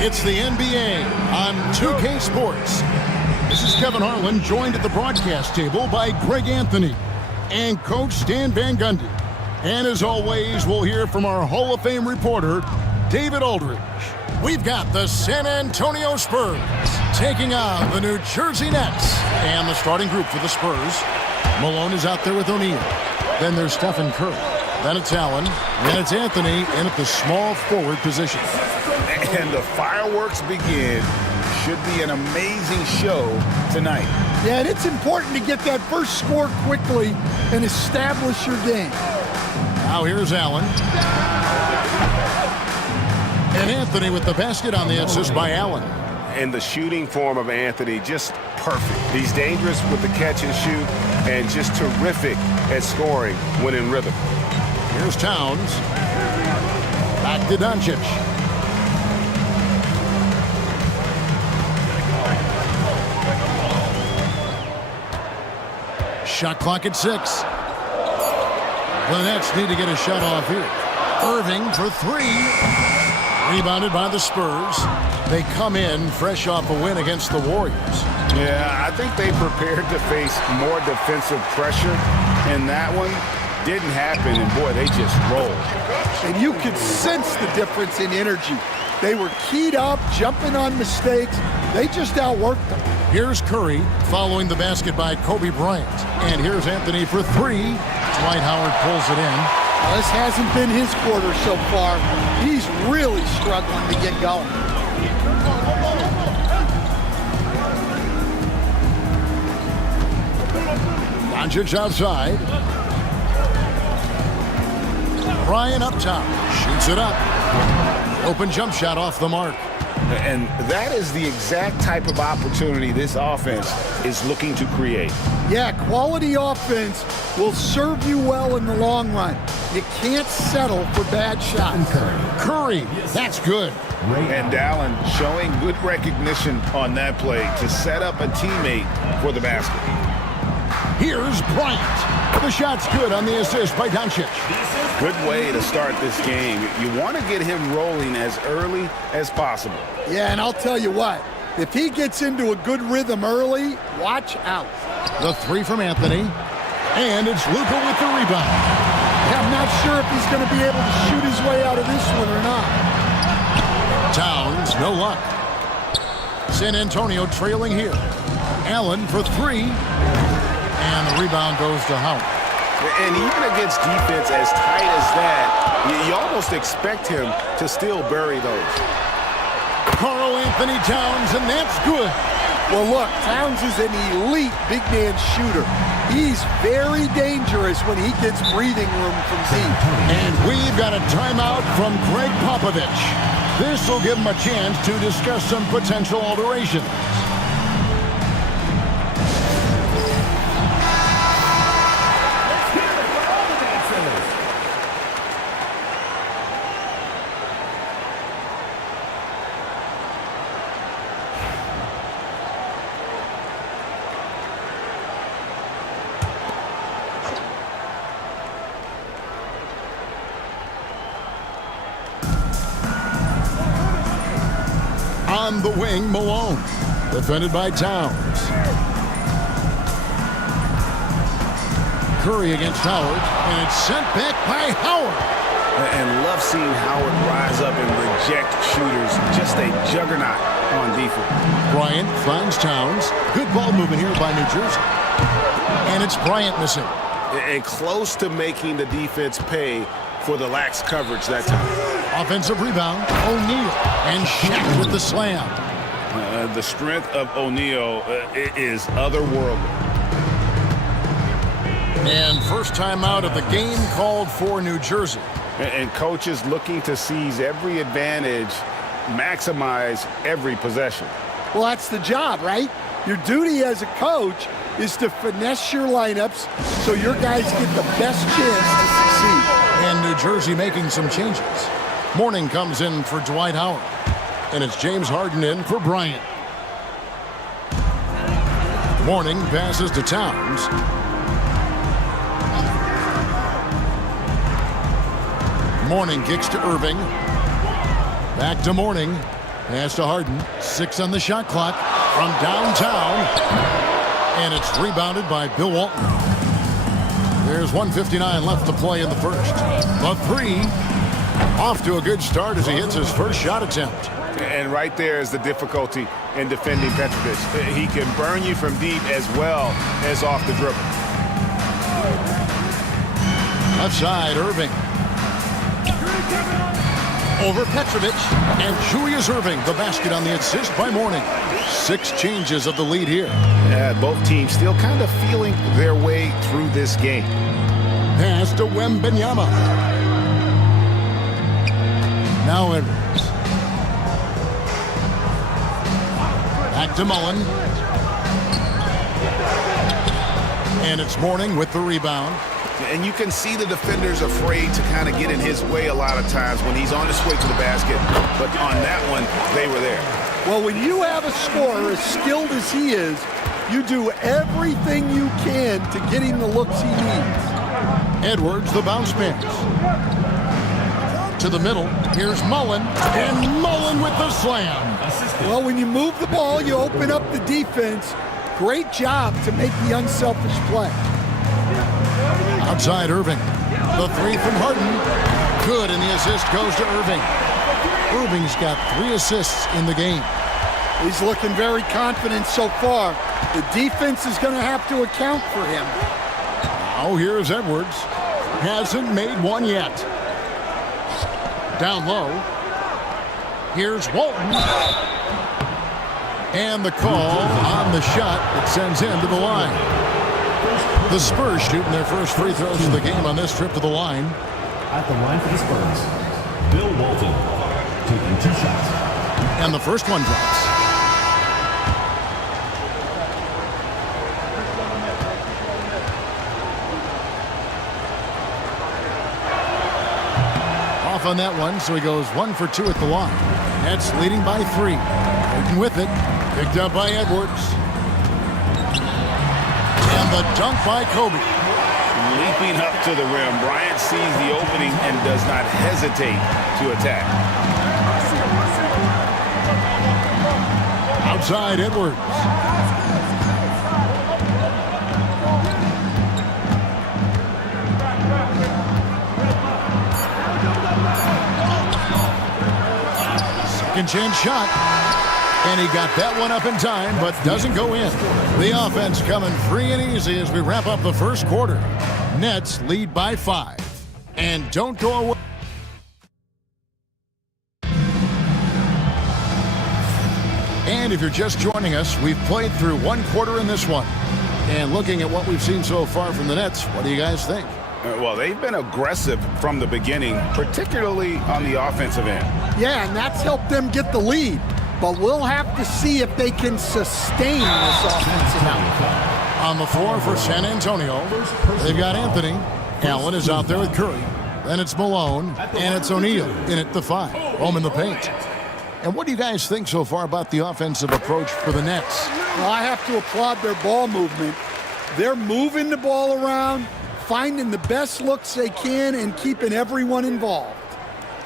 It's the NBA on 2K Sports. This is Kevin Harlan, joined at the broadcast table by Greg Anthony and Coach Stan Van Gundy. And as always, we'll hear from our Hall of Fame reporter, David Aldridge. We've got the San Antonio Spurs taking on the New Jersey Nets. And the starting group for the Spurs. Malone is out there with O'Neal. Then there's Stephen Curry. Then it's Allen. Then it's Anthony in at the small forward position. And the fireworks begin. Should be an amazing show tonight. Yeah, and it's important to get that first score quickly and establish your game. Now here's Allen. And Anthony with the basket on the assist by Allen. And the shooting form of Anthony, just perfect. He's dangerous with the catch and shoot and just terrific at scoring when in rhythm. Here's Towns. Back to Doncic. Shot clock at 6. The Nets need to get a shot off here. Irving for 3. Rebounded by the Spurs. They come in fresh off a win against the Warriors. Yeah, I think they prepared to face more defensive pressure, and that one didn't happen, and boy, they just rolled. And you could sense the difference in energy. They were keyed up, jumping on mistakes. They just outworked them. Here's Curry following the basket by Kobe Bryant. And here's Anthony for 3. Dwight Howard pulls it in. Well, this hasn't been his quarter so far. He's really struggling to get going. Doncic outside. Bryant up top. Shoots it up. Open jump shot off the mark. And that is the exact type of opportunity this offense is looking to create. Yeah, quality offense will serve you well in the long run. You can't settle for bad shots. Curry, that's good. And Allen showing good recognition on that play to set up a teammate for the basket. Here's Bryant. The shot's good on the assist by Doncic. Good way to start this game. You want to get him rolling as early as possible. Yeah, and I'll tell you what, if he gets into a good rhythm early, watch out. The 3 from Anthony. And it's Luka with the rebound. Yeah, I'm not sure if he's going to be able to shoot his way out of this one or not. Towns, no luck. San Antonio trailing here. Allen for 3. And the rebound goes to Howard. And even against defense as tight as that, you almost expect him to still bury those. Karl Anthony Towns, and that's good. Well, look, Towns is an elite big man shooter. He's very dangerous when he gets breathing room from deep. And we've got a timeout from Greg Popovich. This will give him a chance to discuss some potential alterations. On the wing, Malone. Defended by Towns. Curry against Howard. And it's sent back by Howard. And love seeing Howard rise up and reject shooters. Just a juggernaut on defense. Bryant finds Towns. Good ball movement here by New Jersey. And it's Bryant missing. And close to making the defense pay for the lax coverage that time. Offensive rebound, O'Neal, and Shaq with the slam. The strength of O'Neal is otherworldly. And first time out of the game called for New Jersey. And coaches looking to seize every advantage, maximize every possession. Well, that's the job, right? Your duty as a coach is to finesse your lineups so your guys get the best chance to succeed. And New Jersey making some changes. Mourning comes in for Dwight Howard. And it's James Harden in for Bryant. Mourning passes to Towns. Mourning kicks to Irving. Back to Mourning. Pass to Harden. 6 on the shot clock from downtown. And it's rebounded by Bill Walton. There's 1:59 left to play in the first. The three. Off to a good start as he hits his first shot attempt. And right there is the difficulty in defending Petrovic. He can burn you from deep as well as off the dribble. Left side, Irving. Over Petrovic. And Julius Irving, the basket on the assist by Mourning. 6 changes of the lead here. Yeah, both teams still kind of feeling their way through this game. Pass to Wembanyama. Now Edwards. Back to Mullen. And it's Mourning with the rebound. And you can see the defenders afraid to kind of get in his way a lot of times when he's on his way to the basket. But on that one, they were there. Well, when you have a scorer as skilled as he is, you do everything you can to get him the looks he needs. Edwards, the bounce pass. To the middle. Here's Mullen. And Mullen with the slam. Well, when you move the ball, you open up the defense. Great job to make the unselfish play. Outside Irving. The three from Harden. Good, and the assist goes to Irving. Irving's got 3 assists in the game. He's looking very confident so far. The defense is going to have to account for him. Oh, here's Edwards. Hasn't made one yet. Down low. Here's Walton. And the call on the shot that sends him to the line. The Spurs shooting their first free throws of the game on this trip to the line. At the line for the Spurs, Bill Walton taking 2 shots. And the first one drops. Off on that one, so he goes 1 for 2 at the line. Nets leading by 3. Taken with it. Picked up by Edwards. And the dunk by Kobe. Leaping up to the rim, Bryant sees the opening and does not hesitate to attack. Outside Edwards. Second chance shot. And he got that one up in time, but doesn't go in. The offense coming free and easy as we wrap up the first quarter. Nets lead by 5. And don't go away. And if you're just joining us, we've played through 1 quarter in this one. And looking at what we've seen so far from the Nets, what do you guys think? Well, they've been aggressive from the beginning, particularly on the offensive end. Yeah, and that's helped them get the lead. But we'll have to see if they can sustain this offensive output. On the floor for San Antonio, they've got Anthony. Allen is out there with Curry. Then it's Malone, and it's O'Neal in at the 5. Home in the paint. And what do you guys think so far about the offensive approach for the Nets? Well, I have to applaud their ball movement. They're moving the ball around, finding the best looks they can, and keeping everyone involved.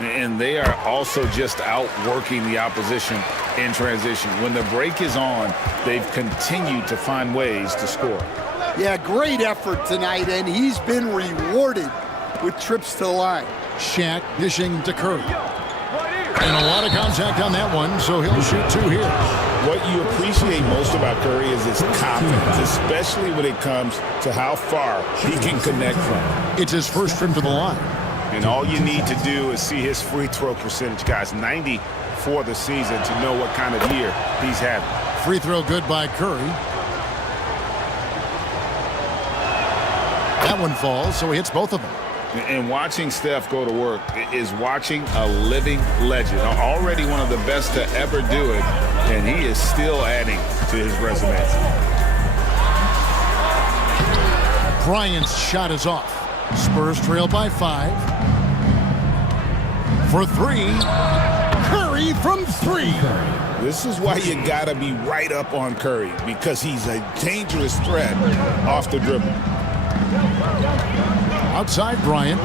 And they are also just outworking the opposition in transition. When the break is on, they've continued to find ways to score. Yeah, great effort tonight, and he's been rewarded with trips to the line. Shaq dishing to Curry. And a lot of contact on that one, so he'll shoot 2 here. What you appreciate most about Curry is his confidence, especially when it comes to how far he can connect from. It's his first trip to the line. And all you need to do is see his free throw percentage, guys. 90 for the season to know what kind of year he's having. Free throw good by Curry. That one falls, so he hits both of them. And watching Steph go to work is watching a living legend. Already one of the best to ever do it, and he is still adding to his resume. Bryant's shot is off. Spurs trail by 5. For 3. Curry from 3. This is why you gotta be right up on Curry, because he's a dangerous threat off the dribble. Outside Bryant.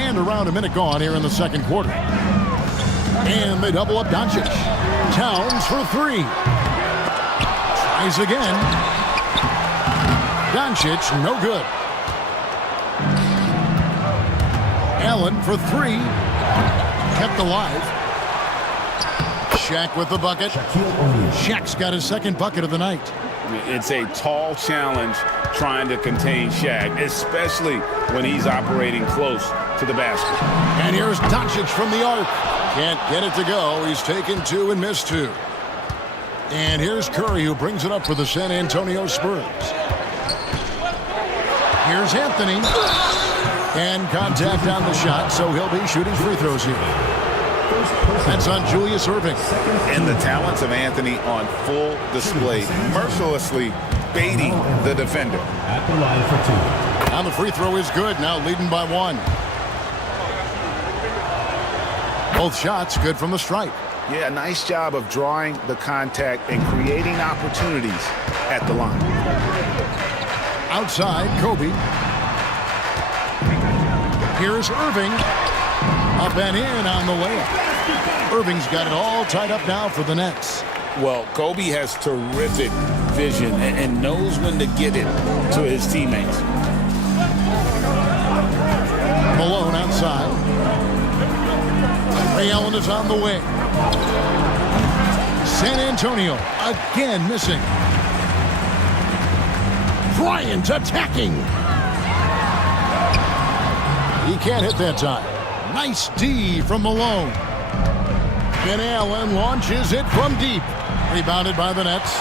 And around a minute gone here in the second quarter. And they double up Doncic. Towns for three. Tries again. Doncic, no good. Allen for three. Kept alive. Shaq with the bucket. Shaq's got his second bucket of the night. It's a tall challenge trying to contain Shaq, especially when he's operating close to the basket. And here's Doncic from the arc. Can't get it to go. He's taken two and missed two. And here's Curry, who brings it up for the San Antonio Spurs. Here's Anthony. And contact on the shot, so he'll be shooting free throws here. That's on Julius Erving. And the talents of Anthony on full display, mercilessly baiting the defender. At the line for two. And the free throw is good, now leading by one. Both shots good from the stripe. Yeah, nice job of drawing the contact and creating opportunities at the line. Outside, Kobe. Here's Irving. Up and in on the layup. Irving's got it all tied up now for the Nets. Well, Kobe has terrific vision and knows when to get it to his teammates. Malone outside. Ray Allen is on the wing. San Antonio again missing. Bryant attacking. He can't hit that time. Nice D from Malone. And Allen launches it from deep. Rebounded by the Nets.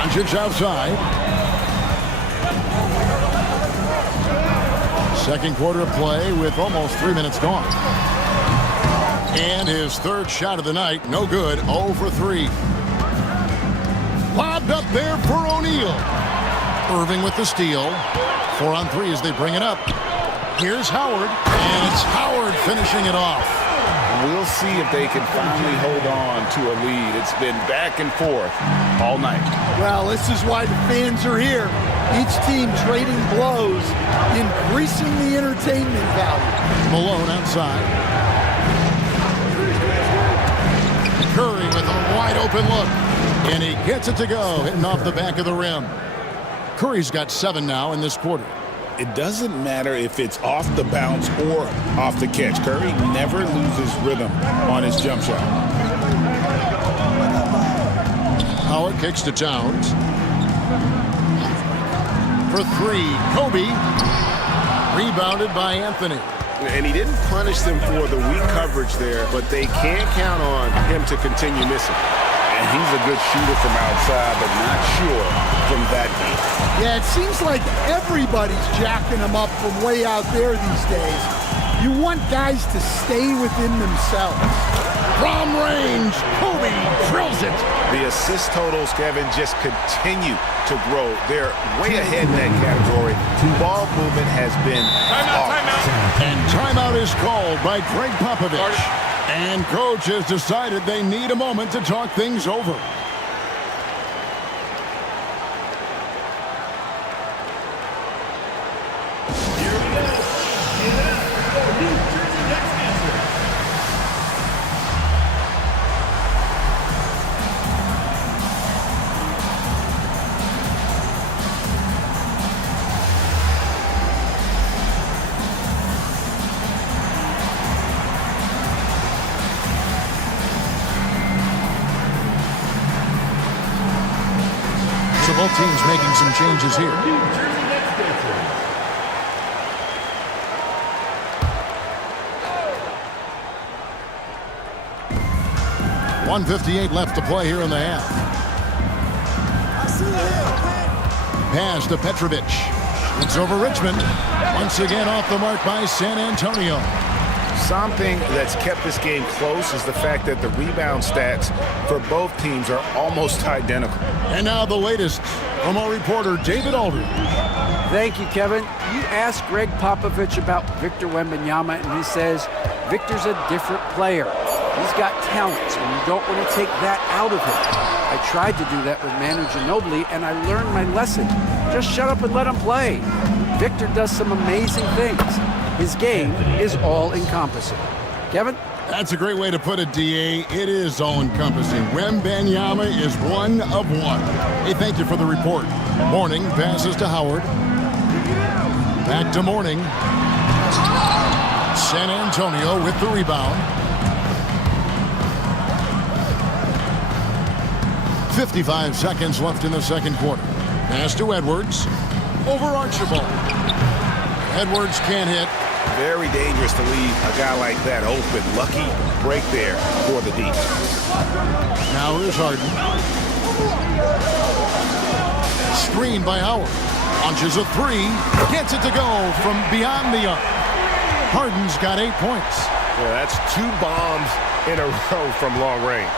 Doncic outside. Second quarter of play with almost 3 minutes gone. And his third shot of the night, no good, 0 for 3. Lobbed up there for O'Neal. Irving with the steal. 4 on 3 as they bring it up. Here's Howard, and it's Howard finishing it off. We'll see if they can finally hold on to a lead. It's been back and forth all night. Well, this is why the fans are here. Each team trading blows, increasing the entertainment value. Malone outside. Curry with a wide open look. And he gets it to go, hitting off the back of the rim. Curry's got 7 now in this quarter. It doesn't matter if it's off the bounce or off the catch. Curry never loses rhythm on his jump shot. Howard kicks to Towns. For 3, Kobe. Rebounded by Anthony. And he didn't punish them for the weak coverage there, but they can't count on him to continue missing. And he's a good shooter from outside, but not sure from that deep. Yeah, it seems like everybody's jacking them up from way out there these days. You want guys to stay within themselves. From range, Kobe drills it. The assist totals, Kevin, just continue to grow. They're way ahead in that category. Ball movement has been Timeout. And timeout is called by Greg Popovich. And coach has decided they need a moment to talk things over. So both teams making some changes here. .158 left to play here in the half. Pass to Petrovic. It's over Richmond. Once again off the mark by San Antonio. Something that's kept this game close is the fact that the rebound stats for both teams are almost identical. And now the latest from our reporter, David Aldridge. Thank you, Kevin. You asked Greg Popovich about Victor Wembanyama, and he says Victor's a different player. He's got talents, and you don't want to take that out of him. I tried to do that with Manu Ginobili, and I learned my lesson. Just shut up and let him play. Victor does some amazing things. His game is all-encompassing. Kevin? That's a great way to put it, D.A. It is all-encompassing. Wembanyama is one of one. Hey, thank you for the report. Morning passes to Howard. Back to Morning. San Antonio with the rebound. 55 seconds left in the second quarter. Pass to Edwards. Over Archibald. Edwards can't hit. Very dangerous to leave a guy like that open. Lucky break there for the D. Now here's Harden. Screened by Howard. Launches a three. Gets it to go from beyond the arc. Harden's got 8 points. Yeah, that's 2 bombs in a row from long range.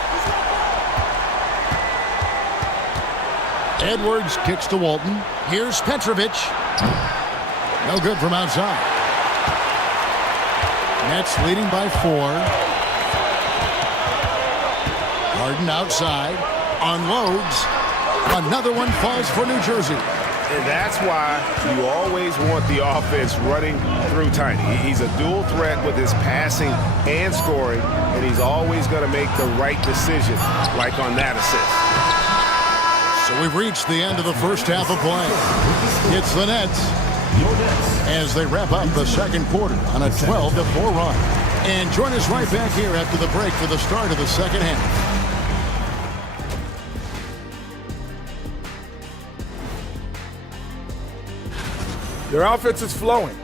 Edwards kicks to Walton. Here's Petrovic. No good from outside. Nets leading by 4. Harden outside. Unloads. Another one falls for New Jersey. And that's why you always want the offense running through Tiny. He's a dual threat with his passing and scoring, and he's always going to make the right decision, like on that assist. So we've reached the end of the first half of play. It's the Nets as they wrap up the second quarter on a 12-4 run. And join us right back here after the break for the start of the second half. Their offense is flowing.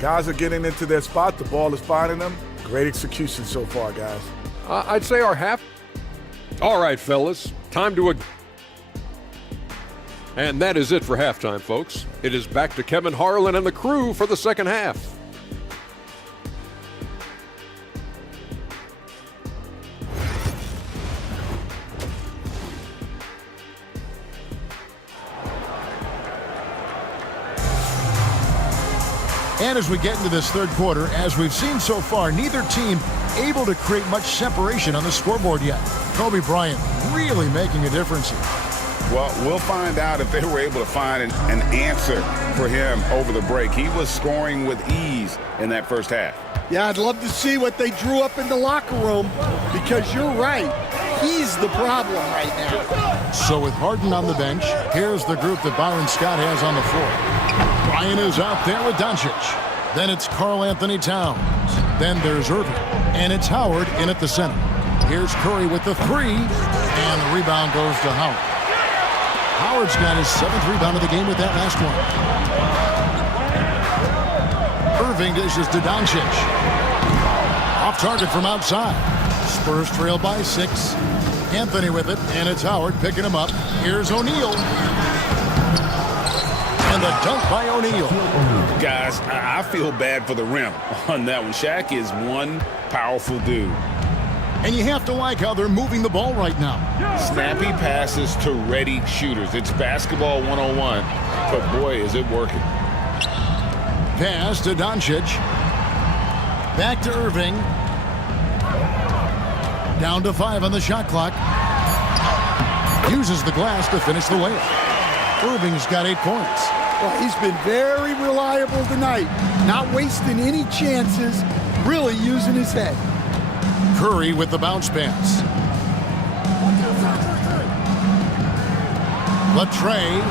Guys are getting into their spot. The ball is finding them. Great execution so far, guys. I'd say our half. All right, fellas, time to. And that is it for halftime, folks. It is back to Kevin Harlan and the crew for the second half. And as we get into this third quarter, as we've seen so far, neither team able to create much separation on the scoreboard yet. Kobe Bryant really making a difference here. Well, we'll find out if they were able to find an answer for him over the break. He was scoring with ease in that first half. Yeah, I'd love to see what they drew up in the locker room, because you're right. He's the problem right now. So with Harden on the bench, here's the group that Byron Scott has on the floor. Bryant is out there with Doncic. Then it's Karl Anthony Towns. Then there's Irving. And it's Howard in at the center. Here's Curry with the three. And the rebound goes to Howard. Howard's got his 7th rebound of the game with that last one. Irving dishes to Doncic. Off target from outside. Spurs trail by 6. Anthony with it, and it's Howard picking him up. Here's O'Neal. And the dunk by O'Neal. Guys, I feel bad for the rim on that one. Shaq is one powerful dude. And you have to like how they're moving the ball right now. Snappy passes to ready shooters. It's basketball 101, but boy, is it working. Pass to Doncic. Back to Irving. Down to 5 on the shot clock. Uses the glass to finish the layup. Irving's got 8 points. Well, he's been very reliable tonight. Not wasting any chances. Really using his head. Curry with the bounce pass. Latrey.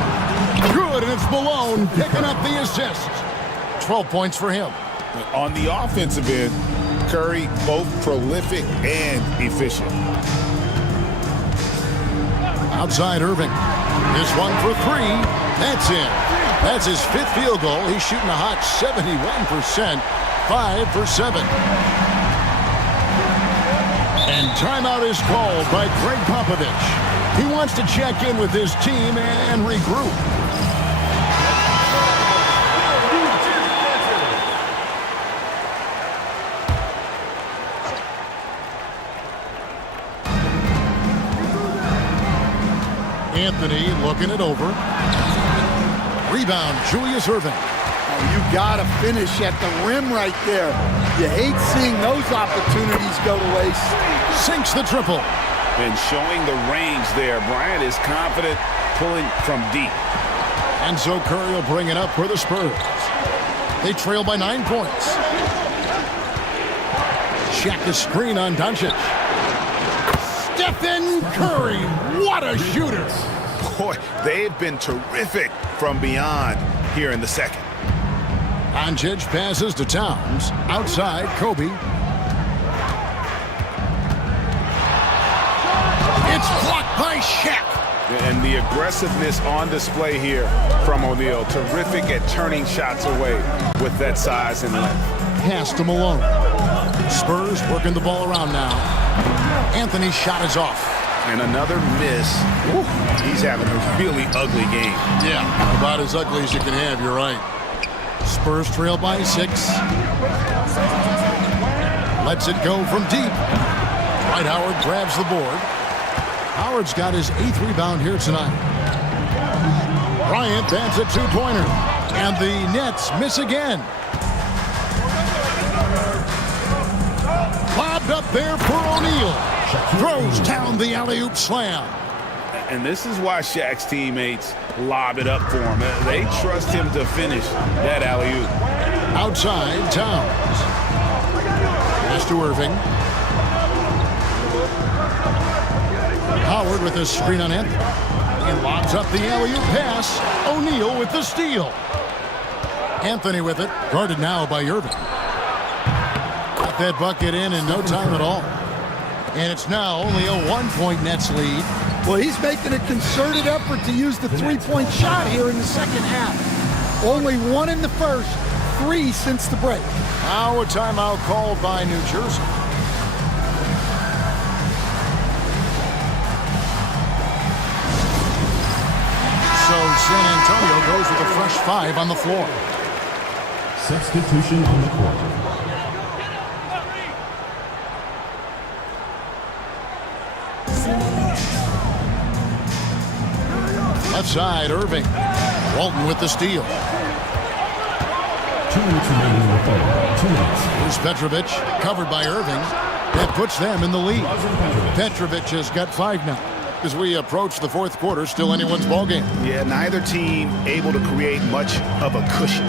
Good, and it's Malone picking up the assist. 12 points for him. On the offensive end, Curry both prolific and efficient. Outside Irving. This one for 3. That's in. That's his 5th field goal. He's shooting a hot 71%. 5 for 7. And timeout is called by Greg Popovich. He wants to check in with his team and regroup. Anthony looking it over. Rebound, Julius Irving. Oh, you gotta finish at the rim right there. You hate seeing those opportunities go to waste. Sinks the triple. And showing the range there. Bryant is confident pulling from deep. And so Curry will bring it up for the Spurs. They trail by 9 points. Shaq a screen on Doncic. Stephen Curry, what a shooter. Boy, they've been terrific from beyond here in the second. Doncic passes to Towns. Outside, Kobe. It's blocked by Shaq. And the aggressiveness on display here from O'Neal. Terrific at turning shots away with that size and length. Pass to Malone. Spurs working the ball around now. Anthony's shot is off. And another miss. Woo, he's having a really ugly game. Yeah, about as ugly as you can have, you're right. Spurs trail by 6. Lets it go from deep. Dwight Howard grabs the board. Howard's got his 8th rebound here tonight. Bryant bats a 2-pointer. And the Nets miss again. Lobbed up there for O'Neal. Throws down the alley-oop slam. And this is why Shaq's teammates lob it up for him. They trust him to finish that alley-oop. Outside, Towns. Pass to Irving. Howard with a screen on Anthony. He lobs up the alley-oop pass. O'Neal with the steal. Anthony with it. Guarded now by Irving. Got that bucket in no time at all. And it's now only a 1-point Nets lead. Well, he's making a concerted effort to use the three-point shot here in the second half. Only 1 in the first, 3 since the break. Now a timeout called by New Jersey. So San Antonio goes with a fresh 5 on the floor. Substitution on the court. Left side, Irving. Walton with the steal. 2 minutes remaining in the third. 2 minutes. Here's Petrovic, covered by Irving. That puts them in the lead. Petrovic has got 5 now. As we approach the 4th quarter, still anyone's ballgame. Yeah, neither team able to create much of a cushion.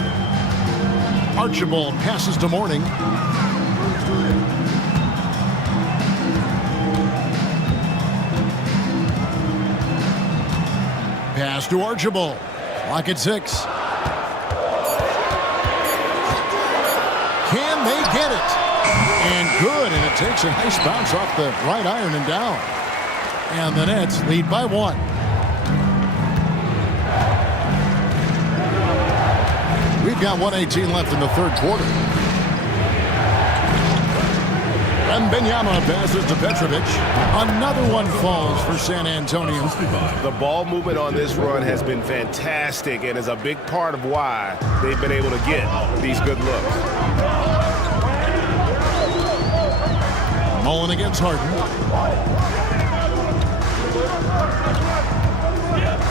Archibald passes to Mourning. Pass to Archibald. Clock at 6. Can they get it? And good, and it takes a nice bounce off the right iron and down. And the Nets lead by 1. We've got 1:18 left in the 3rd quarter. Wembanyama passes to Petrovic. Another one falls for San Antonio. The ball movement on this run has been fantastic and is a big part of why they've been able to get these good looks. Mullen against Harden.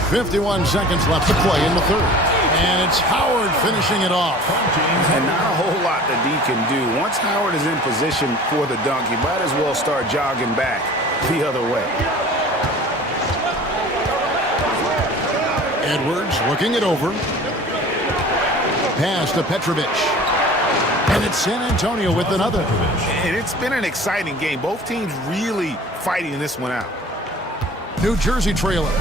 51 seconds left to play in the 3rd. And it's Howard finishing it off. And not a whole lot that D can do. Once Howard is in position for the dunk, he might as well start jogging back the other way. Edwards looking it over. Pass to Petrovic. And it's San Antonio with another. And it's been an exciting game. Both teams really fighting this one out. New Jersey trailing.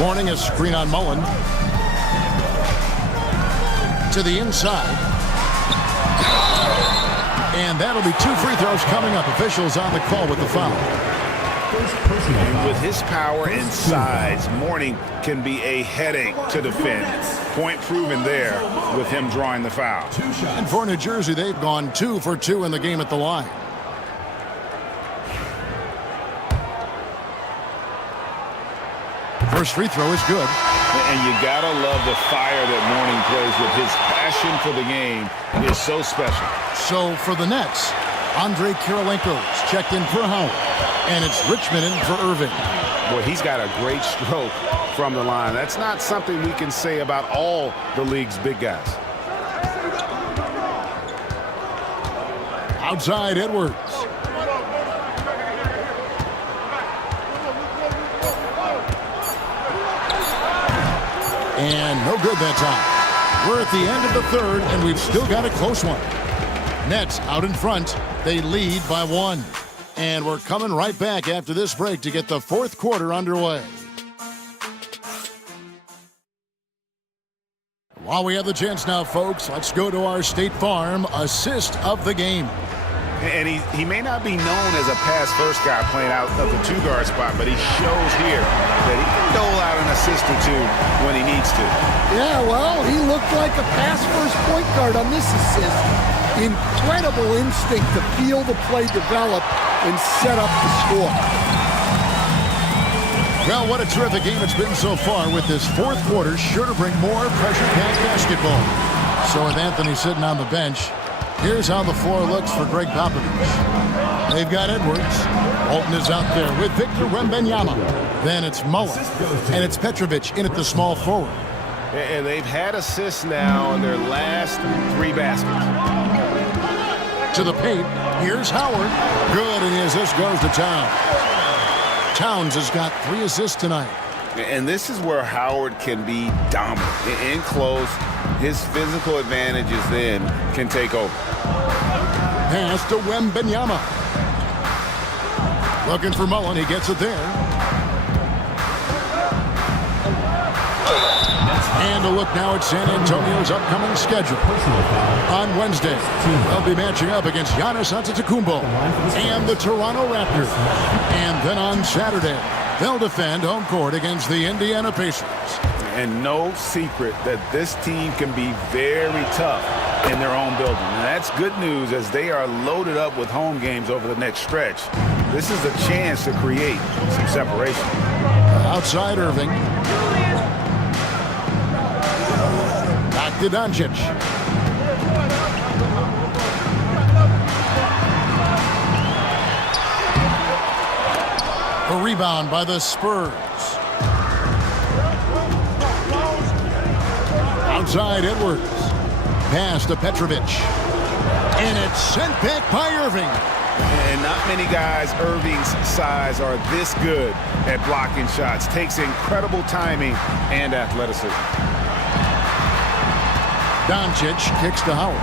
Warning, a screen on Mullen. To the inside. And that'll be 2 free throws coming up. Officials on the call with the foul. And with his power and size, Mourning can be a headache to defend. Point proven there with him drawing the foul. And for New Jersey, they've gone 2 for 2 in the game at the line. First free throw is good. And you gotta love the fire that Mourning plays with. His passion for the game is so special. So for the Nets, Andre Kirilenko's checked in for Howard. And it's Richmond in for Irving. Boy, he's got a great stroke from the line. That's not something we can say about all the league's big guys. Outside, Edwards. And no good that time. We're at the end of the third, and we've still got a close one. Nets out in front. They lead by 1. And we're coming right back after this break to get the fourth quarter underway. While we have the chance now, folks, let's go to our State Farm assist of the game. And he may not be known as a pass-first guy playing out of the two-guard spot, but he shows here that he can dole out an assist or two when he needs to. Yeah, well, he looked like a pass-first point guard on this assist. Incredible instinct to feel the play develop and set up the score. Well, what a terrific game it's been so far, with this fourth quarter sure to bring more pressure-packed basketball. So with Anthony sitting on the bench, here's how the floor looks for Greg Popovich. They've got Edwards. Walton is out there with Victor Wembanyama. Then it's Mullen, and it's Petrovic in at the small forward. And they've had assists now in their last 3 baskets. To the paint, here's Howard. Good, and the assist goes to Towns. Towns has got 3 assists tonight. And this is where Howard can be dominant. In close, his physical advantages then can take over. Pass to Wembanyama. Looking for Mullen, he gets it there. And a look now at San Antonio's upcoming schedule. On Wednesday, they'll be matching up against Giannis Antetokounmpo and the Toronto Raptors. And then on Saturday, they'll defend home court against the Indiana Pacers. And no secret that this team can be very tough in their own building. And that's good news, as they are loaded up with home games over the next stretch. This is a chance to create some separation. Outside Irving. Back to Doncic. A rebound by the Spurs. Outside Edwards. Pass to Petrovic. And it's sent back by Irving. And not many guys Irving's size are this good at blocking shots. Takes incredible timing and athleticism. Doncic kicks to Howard.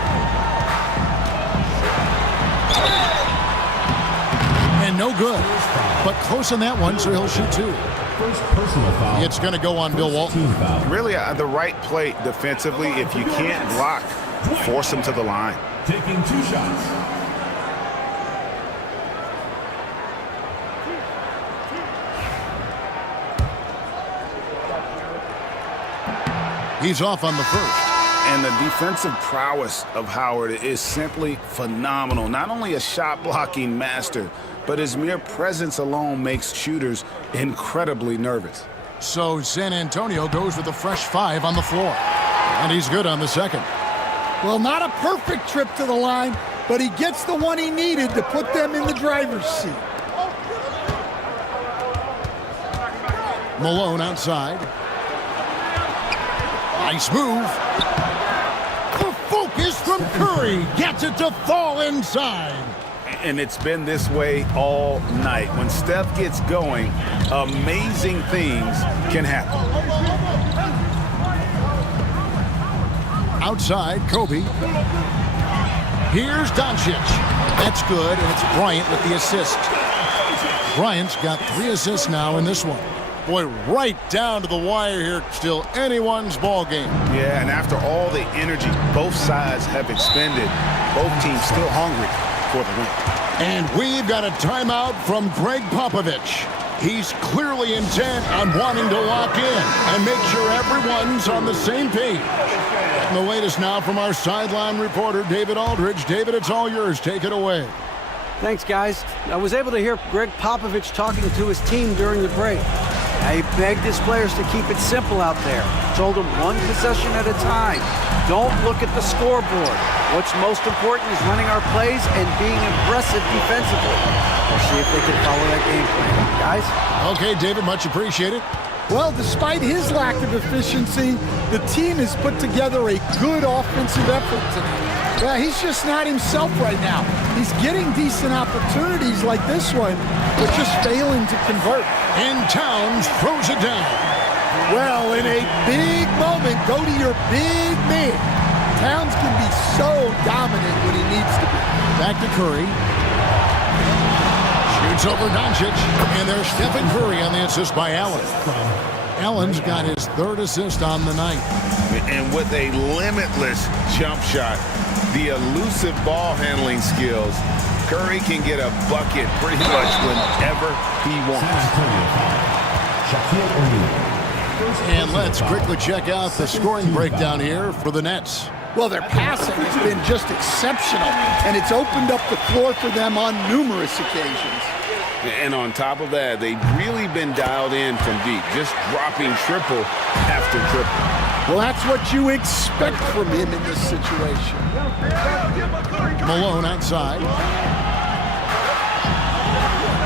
And no good. But close on that one, so he'll shoot 2. First personal foul. It's going to go on Bill Walton. Really the right play defensively. If you can't block, force him to the line. Taking 2 shots. He's off on the first. And the defensive prowess of Howard is simply phenomenal. Not only a shot-blocking master, but his mere presence alone makes shooters incredibly nervous. So San Antonio goes with a fresh 5 on the floor. And he's good on the second. Well, not a perfect trip to the line, but he gets the one he needed to put them in the driver's seat. Malone outside. Nice move. The focus from Curry gets it to fall inside. And it's been this way all night. When Steph gets going, amazing things can happen. Outside, Kobe. Here's Doncic. That's good, and it's Bryant with the assist. Bryant's got 3 assists now in this one. Boy, right down to the wire here. Still anyone's ball game. Yeah, and after all the energy both sides have expended, both teams still hungry for the win. And we've got a timeout from Greg Popovich. He's clearly intent on wanting to lock in and make sure everyone's on the same page. And the latest now from our sideline reporter, David Aldridge. David, it's all yours. Take it away. Thanks, guys. I was able to hear Greg Popovich talking to his team during the break. He begged his players to keep it simple out there. Told them 1 possession at a time. Don't look at the scoreboard. What's most important is running our plays and being aggressive defensively. We'll see if they can follow that game plan. Guys? Okay, David, much appreciated. Well, despite his lack of efficiency, the team has put together a good offensive effort tonight. Yeah, he's just not himself right now. He's getting decent opportunities like this one, but just failing to convert. And Towns throws it down. Well, in a big moment, go to your big man. Towns can be so dominant when he needs to be. Back to Curry. Shoots over Doncic. And there's Stephen Curry on the assist by Allen. Allen's got his third assist on the night. And with a limitless jump shot, the elusive ball handling skills, Curry can get a bucket pretty much whenever he wants. And let's quickly check out the scoring breakdown here for the Nets. Well, their passing has been just exceptional, and it's opened up the floor for them on numerous occasions. And on top of that, they've really been dialed in from deep, just dropping triple after triple. Well, that's what you expect from him in this situation. Malone outside.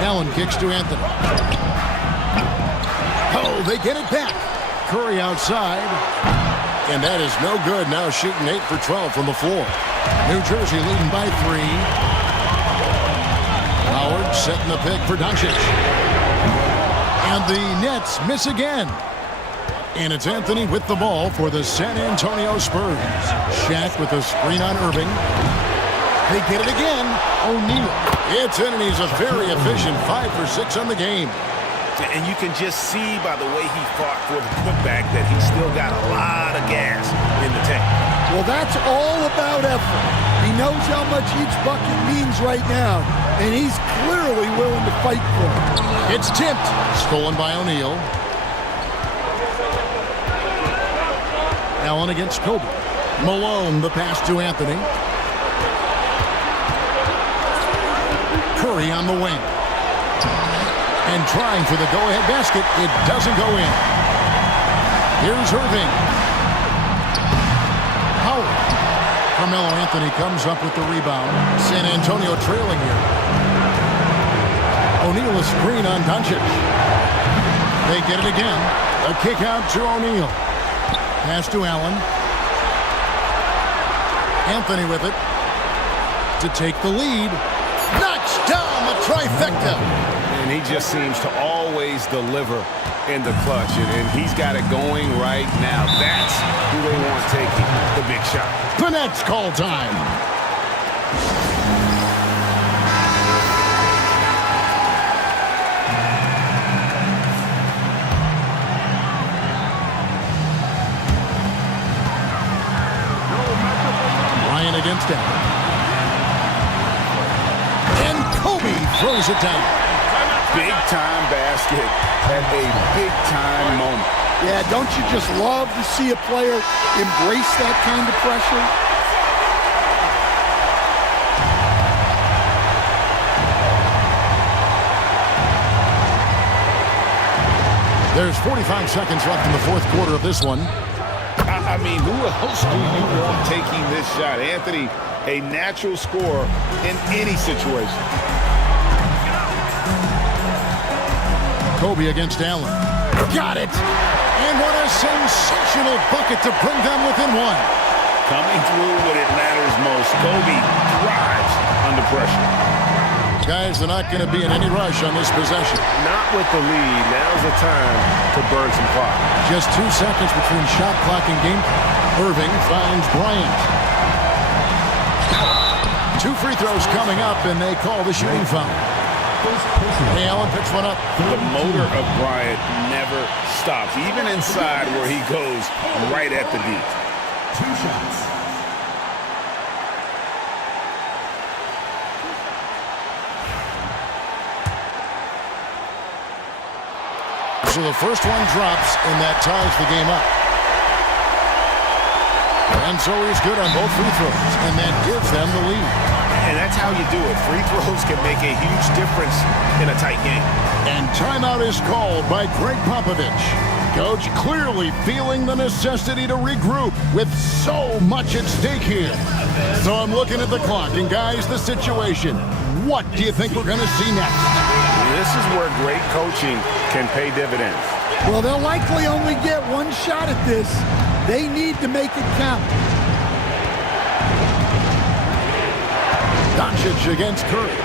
Allen kicks to Anthony. Oh, they get it back. Curry outside. And that is no good. Now shooting 8 for 12 from the floor. New Jersey leading by 3. Howard setting the pick for Doncic. And the Nets miss again. And it's Anthony with the ball for the San Antonio Spurs. Shaq with a screen on Irving. They get it again. O'Neal. It's in, and he's a very efficient 5 for 6 on the game. And you can just see by the way he fought for the putback that he's still got a lot of gas in the tank. Well, that's all about effort. He knows how much each bucket means right now, and he's clearly willing to fight for it. It's tipped. Stolen by O'Neal. Allen against Kobe. Malone, the pass to Anthony. Curry on the wing. And trying for the go-ahead basket. It doesn't go in. Here's Irving. Howard. Carmelo Anthony comes up with the rebound. San Antonio trailing here. O'Neal a screen on Doncic. They get it again. A kick out to O'Neal. Pass to Allen. Anthony with it to take the lead. Knocks down the trifecta. And he just seems to always deliver in the clutch. And he's got it going right now. That's who they want taking the big shot. The Nets call time. Ryan against Allen. And Kobe throws it down. Big-time basket at a big-time moment. Yeah, don't you just love to see a player embrace that kind of pressure? There's 45 seconds left in the fourth quarter of this one. I mean, who else do you want taking this shot? Anthony, a natural scorer in any situation. Kobe against Allen. Got it! And what a sensational bucket to bring them within one. Coming through when it matters most. Kobe thrives under pressure. Guys, they're not going to be in any rush on this possession. Not with the lead. Now's the time to burn some clock. Just 2 seconds between shot clock and game. Irving finds Bryant. 2 free throws coming up, and they call the shooting foul. Hey, Allen picks one up. The motor of Bryant never stops, even inside where he goes right at the D. 2 shots. So the first one drops, and that ties the game up. And so he's good on both free throws, and that gives them the lead. And that's how you do it. Free throws can make a huge difference in a tight game. And timeout is called by Greg Popovich. Coach clearly feeling the necessity to regroup with so much at stake here. So I'm looking at the clock, and guys, the situation. What do you think we're going to see next? This is where great coaching can pay dividends. Well, they'll likely only get one shot at this. They need to make it count. Doncic against Curry.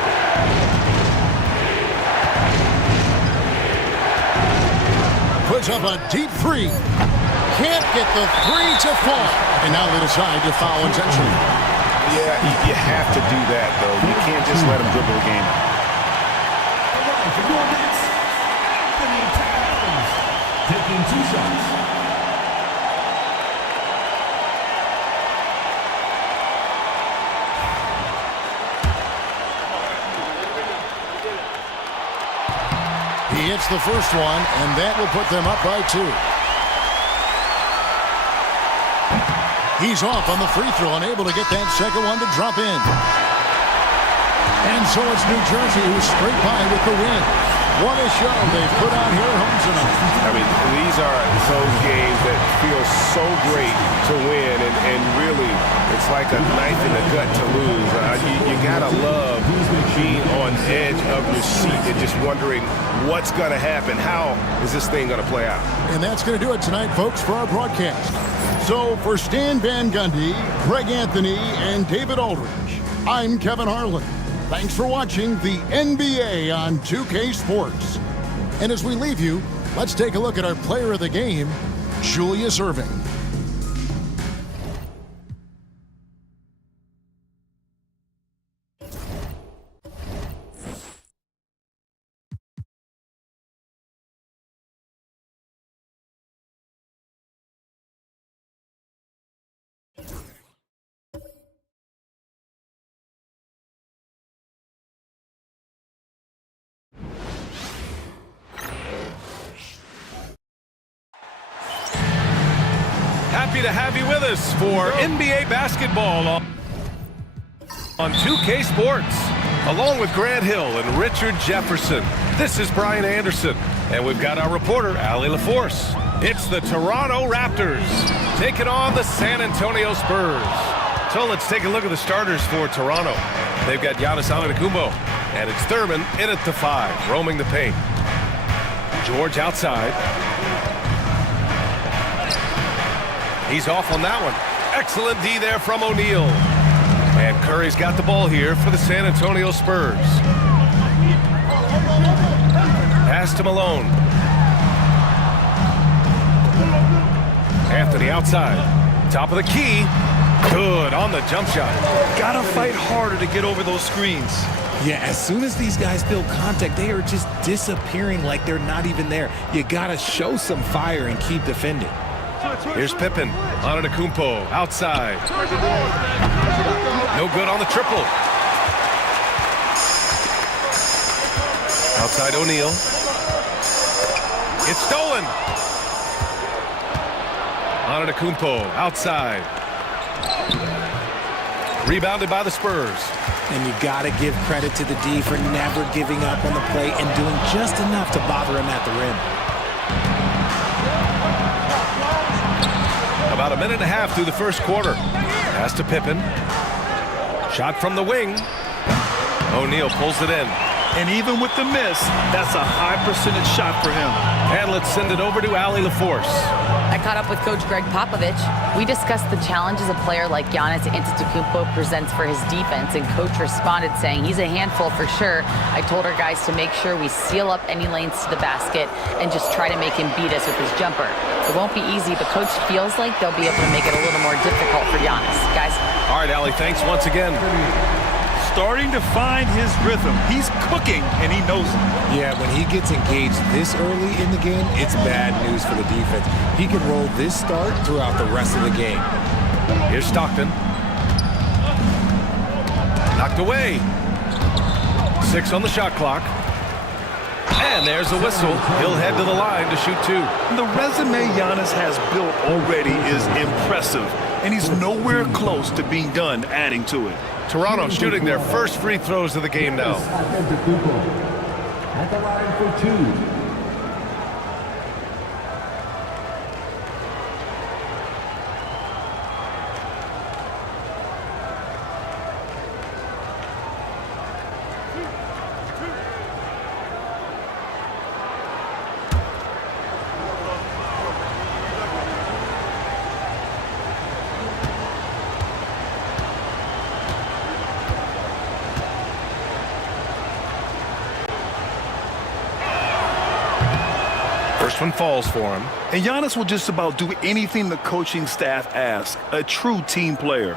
puts up a deep three. Can't get the three to fall. And now they decide to foul intentionally. Yeah, you have to do that, though. You can't just let him dribble the game. Taking 2 shots. He hits the first one, and that will put them up by 2. He's off on the free throw, unable to get that second one to drop in. And so it's New Jersey who's straight by with the win. What a show they put on here at home tonight. I mean, these are those games that feel so great to win, and really, it's like a knife in the gut to lose. You gotta love being on edge of your seat and just wondering what's gonna happen. How is this thing gonna play out? And that's going to do it tonight, folks, for our broadcast. So for Stan Van Gundy, Greg Anthony, and David Aldridge, I'm Kevin Harlan. Thanks for watching the NBA on 2K Sports. And as we leave you, let's take a look at our player of the game, Julius Erving. Happy to have you with us for NBA basketball on 2K Sports. Along with Grant Hill and Richard Jefferson, this is Brian Anderson. And we've got our reporter, Allie LaForce. It's the Toronto Raptors taking on the San Antonio Spurs. So let's take a look at the starters for Toronto. They've got Giannis Antetokounmpo, and it's Thurman in at the 5, roaming the paint. George outside. He's off on that one. Excellent D there from O'Neal. And Curry's got the ball here for the San Antonio Spurs. Pass to Malone. Anthony outside. Top of the key. Good on the jump shot. Gotta fight harder to get over those screens. Yeah, as soon as these guys feel contact, they are just disappearing like they're not even there. You gotta show some fire and keep defending. Here's Pippen. Antetokounmpo outside. No good on the triple. Outside O'Neal. It's stolen. Antetokounmpo outside. Rebounded by the Spurs. And you gotta give credit to the D for never giving up on the play and doing just enough to bother him at the rim. About a minute and a half through the first quarter. Pass to Pippen. Shot from the wing. O'Neal pulls it in. And even with the miss, that's a high percentage shot for him. And let's send it over to Allie LaForce. I caught up with Coach Greg Popovich. We discussed the challenges a player like Giannis Antetokounmpo presents for his defense, and Coach responded saying he's a handful for sure. I told our guys to make sure we seal up any lanes to the basket and just try to make him beat us with his jumper. It won't be easy, but Coach feels like they'll be able to make it a little more difficult for Giannis. Guys. All right, Allie, thanks once again. Starting to find his rhythm. He's cooking, and he knows it. Yeah, when he gets engaged this early in the game, it's bad news for the defense. He can roll this start throughout the rest of the game. Here's Stockton. Knocked away. 6 on the shot clock. And there's the whistle. He'll head to the line to shoot 2. The resume Giannis has built already is impressive, and he's nowhere close to being done adding to it. Toronto shooting their first free throws of the game now. At the line for 2. one falls for him. And Giannis will just about do anything the coaching staff asks. A true team player.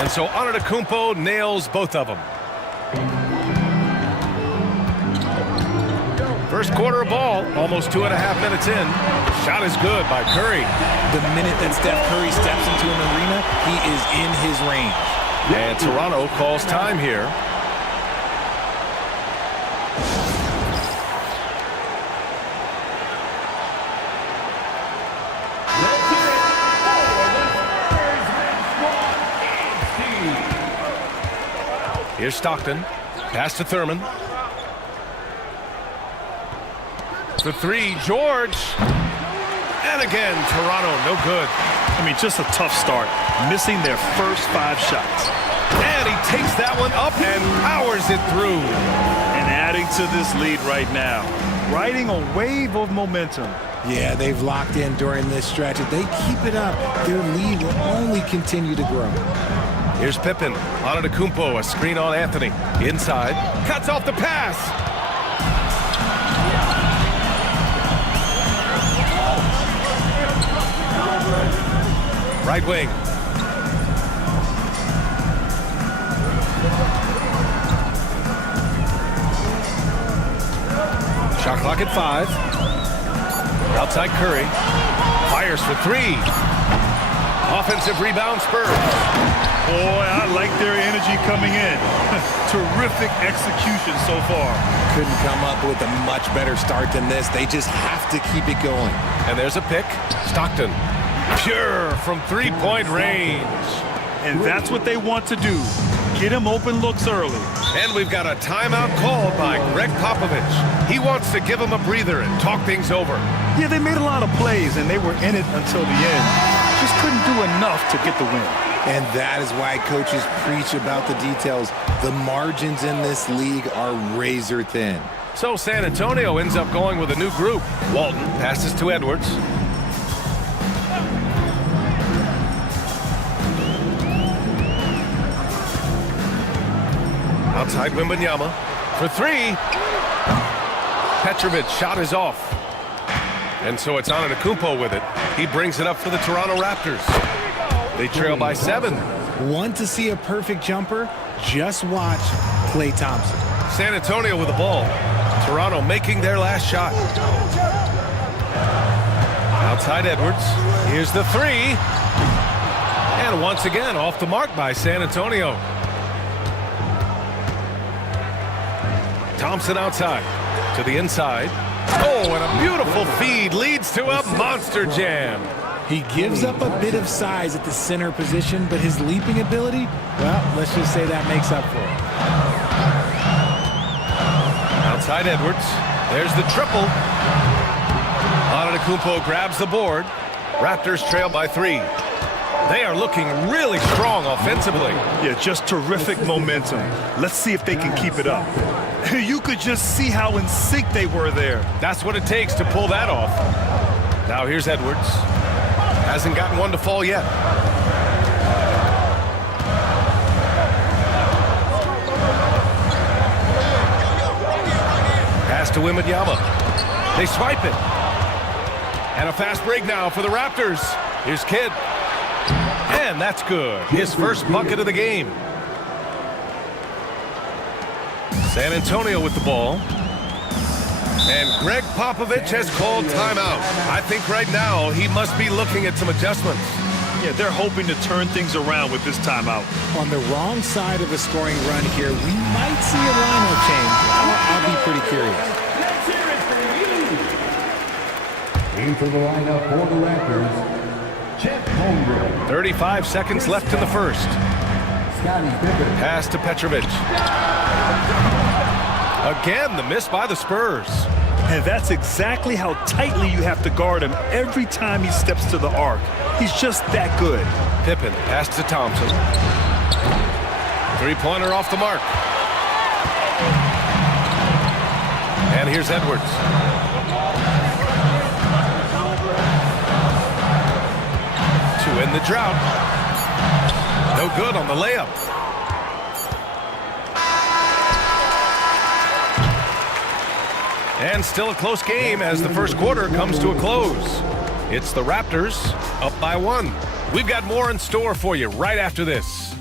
And so Antetokounmpo nails both of them. First quarter of ball, almost 2.5 minutes in. Shot is good by Curry. The minute that Steph Curry steps into an arena, he is in his range. And Toronto calls time here. Here's Stockton. Pass to Thurman. For three, George. And again, Toronto, no good. I mean, just a tough start. Missing their first 5 shots. And he takes that one up and powers it through. And adding to this lead right now. Riding a wave of momentum. Yeah, they've locked in during this stretch. If they keep it up, their lead will only continue to grow. Here's Pippen. Antetokounmpo, a screen on Anthony. Inside. Cuts off the pass. Right wing. Shot clock at 5. Outside Curry. Fires for 3. Offensive rebound Spurs. Boy, I like their energy coming in. Terrific execution so far. Couldn't come up with a much better start than this. They just have to keep it going. And there's a pick. Stockton. Pure from three-point range. And that's what they want to do. Get him open looks early. And we've got a timeout called by Greg Popovich. He wants to give him a breather and talk things over. Yeah, they made a lot of plays, and they were in it until the end. Just couldn't do enough to get the win. And that is why coaches preach about the details. The margins in this league are razor thin. So San Antonio ends up going with a new group. Walton passes to Edwards. Outside Wembanyama for 3. Petrovic's shot is off. And so it's Antetokounmpo with it. He brings it up for the Toronto Raptors. They trail by 7. Want to see a perfect jumper? Just watch Klay Thompson. San Antonio with the ball. Toronto making their last shot. Outside Edwards. Here's the 3. And once again off the mark by San Antonio. Thompson outside to the inside. Oh, and a beautiful feed leads to a monster jam. He gives up a bit of size at the center position, but his leaping ability, well, let's just say that makes up for it. Outside Edwards. There's the triple. Antetokounmpo grabs the board. Raptors trail by 3. They are looking really strong offensively. Yeah, just terrific momentum. Let's see if they can keep it up. You could just see how in sync they were there. That's what it takes to pull that off. Now here's Edwards. Hasn't gotten one to fall yet. Pass to Wembanyama. They swipe it. And a fast break now for the Raptors. Here's Kidd. And that's good. His first bucket of the game. San Antonio with the ball. And Greg Popovich has called timeout. I think right now he must be looking at some adjustments. Yeah, they're hoping to turn things around with this timeout. On the wrong side of a scoring run here, we might see a lineup change. I'll be pretty curious. Into the lineup for the Raptors, Chet Holmgren. 35 seconds left in the first. Pass to Petrovic. Again, the miss by the Spurs. And that's exactly how tightly you have to guard him every time he steps to the arc. He's just that good. Pippen, pass to Thompson. Three-pointer off the mark. And here's Edwards. To end the drought. No good on the layup. And still a close game as the first quarter comes to a close. It's the Raptors up by 1. We've got more in store for you right after this.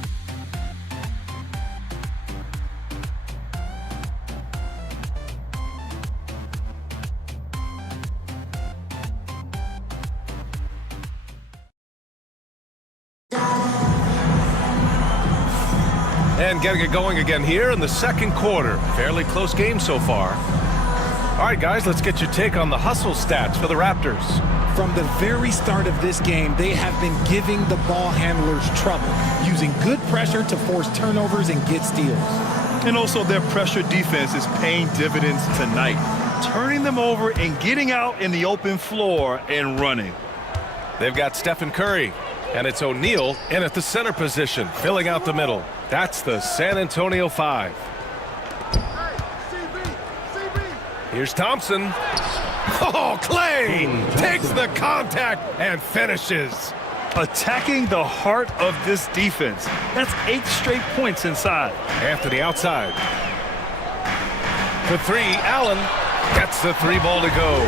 And getting it going again here in the second quarter. Fairly close game so far. All right, guys, let's get your take on the hustle stats for the Raptors. From the very start of this game, they have been giving the ball handlers trouble, using good pressure to force turnovers and get steals. And also their pressure defense is paying dividends tonight, turning them over and getting out in the open floor and running. They've got Stephen Curry, and it's O'Neal in at the center position, filling out the middle. That's the San Antonio 5. Here's Thompson. Oh, Clay takes the contact and finishes. Attacking the heart of this defense. That's 8 straight points inside. Anthony outside. For 3, Allen gets the 3 ball to go.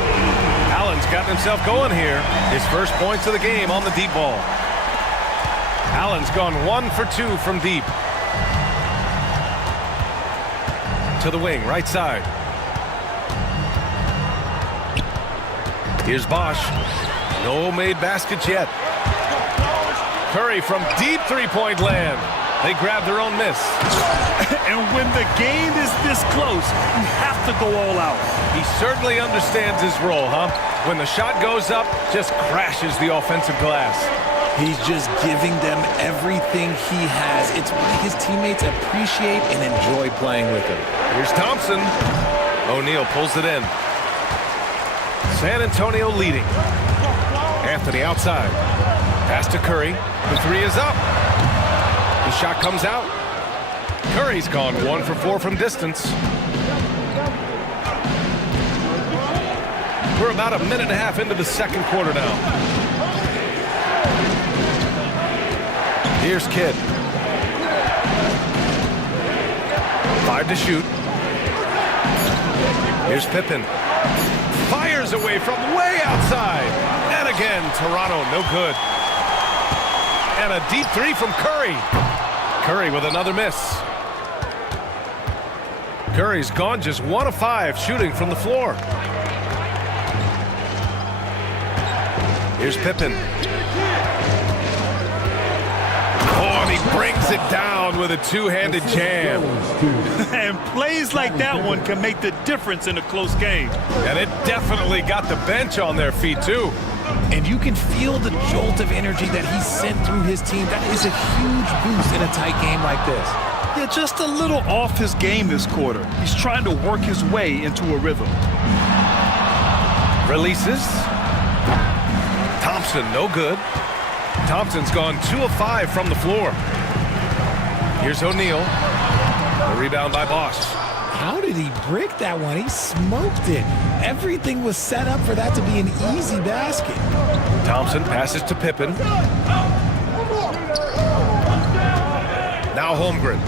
Allen's gotten himself going here. His first points of the game on the deep ball. Allen's gone 1 for 2 from deep. To the wing, right side. Here's Bosch. No made baskets yet. Curry from deep three-point land. They grab their own miss. And when the game is this close, you have to go all out. He certainly understands his role, huh? When the shot goes up, just crashes the offensive glass. He's just giving them everything he has. It's why his teammates appreciate and enjoy playing with him. Here's Thompson. O'Neal pulls it in. San Antonio leading. Anthony outside. Pass to Curry. The 3 is up. The shot comes out. Curry's gone 1 for 4 from distance. We're about a minute and a half into the second quarter now. Here's Kidd. 5 to shoot. Here's Pippen. Fires away from way outside. And again, Toronto, no good. And a deep 3 from Curry. Curry with another miss. Curry's gone just 1 of 5 shooting from the floor. Here's Pippen. Oh, and he brings it down with a two-handed jam. And plays like that one can make the difference in a close game. And it definitely got the bench on their feet, too. And you can feel the jolt of energy that he sent through his team. That is a huge boost in a tight game like this. Yeah, just a little off his game this quarter. He's trying to work his way into a rhythm. Releases. Thompson, no good. Thompson's gone 2 of 5 from the floor. Here's O'Neal. The rebound by Bosch. How did he brick that one? He smoked it. Everything was set up for that to be an easy basket. Thompson passes to Pippen. Now Holmgren.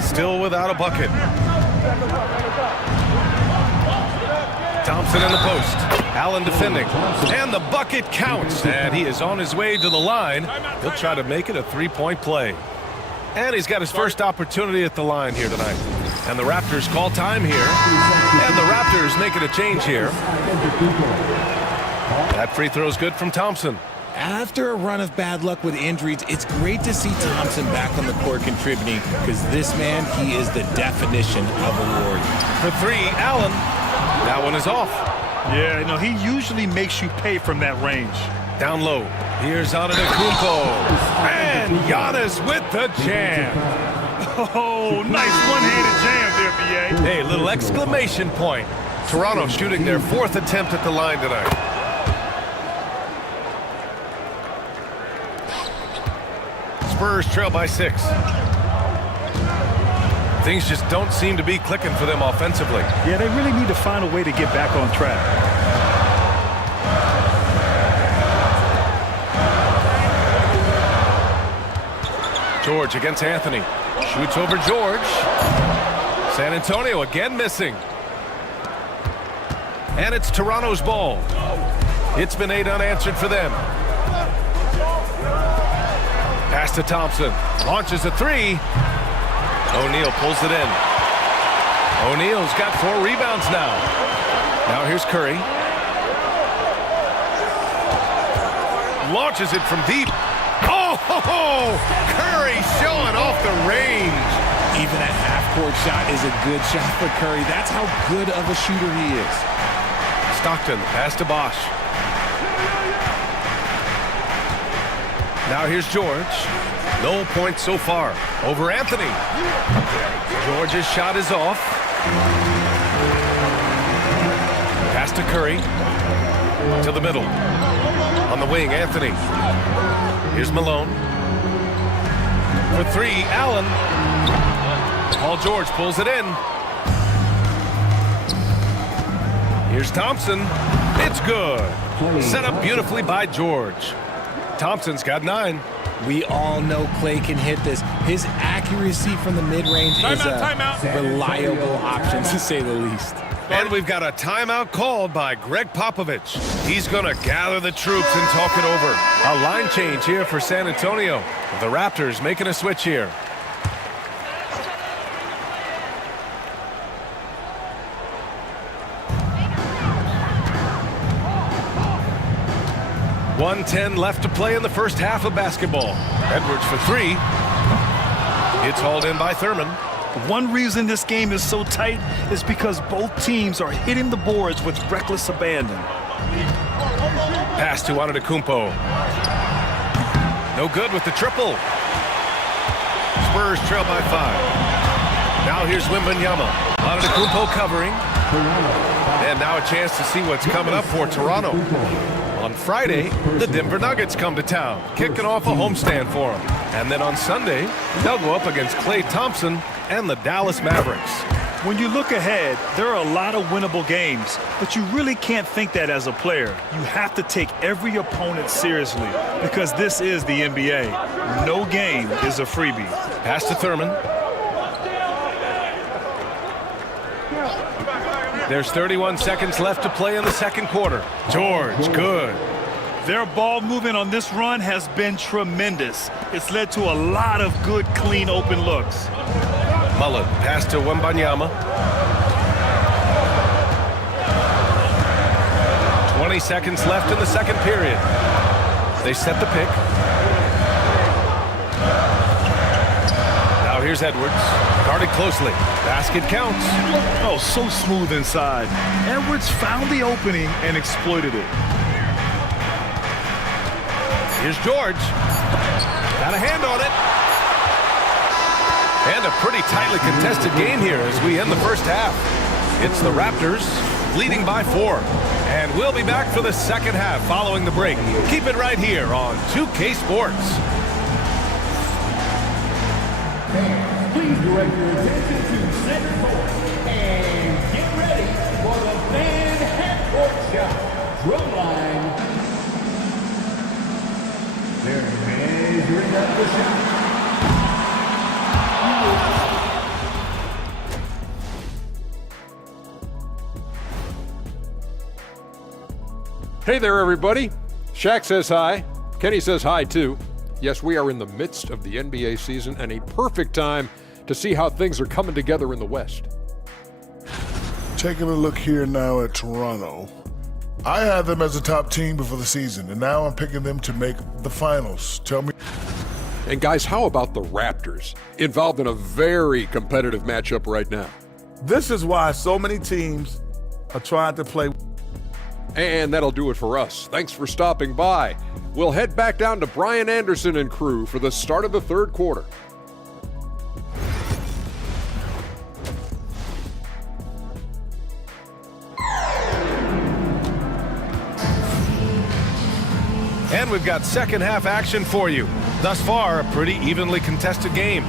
Still without a bucket. Thompson in the post. Allen defending. And the bucket counts. And he is on his way to the line. He'll try to make it a 3-point play. And he's got his first opportunity at the line here tonight. And the Raptors call time here. And the Raptors making a change here. That free throw is good from Thompson. After a run of bad luck with injuries, it's great to see Thompson back on the court contributing, because this man, he is the definition of a warrior. For 3, Allen. That one is off. Yeah, you know, he usually makes you pay from that range. Down low. Here's Antetokounmpo. And Giannis with the jam. Oh, nice one-handed jam there, B.A. Hey, little exclamation point. Toronto shooting their 4th attempt at the line tonight. Spurs trail by 6. Things just don't seem to be clicking for them offensively. Yeah, they really need to find a way to get back on track. George against Anthony. Shoots over George. San Antonio again missing. And it's Toronto's ball. It's been 8 unanswered for them. Pass to Thompson. Launches a 3. O'Neal pulls it in. O'Neal's got 4 rebounds now. Now here's Curry. Launches it from deep. Oh, Curry showing off the range. Even a half-court shot is a good shot for Curry. That's how good of a shooter he is. Stockton, pass to Bosch. Now here's George. No points so far. Over Anthony. George's shot is off. Pass to Curry. To the middle. On the wing, Anthony. Here's Malone. For 3, Allen. Paul George pulls it in. Here's Thompson. It's good. Set up beautifully by George. Thompson's got 9. We all know Clay can hit this. His accuracy from the mid-range is a reliable option, to say the least. And we've got a timeout called by Greg Popovich. He's going to gather the troops and talk it over. A line change here for San Antonio. The Raptors making a switch here. .110 left to play in the first half of basketball. Edwards for 3. It's hauled in by Thurman. One reason this game is so tight is because both teams are hitting the boards with reckless abandon. Pass to Antetokounmpo. No good with the triple. Spurs trail by 5. Now here's Wembanyama. Antetokounmpo covering. And now a chance to see what's coming up for Toronto. On Friday, the Denver Nuggets come to town, kicking off a homestand for them. And then on Sunday, they'll go up against Klay Thompson and the Dallas Mavericks. When you look ahead, there are a lot of winnable games, but you really can't think that as a player. You have to take every opponent seriously because this is the NBA. No game is a freebie. Pass to Thurman. There's 31 seconds left to play in the second quarter. George, good. Their ball movement on this run has been tremendous. It's led to a lot of good, clean, open looks. Mullen, pass to Wembanyama. 20 seconds left in the second period. They set the pick. Now here's Edwards. Guarded closely. Basket counts. Oh, so smooth inside. Edwards found the opening and exploited it. Here's George. Got a hand on it. And a pretty tightly contested game here as we end the first half. It's the Raptors leading by 4. And we'll be back for the second half following the break. Keep it right here on 2K Sports. Please direct your attention to center court and get ready for the fan half-court shot. Drum line. They're measuring up the shot. Hey there, everybody. Shaq says hi. Kenny says hi, too. Yes, we are in the midst of the NBA season and a perfect time to see how things are coming together in the West. Taking a look here now at Toronto. I had them as a top team before the season, and now I'm picking them to make the finals. Tell me. And guys, how about the Raptors? Involved in a very competitive matchup right now. This is why so many teams are trying to play. And that'll do it for us. Thanks for stopping by. We'll head back down to Brian Anderson and crew for the start of the third quarter. And we've got second half action for you. Thus far, a pretty evenly contested game.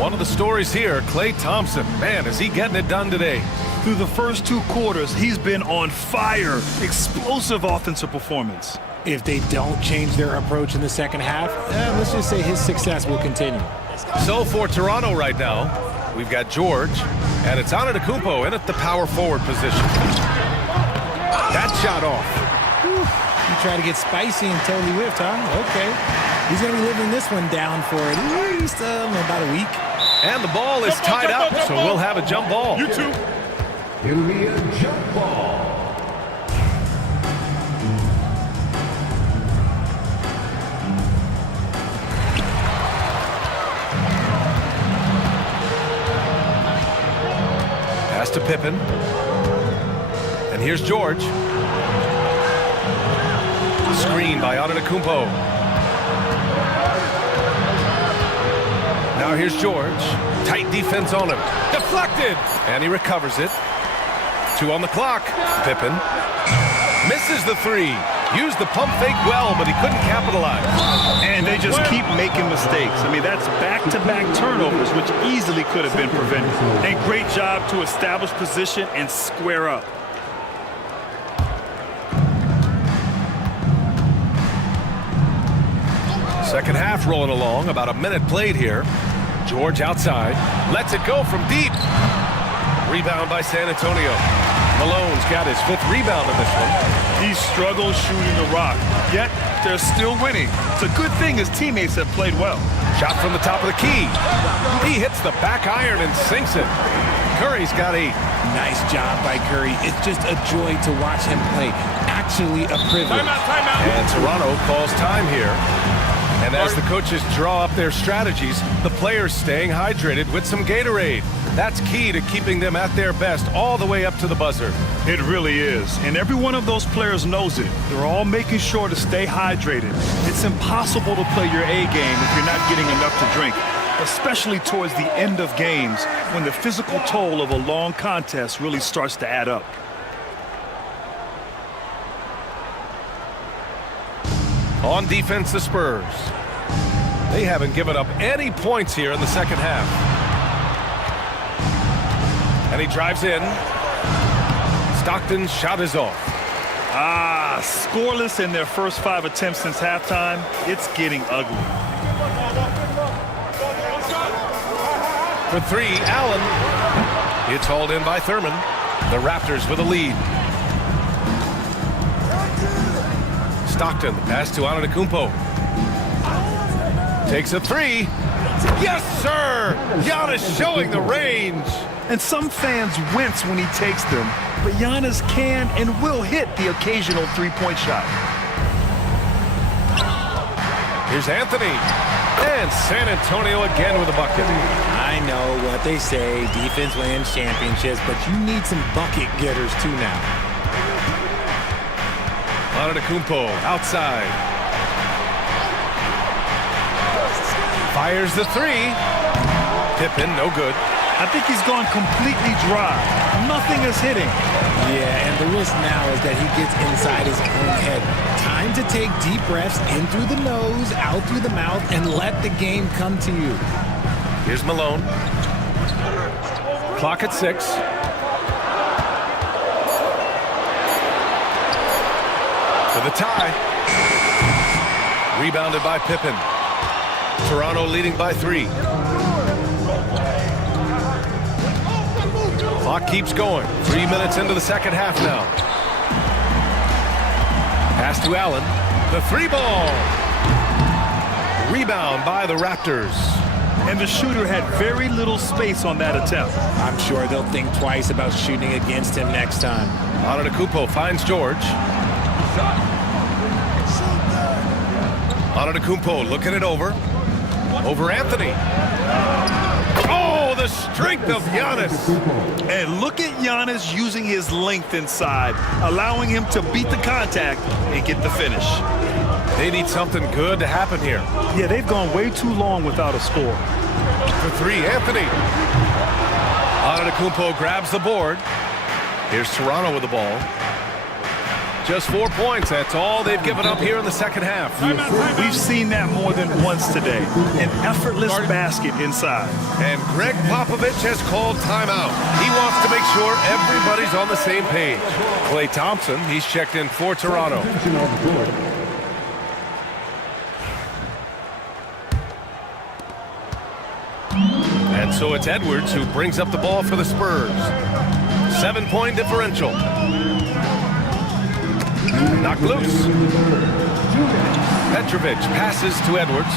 One of the stories here, Klay Thompson. Man, is he getting it done today. Through the first 2 quarters, he's been on fire. Explosive offensive performance. If they don't change their approach in the second half, let's just say his success will continue. So for Toronto right now, we've got George, and it's Antetokounmpo in at the power forward position. That shot off. You try to get spicy and totally whiffed, huh? Okay. He's going to be living this one down for at least about a week. And the ball is tied up, so we'll have a jump ball. You too. It'll be a jump ball. Pass to Pippen. And here's George. Screen by Antetokounmpo. Now here's George. Tight defense on him. Deflected! And he recovers it. 2 on the clock. Pippen misses the 3. Used the pump fake well, but he couldn't capitalize. And they just keep making mistakes. I mean, that's back-to-back turnovers, which easily could have been prevented. A great job to establish position and square up. Second half rolling along. About a minute played here. George outside. Lets it go from deep. Rebound by San Antonio. Malone's got his 5th rebound in this one. He struggles shooting the rock, yet they're still winning. It's a good thing his teammates have played well. Shot from the top of the key. He hits the back iron and sinks it. Curry's got 8. Nice job by Curry. It's just a joy to watch him play. Actually a privilege. Timeout. And Toronto calls time here. And as the coaches draw up their strategies, the players staying hydrated with some Gatorade. That's key to keeping them at their best all the way up to the buzzer. It really is. And every one of those players knows it. They're all making sure to stay hydrated. It's impossible to play your A game if you're not getting enough to drink, especially towards the end of games when the physical toll of a long contest really starts to add up. On defense, the Spurs. They haven't given up any points here in the second half. And he drives in. Stockton's shot is off. Scoreless in their first 5 attempts since halftime. It's getting ugly. For 3, Allen. It's hauled in by Thurman. The Raptors with a lead. Stockton, the pass to Antetokounmpo. Takes a 3. Yes, sir! Giannis showing the range. And some fans wince when he takes them, but Giannis can and will hit the occasional 3-point shot. Here's Anthony. And San Antonio again with a bucket. I know what they say, defense wins championships, but you need some bucket getters too now. Antetokounmpo outside. Fires the 3. Pippen, no good. I think he's gone completely dry. Nothing is hitting. Yeah, and the risk now is that he gets inside his own head. Time to take deep breaths in through the nose, out through the mouth, and let the game come to you. Here's Malone. Clock at 6. For the tie. Rebounded by Pippen. Toronto leading by 3. Clock keeps going. 3 minutes into the second half now. Pass to Allen. The 3-ball. Rebound by the Raptors. And the shooter had very little space on that attempt. I'm sure they'll think twice about shooting against him next time. Antetokounmpo finds George. Antetokounmpo looking it over. Over Anthony. Oh, the strength of Giannis. And look at Giannis using his length inside, allowing him to beat the contact and get the finish. They need something good to happen here. Yeah, they've gone way too long without a score. For 3, Anthony. Antetokounmpo grabs the board. Here's Toronto with the ball. Just 4 points. That's all they've given up here in the second half. We've seen that more than once today. An effortless basket inside. And Greg Popovich has called timeout. He wants to make sure everybody's on the same page. Klay Thompson, he's checked in for Toronto. And so it's Edwards who brings up the ball for the Spurs. 7-point differential. Knocked loose. Petrovic passes to Edwards.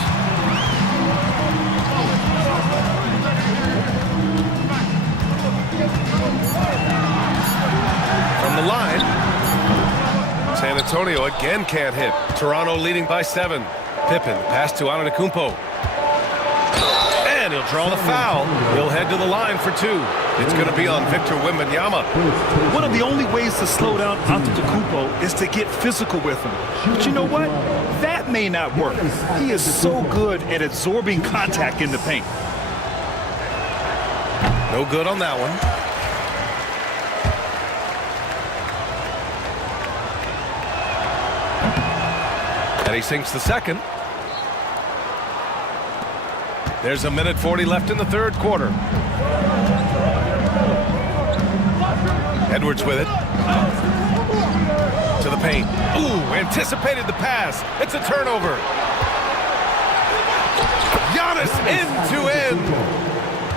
From the line. San Antonio again can't hit. Toronto leading by 7. Pippen pass to Antetokounmpo. And he'll draw the foul. He'll head to the line for 2. It's going to be on Victor Wembanyama. One of the only ways to slow down Antetokounmpo is to get physical with him. But you know what? That may not work. He is so good at absorbing contact in the paint. No good on that one. And he sinks the second. There's 1:40 left in the third quarter. Edwards with it. To the paint. Ooh, anticipated the pass. It's a turnover. Giannis end to end.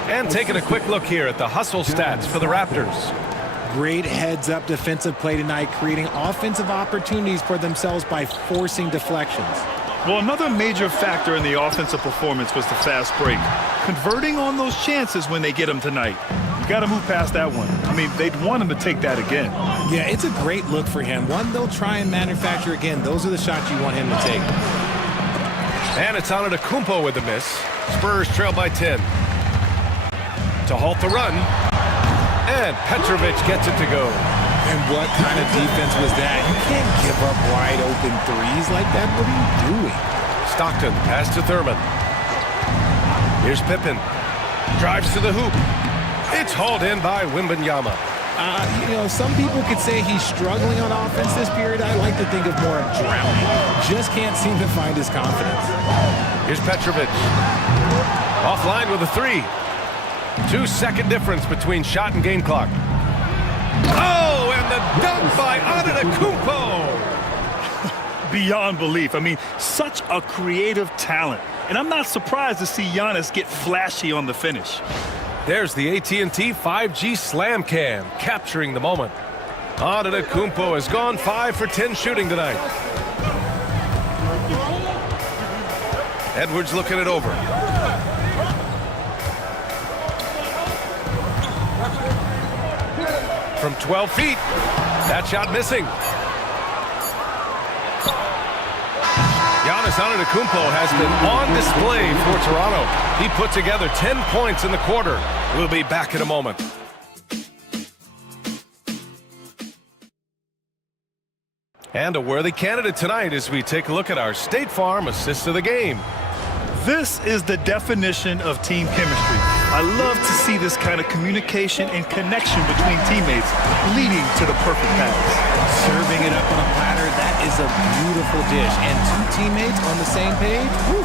And taking a quick look here at the hustle stats for the Raptors. Great heads-up defensive play tonight, creating offensive opportunities for themselves by forcing deflections. Well, another major factor in the offensive performance was the fast break. Converting on those chances when they get them tonight. You got to move past that one. I mean, they'd want him to take that again. Yeah, it's a great look for him. One they'll try and manufacture again. Those are the shots you want him to take. And it's Antetokounmpo with the miss. Spurs trail by 10. To halt the run. And Petrovic gets it to go. And what kind of defense was that? You can't give up wide open threes like that. What are you doing? Stockton, pass to Thurman. Here's Pippen. Drives to the hoop. It's hauled in by Wembanyama. Some people could say he's struggling on offense this period. I like to think of more of drowning. Just can't seem to find his confidence. Here's Petrovic. Offline with a 3. 2-second difference between shot and game clock. Oh, and the dunk by Antetokounmpo. Beyond belief. I mean, such a creative talent. And I'm not surprised to see Giannis get flashy on the finish. There's the AT&T 5G Slam Cam, capturing the moment. Antetokounmpo has gone 5 for 10 shooting tonight. Edwards looking it over. From 12 feet. That shot missing. Giannis Antetokounmpo has been on display for Toronto. He put together 10 points in the quarter. We'll be back in a moment. And a worthy candidate tonight as we take a look at our State Farm assist of the game. This is the definition of team chemistry. I love to see this kind of communication and connection between teammates leading to the perfect pass. Serving it up on a platter, that is a beautiful dish. And 2 teammates on the same page. Woo.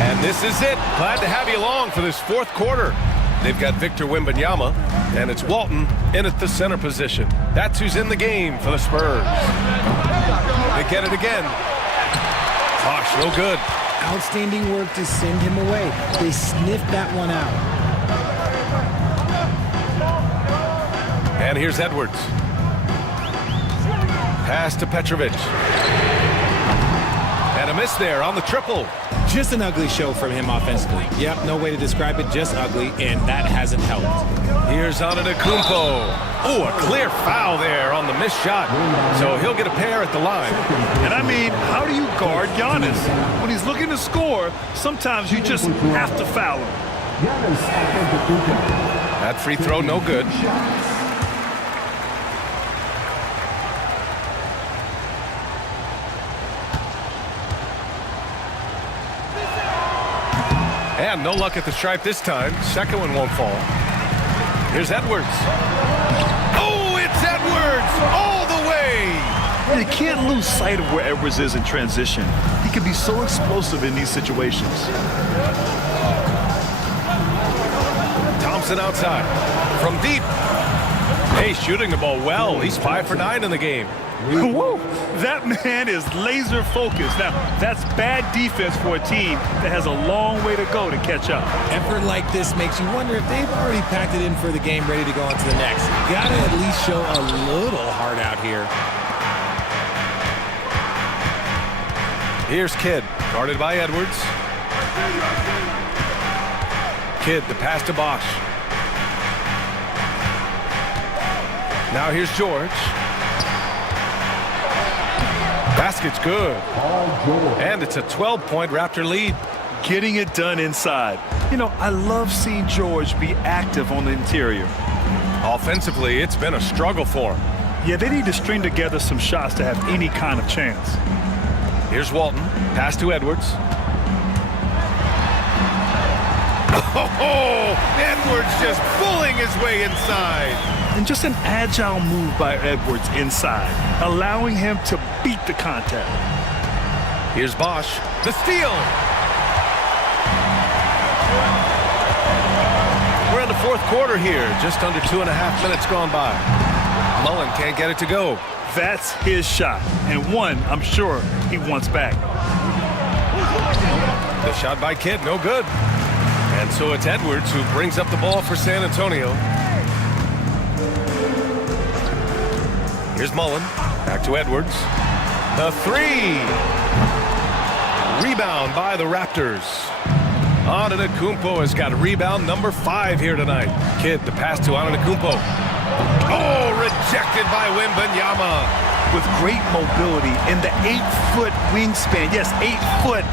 And this is it. Glad to have you along for this fourth quarter. They've got Victor Wembanyama, and it's Walton in at the center position. That's who's in the game for the Spurs. They get it again. Gosh, no good. Outstanding work to send him away. They sniffed that one out. And here's Edwards. Pass to Petrovic. And a miss there on the triple. Just an ugly show from him offensively. Yep, no way to describe it, just ugly, and that hasn't helped. Here's Antetokounmpo. Oh, a clear foul there on the missed shot. So he'll get a pair at the line. And I mean, how do you guard Giannis? When he's looking to score, sometimes you just have to foul him. That free throw, no good. And no luck at the stripe this time. Second one won't fall. Here's Edwards. Oh, it's Edwards! And you can't lose sight of where Edwards is in transition. He can be so explosive in these situations. Thompson outside. From deep. Hey, shooting the ball well. He's 5 for 9 in the game. Woo! That man is laser focused. Now, that's bad defense for a team that has a long way to go to catch up. Effort like this makes you wonder if they've already packed it in for the game, ready to go on to the next. You gotta at least show a little heart out here. Here's Kidd, guarded by Edwards. Kidd, the pass to Bosch. Now here's George. Basket's good. And it's a 12-point Raptor lead. Getting it done inside. You know, I love seeing George be active on the interior. Offensively, it's been a struggle for him. Yeah, they need to string together some shots to have any kind of chance. Here's Walton. Pass to Edwards. Oh, Edwards just pulling his way inside. And just an agile move by Edwards inside, allowing him to beat the contact. Here's Bosch. The steal. We're in the fourth quarter here. Just under 2.5 minutes gone by. Mullen can't get it to go. That's his shot, and one I'm sure he wants back. The shot by Kidd, no good. And so it's Edwards who brings up the ball for San Antonio. Here's Mullen. Back to Edwards. The three. Rebound by the Raptors. Antetokounmpo has got rebound number 5 here tonight. Kidd, the pass to Antetokounmpo. Oh, rejected by Wembanyama. With great mobility in the 8-foot wingspan. Yes, 8 foot.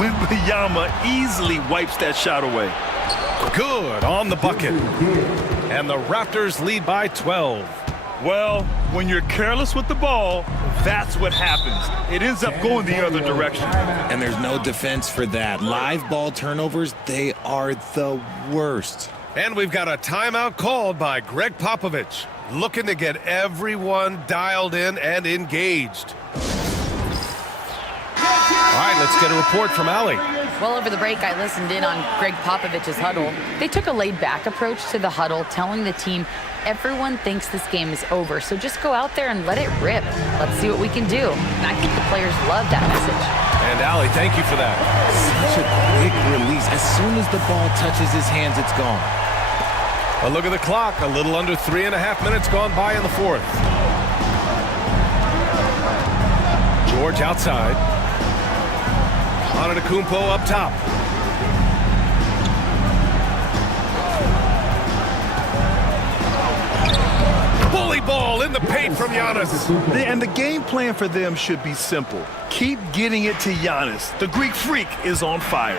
Wembanyama easily wipes that shot away. Good on the bucket. And the Raptors lead by 12. Well, when you're careless with the ball, that's what happens. It ends up going the other direction. And there's no defense for that. Live ball turnovers, they are the worst. And we've got a timeout called by Greg Popovich, looking to get everyone dialed in and engaged. All right, let's get a report from Allie. Well, over the break, I listened in on Greg Popovich's huddle. They took a laid-back approach to the huddle, telling the team everyone thinks this game is over, so just go out there and let it rip. Let's see what we can do. And I think the players love that message. And Allie, thank you for that. Such a quick release. As soon as the ball touches his hands, it's gone. A look at the clock. A little under 3.5 minutes gone by in the fourth. George outside. Antetokounmpo up top. Bully ball in the paint from Giannis. And the game plan for them should be simple. Keep getting it to Giannis. The Greek freak is on fire.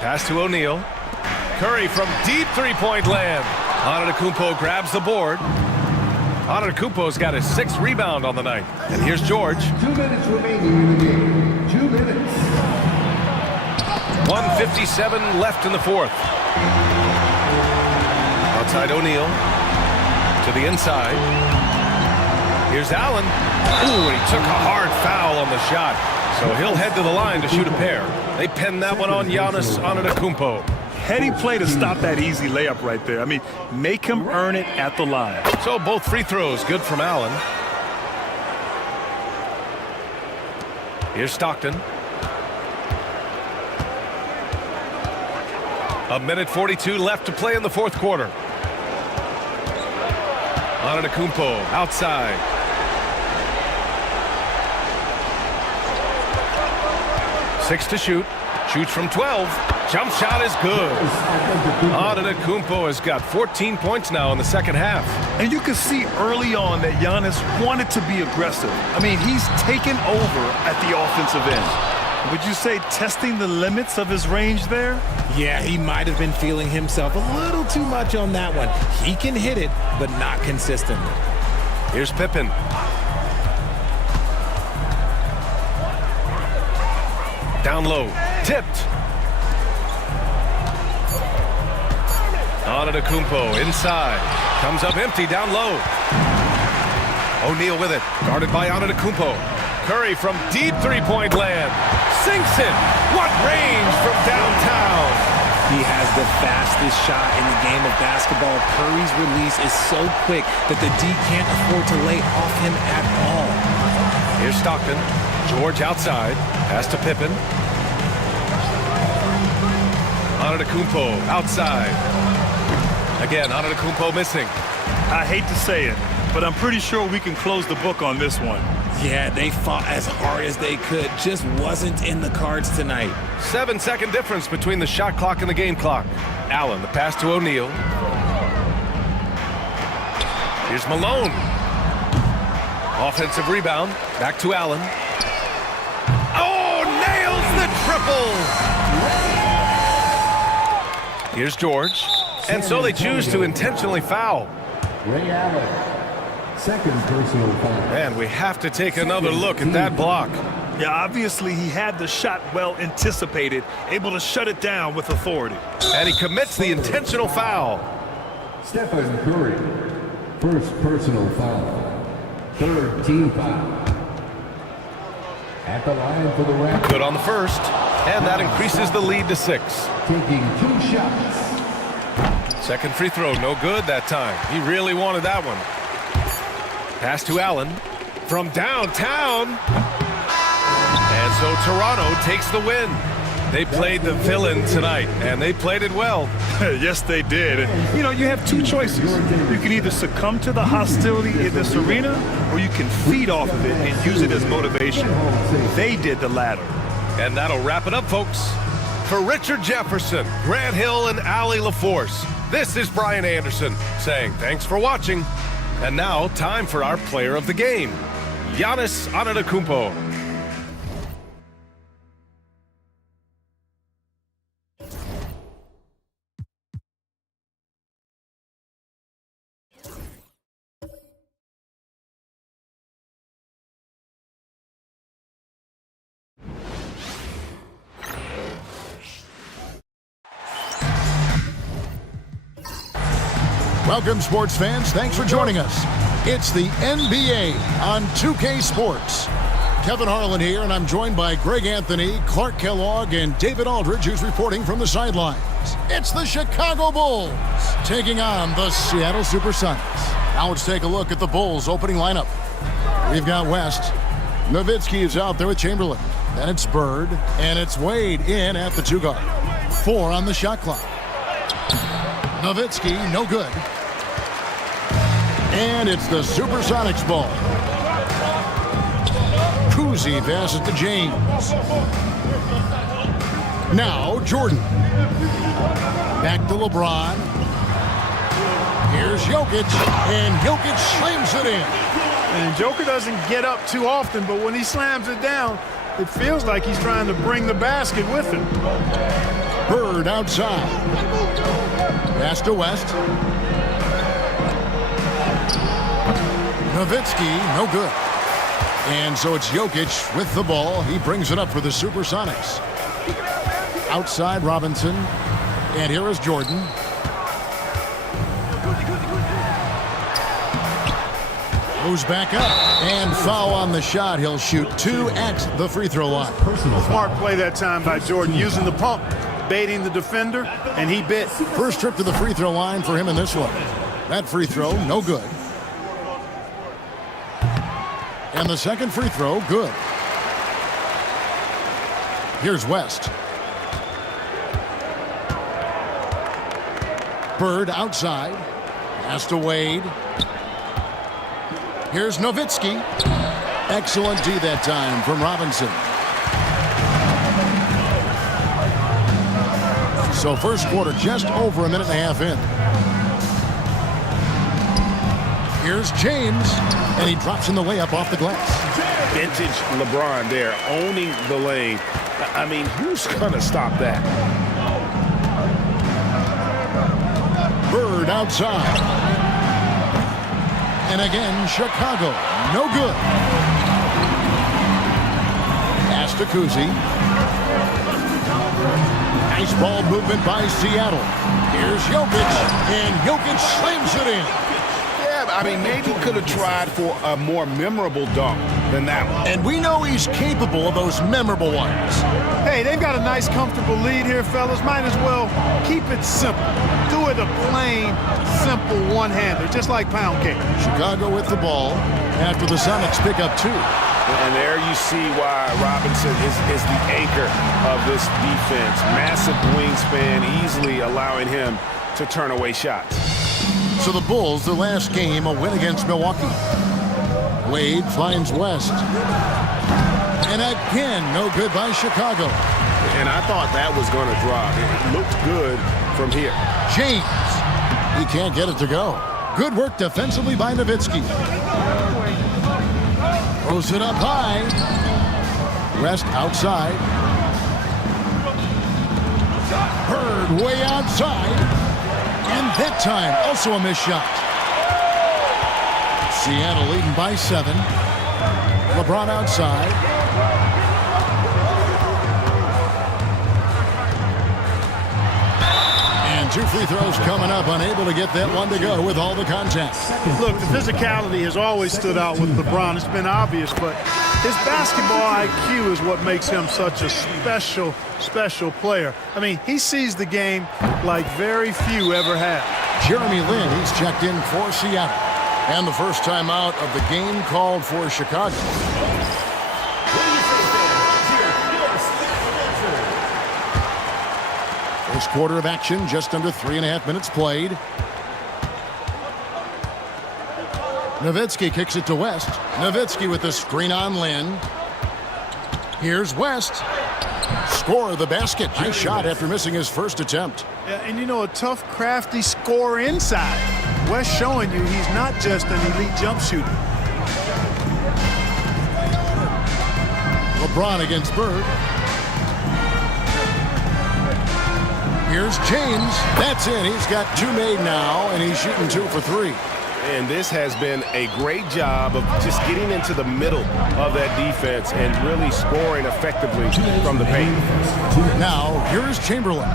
Pass to O'Neal. Curry from deep three-point land. Antetokounmpo grabs the board. Antetokounmpo's got his 6th rebound on the night. And here's George. 2 minutes remaining in the game. 2 minutes. 1:57 left in the fourth. Outside O'Neal. To the inside. Here's Allen. Ooh, and he took a hard foul on the shot. So he'll head to the line to shoot a pair. They pinned that one on Giannis Antetokounmpo. Heady play to stop that easy layup right there. I mean, make him earn it at the line. So both free throws good from Allen. Here's Stockton. 1:42 left to play in the fourth quarter. Antetokounmpo outside. Six to shoot. Shoots from 12. Jump shot is good. Antetokounmpo has got 14 points now in the second half. And you can see early on that Giannis wanted to be aggressive. I mean, he's taken over at the offensive end. Would you say testing the limits of his range there? Yeah, he might have been feeling himself a little too much on that one. He can hit it, but not consistently. Here's Pippen. Down low. Tipped. Antetokounmpo inside. Comes up empty down low. O'Neal with it, guarded by Antetokounmpo. Curry from deep three-point land. Sinks it. What range from downtown. He has the fastest shot in the game of basketball. Curry's release is so quick that the D can't afford to lay off him at all. Here's Stockton. George outside. Pass to Pippen. Antetokounmpo outside. Again, Antetokounmpo missing. I hate to say it, but I'm pretty sure we can close the book on this one. Yeah, they fought as hard as they could. Just wasn't in the cards tonight. 7-second difference between the shot clock and the game clock. Allen, the pass to O'Neal. Here's Malone. Offensive rebound. Back to Allen. Oh, nails the triple. Here's George. And so they choose to intentionally foul. Ray Allen. Second personal foul. And we have to take another look at that block. Yeah, obviously he had the shot well anticipated, able to shut it down with authority. And he commits the intentional foul. Stephen Curry. First personal foul. Third team foul. At the line for the Raptors. Good on the first. And that increases the lead to 6. Taking 2 shots. Second free throw, no good that time. He really wanted that one. Pass to Allen from downtown. And so Toronto takes the win. They played the villain tonight, and they played it well. Yes, they did. And, you have 2 choices. You can either succumb to the hostility in this arena, or you can feed off of it and use it as motivation. They did the latter. And that'll wrap it up, folks. For Richard Jefferson, Grant Hill, and Allie LaForce, this is Brian Anderson saying thanks for watching. And now, time for our player of the game, Giannis Antetokounmpo. Welcome, sports fans. Thanks for joining us. It's the NBA on 2K Sports. Kevin Harlan here, and I'm joined by Greg Anthony, Clark Kellogg, and David Aldridge, who's reporting from the sidelines. It's the Chicago Bulls taking on the Seattle Supersonics. Now let's take a look at the Bulls' opening lineup. We've got West. Nowitzki is out there with Chamberlain. Then it's Bird, and it's Wade in at the 2 guard. 4 on the shot clock. Nowitzki, no good. And it's the Supersonics ball. Kuzi passes to James. Now Jordan. Back to LeBron. Here's Jokic, and Jokic slams it in. And Joker doesn't get up too often, but when he slams it down, it feels like he's trying to bring the basket with him. Bird outside. Pass to West. Nowitzki, no good. And so it's Jokic with the ball. He brings it up for the Supersonics. Outside Robinson. And here is Jordan. Goes back up. And foul on the shot. He'll shoot 2 at the free throw line. Smart play that time by Jordan, using the pump, baiting the defender, and he bit. First trip to the free throw line for him in this one. That free throw, no good. And the second free throw, good. Here's West. Bird outside. Pass to Wade. Here's Nowitzki. Excellent D that time from Robinson. So first quarter just over a minute and a half in. Here's James, and he drops in the layup off the glass. Vintage LeBron there, owning the lane. I mean, who's going to stop that? Bird outside. And again, Chicago, no good. Pass to Kuzi. Nice ball movement by Seattle. Here's Jokic, and Jokic slams it in. I mean, maybe could have tried for a more memorable dunk than that one. And we know he's capable of those memorable ones. Hey, they've got a nice, comfortable lead here, fellas. Might as well keep it simple. Do it a plain, simple one-hander, just like pound cake. Chicago with the ball after the Sonics pick up 2. And there you see why Robinson is the anchor of this defense. Massive wingspan, easily allowing him to turn away shots. So the Bulls, their last game, a win against Milwaukee. Wade finds West. And again, no good by Chicago. And I thought that was going to drop. It looked good from here. James. He can't get it to go. Good work defensively by Nowitzki. Throws it up high. West outside. Bird way outside. And that time, also a missed shot. Seattle leading by 7. LeBron outside. And 2 free throws coming up, unable to get that one to go with all the contact. Look, the physicality has always stood out with LeBron. It's been obvious, but his basketball IQ is what makes him such a special player. I mean, he sees the game like very few ever have. Jeremy Lin, he's checked in for Seattle. And the first time out of the game called for Chicago. First quarter of action, just under 3.5 minutes played. Nowitzki kicks it to West. Nowitzki with the screen on Lin. Here's West. Score the basket. Nice shot after missing his first attempt. Yeah, and you know, a tough, crafty scorer inside. West showing you he's not just an elite jump shooter. LeBron against Bird. Here's James. That's it. He's got 2 made now, and he's shooting 2 for 3. And this has been a great job of just getting into the middle of that defense and really scoring effectively from the paint. Now, here's Chamberlain.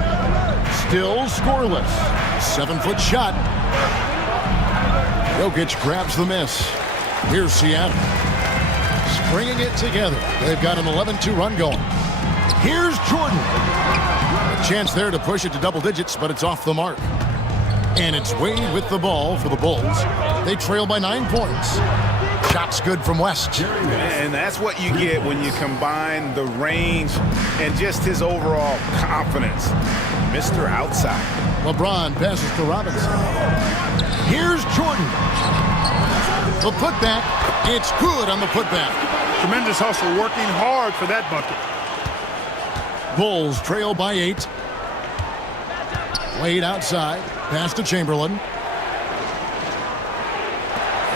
Still scoreless. 7-foot shot. Jokic grabs the miss. Here's Seattle. Stringing it together. They've got an 11-2 run going. Here's Jordan. A chance there to push it to double digits, but it's off the mark. And it's Wade with the ball for the Bulls. They trail by 9 points. Shot's good from West. And that's what you get when you combine the range and just his overall confidence. Mr. Outside. LeBron passes to Robinson. Here's Jordan. The putback. It's good on the putback. Tremendous hustle, working hard for that bucket. Bulls trail by 8. Wade outside. Pass to Chamberlain.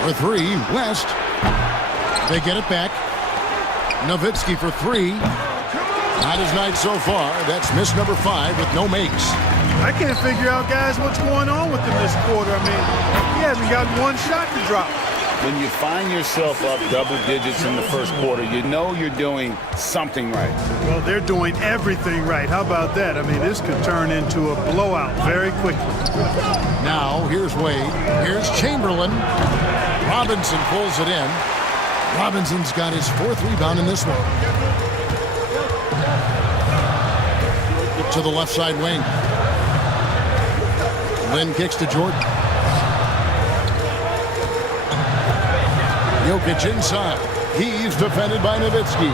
For 3, West. They get it back. Nowitzki for 3. Not his night so far. That's miss number 5 with no makes. I can't figure out, guys, what's going on with him this quarter. I mean, he hasn't got one shot to drop. When you find yourself up double digits in the first quarter, you know you're doing something right. Well, they're doing everything right. How about that? I mean, this could turn into a blowout very quickly. Now, here's Wade. Here's Chamberlain. Robinson pulls it in. Robinson's got his 4th rebound in this one. To the left side wing. Lin kicks to Jordan. Jokic inside. He's defended by Nowitzki.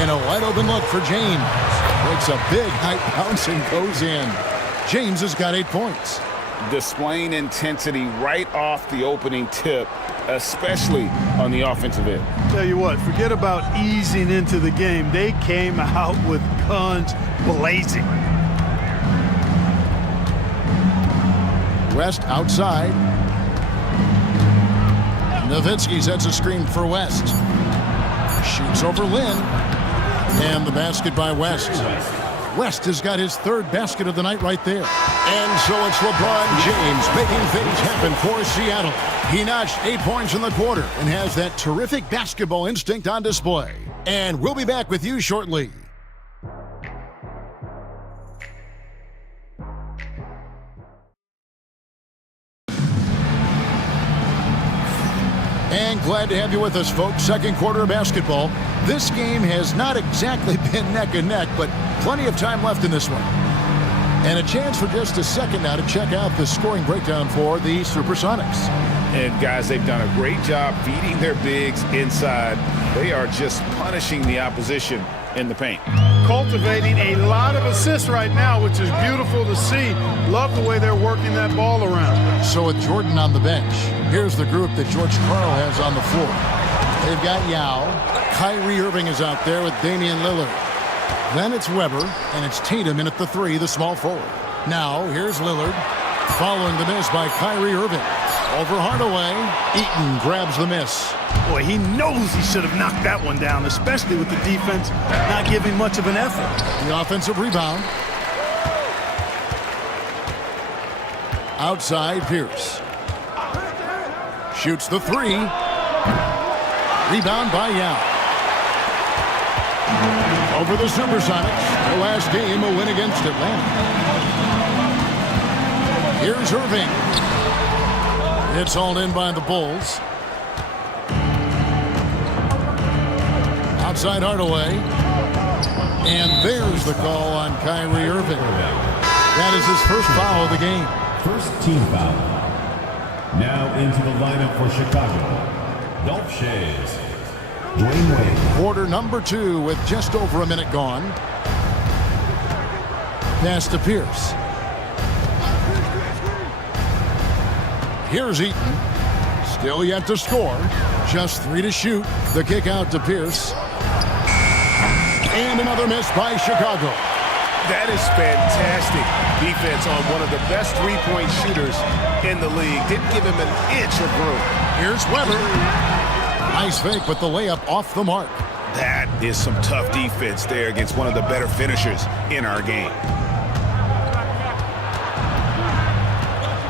And a wide open look for James. Makes a big high bounce and goes in. James has got 8 points. Displaying intensity right off the opening tip, especially on the offensive end. Tell you what, forget about easing into the game. They came out with guns blazing. West outside. Nowitzki sets a screen for West. Shoots over Lin. And the basket by West. West has got his 3rd basket of the night right there. And so it's LeBron James making things happen for Seattle. He notched 8 points in the quarter and has that terrific basketball instinct on display. And we'll be back with you shortly. And glad to have you with us, folks. Second quarter of basketball. This game has not exactly been neck and neck, but plenty of time left in this one. And a chance for just a second now to check out the scoring breakdown for the Supersonics. And guys, they've done a great job feeding their bigs inside. They are just punishing the opposition in the paint. Cultivating a lot of assists right now, which is beautiful to see. Love the way they're working that ball around. So with Jordan on the bench, here's the group that George Karl has on the floor. They've got Yao. Kyrie Irving is out there with Damian Lillard. Then it's Weber, and it's Tatum in at the 3, the small forward. Now, here's Lillard, following the miss by Kyrie Irving. Over Hardaway, Eaton grabs the miss. Boy, he knows he should have knocked that one down, especially with the defense not giving much of an effort. The offensive rebound. Outside, Pierce. Shoots the 3. Rebound by Yao. Over the Supersonics. The last game, a win against Atlanta. Here's Irving. It's hauled in by the Bulls. Outside Hardaway. And there's the call on Kyrie Irving. That is his first foul of the game. First team foul. Now into the lineup for Chicago. Dolph Schayes. Dwayne Wade. Quarter number 2 with just over a minute gone. Pass to Pierce. Here's Eaton. Still yet to score. Just 3 to shoot. The kick out to Pierce. And another miss by Chicago. That is fantastic defense on one of the best three-point shooters in the league. Didn't give him an inch of room. Here's Weber. Nice fake, but the layup off the mark. That is some tough defense there against one of the better finishers in our game.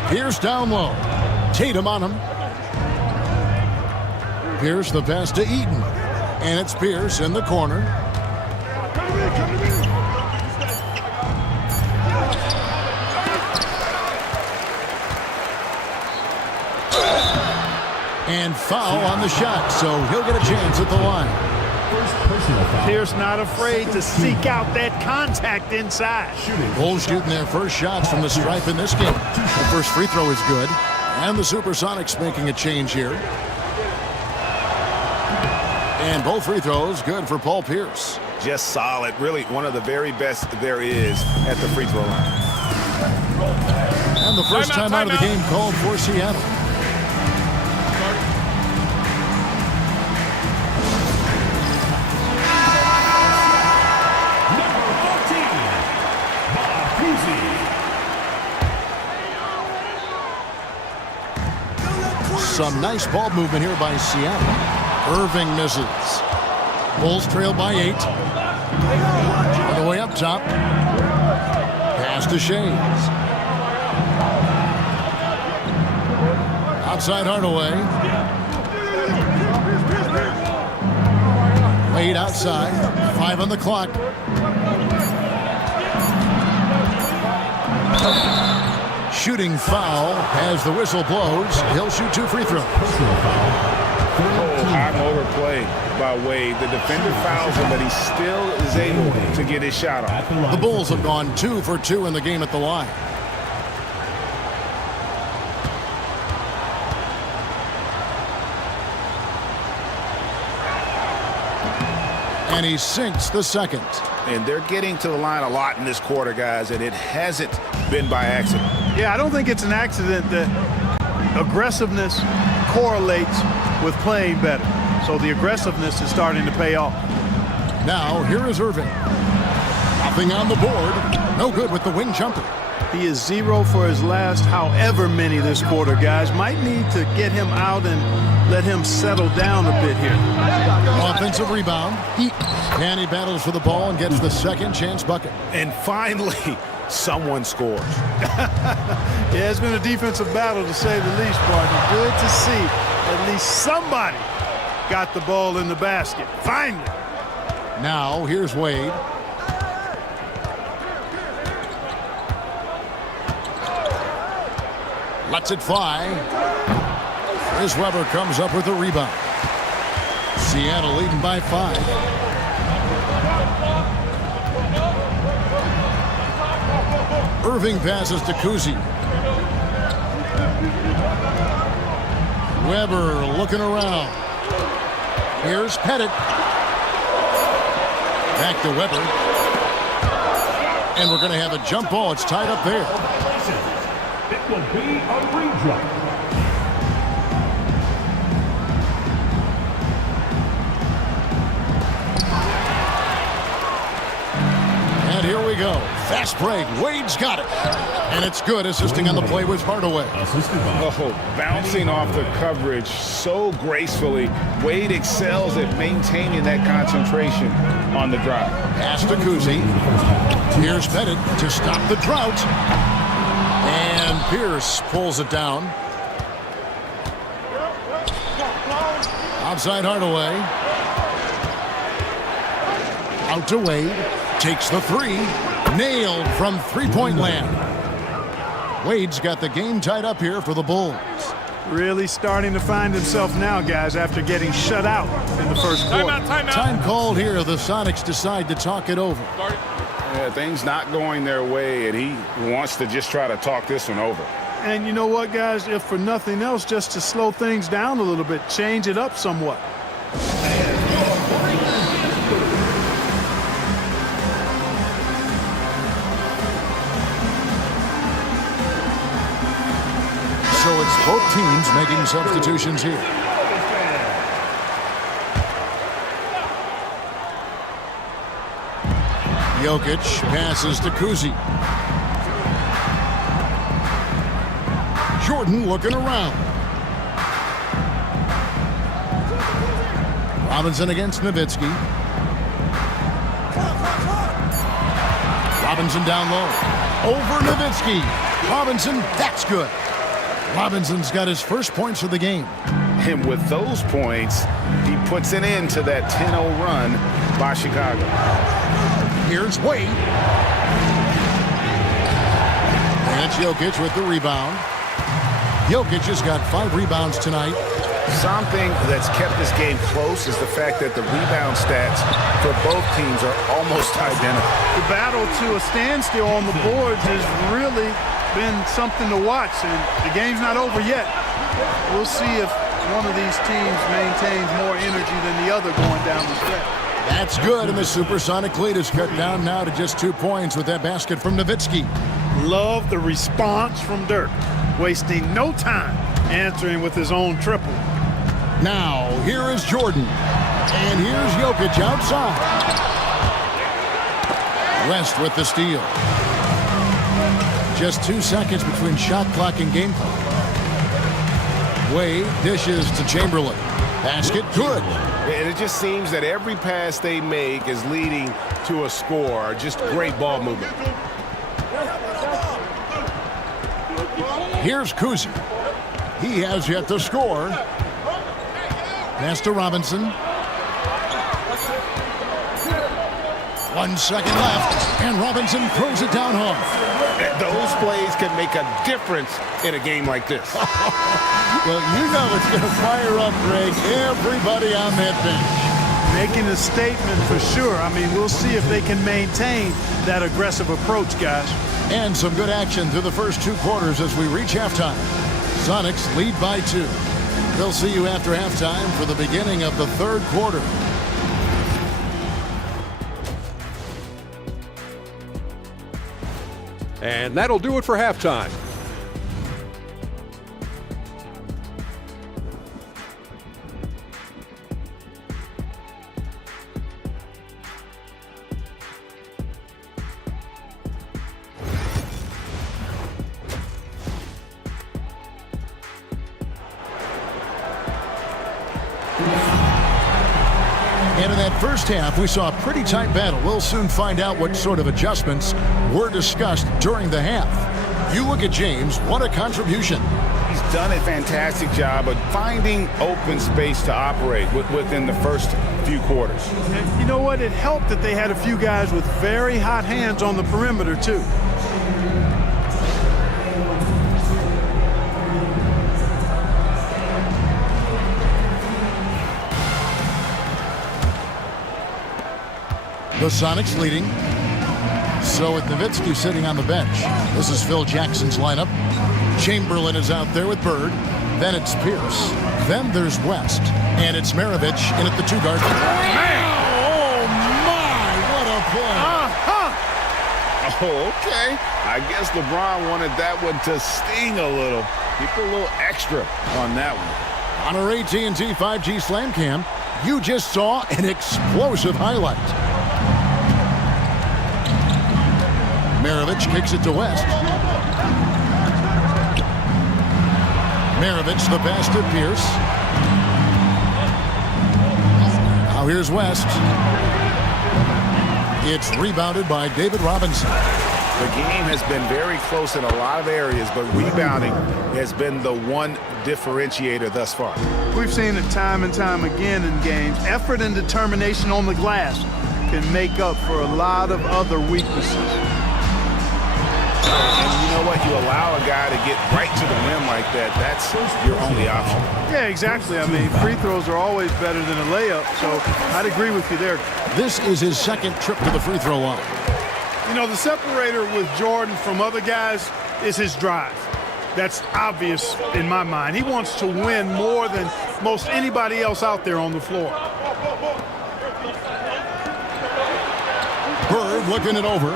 Pierce down low. Tatum on him. Pierce the pass to Eaton. And it's Pierce in the corner. And foul on the shot, so he'll get a chance at the line. Pierce not afraid to seek out that contact inside. Bulls shooting their first shots from the stripe in this game. The first free throw is good. And the Supersonics making a change here. And both free throws good for Paul Pierce. Just solid. Really one of the very best there is at the free throw line. And the first time out of the game called for Seattle. Some nice ball movement here by Seattle. Irving misses. Bulls trail by 8. All the way up top. Pass to Schayes. Outside Hardaway. Wade outside. 5 on the clock. Shooting foul as the whistle blows. He'll shoot 2 free throws. High motor play by Wade. The defender fouls him, but he still is able to get his shot off. The Bulls have gone 2 for 2 in the game at the line. And he sinks the second. And they're getting to the line a lot in this quarter, guys, and it hasn't been by accident. Yeah, I don't think it's an accident that aggressiveness correlates with playing better. So the aggressiveness is starting to pay off. Now, here is Irving. Nothing on the board. No good with the wing jumper. He is 0 for his last however many this quarter, guys. Might need to get him out and let him settle down a bit here. Offensive rebound. And he battles for the ball and gets the second chance bucket. And finally, someone scores. Yeah, it's been a defensive battle to say the least, partner. Good to see at least somebody got the ball in the basket. Finally. Now, here's Wade. Lets it fly. As Weber comes up with a rebound. Seattle leading by 5. Irving passes to Kuzi. Weber looking around. Here's Pettit. Back to Weber. And we're going to have a jump ball. It's tied up there. It will be a redraw. And here we go. Fast break. Wade's got it. And it's good. Assisting on the play was Hardaway. Oh, bouncing off the coverage so gracefully. Wade excels at maintaining that concentration on the drive. Pass to Kuzi. Here's Pettit to stop the drought. And Pierce pulls it down. Outside Hardaway. Out to Wade. Takes the 3. Nailed from three-point land. Wade's got the game tied up here for the Bulls. Really starting to find himself now, guys, after getting shut out in the first quarter. Time called here. The Sonics decide to talk it over. Yeah, things not going their way, and he wants to just try to talk this one over. And you know what, guys? If for nothing else, just to slow things down a little bit, change it up somewhat. So it's both teams making substitutions here. Jokic passes to Kuzi. Jordan looking around. Robinson against Nowitzki. Robinson down low. Over Nowitzki. Robinson, that's good. Robinson's got his first points of the game. And with those points, he puts an end to that 10-0 run by Chicago. Here's Wade. And Jokic with the rebound. Jokic has got 5 rebounds tonight. Something that's kept this game close is the fact that the rebound stats for both teams are almost identical. The battle to a standstill on the boards has really been something to watch, and the game's not over yet. We'll see if one of these teams maintains more energy than the other going down the stretch. That's good, and the Supersonic lead is cut down now to just 2 points with that basket from Nowitzki. Love the response from Dirk, wasting no time answering with his own triple. Now, here is Jordan, and here's Jokic outside. West with the steal. Just 2 seconds between shot clock and game clock. Wade dishes to Chamberlain. Basket good. And it just seems that every pass they make is leading to a score. Just great ball movement. Here's Kuzi. He has yet to score. Pass to Robinson. 1 second left, and Robinson throws it down home. Those plays can make a difference in a game like this. Well, you know it's going to fire up, Greg, everybody on that bench. Making a statement for sure. I mean, we'll see if they can maintain that aggressive approach, guys. And some good action through the first 2 quarters as we reach halftime. Sonics lead by 2. We'll see you after halftime for the beginning of the 3rd quarter. And that'll do it for halftime. And in that first half, we saw a pretty tight battle. We'll soon find out what sort of adjustments were discussed during the half. You look at James, what a contribution. He's done a fantastic job of finding open space to operate within the first few quarters. And you know what? It helped that they had a few guys with very hot hands on the perimeter, too. The Sonics leading. So with Nowitzki sitting on the bench, this is Phil Jackson's lineup. Chamberlain is out there with Bird. Then it's Pierce. Then there's West. And it's Maravich in at the 2-guard. Oh, my! What a play! Oh, okay. I guess LeBron wanted that one to sting a little. He put a little extra on that one. On our AT&T 5G Slam Cam, you just saw an explosive highlight. Maravich kicks it to West. Maravich the pass to Pierce. Now here's West. It's rebounded by David Robinson. The game has been very close in a lot of areas, but rebounding has been the one differentiator thus far. We've seen it time and time again in games. Effort and determination on the glass can make up for a lot of other weaknesses. And you know what? You allow a guy to get right to the rim like that, that's your only option. Yeah, exactly. I mean, free throws are always better than a layup, so I'd agree with you there. This is his second trip to the free throw line. You know, the separator with Jordan from other guys is his drive. That's obvious in my mind. He wants to win more than most anybody else out there on the floor. Bird looking it over.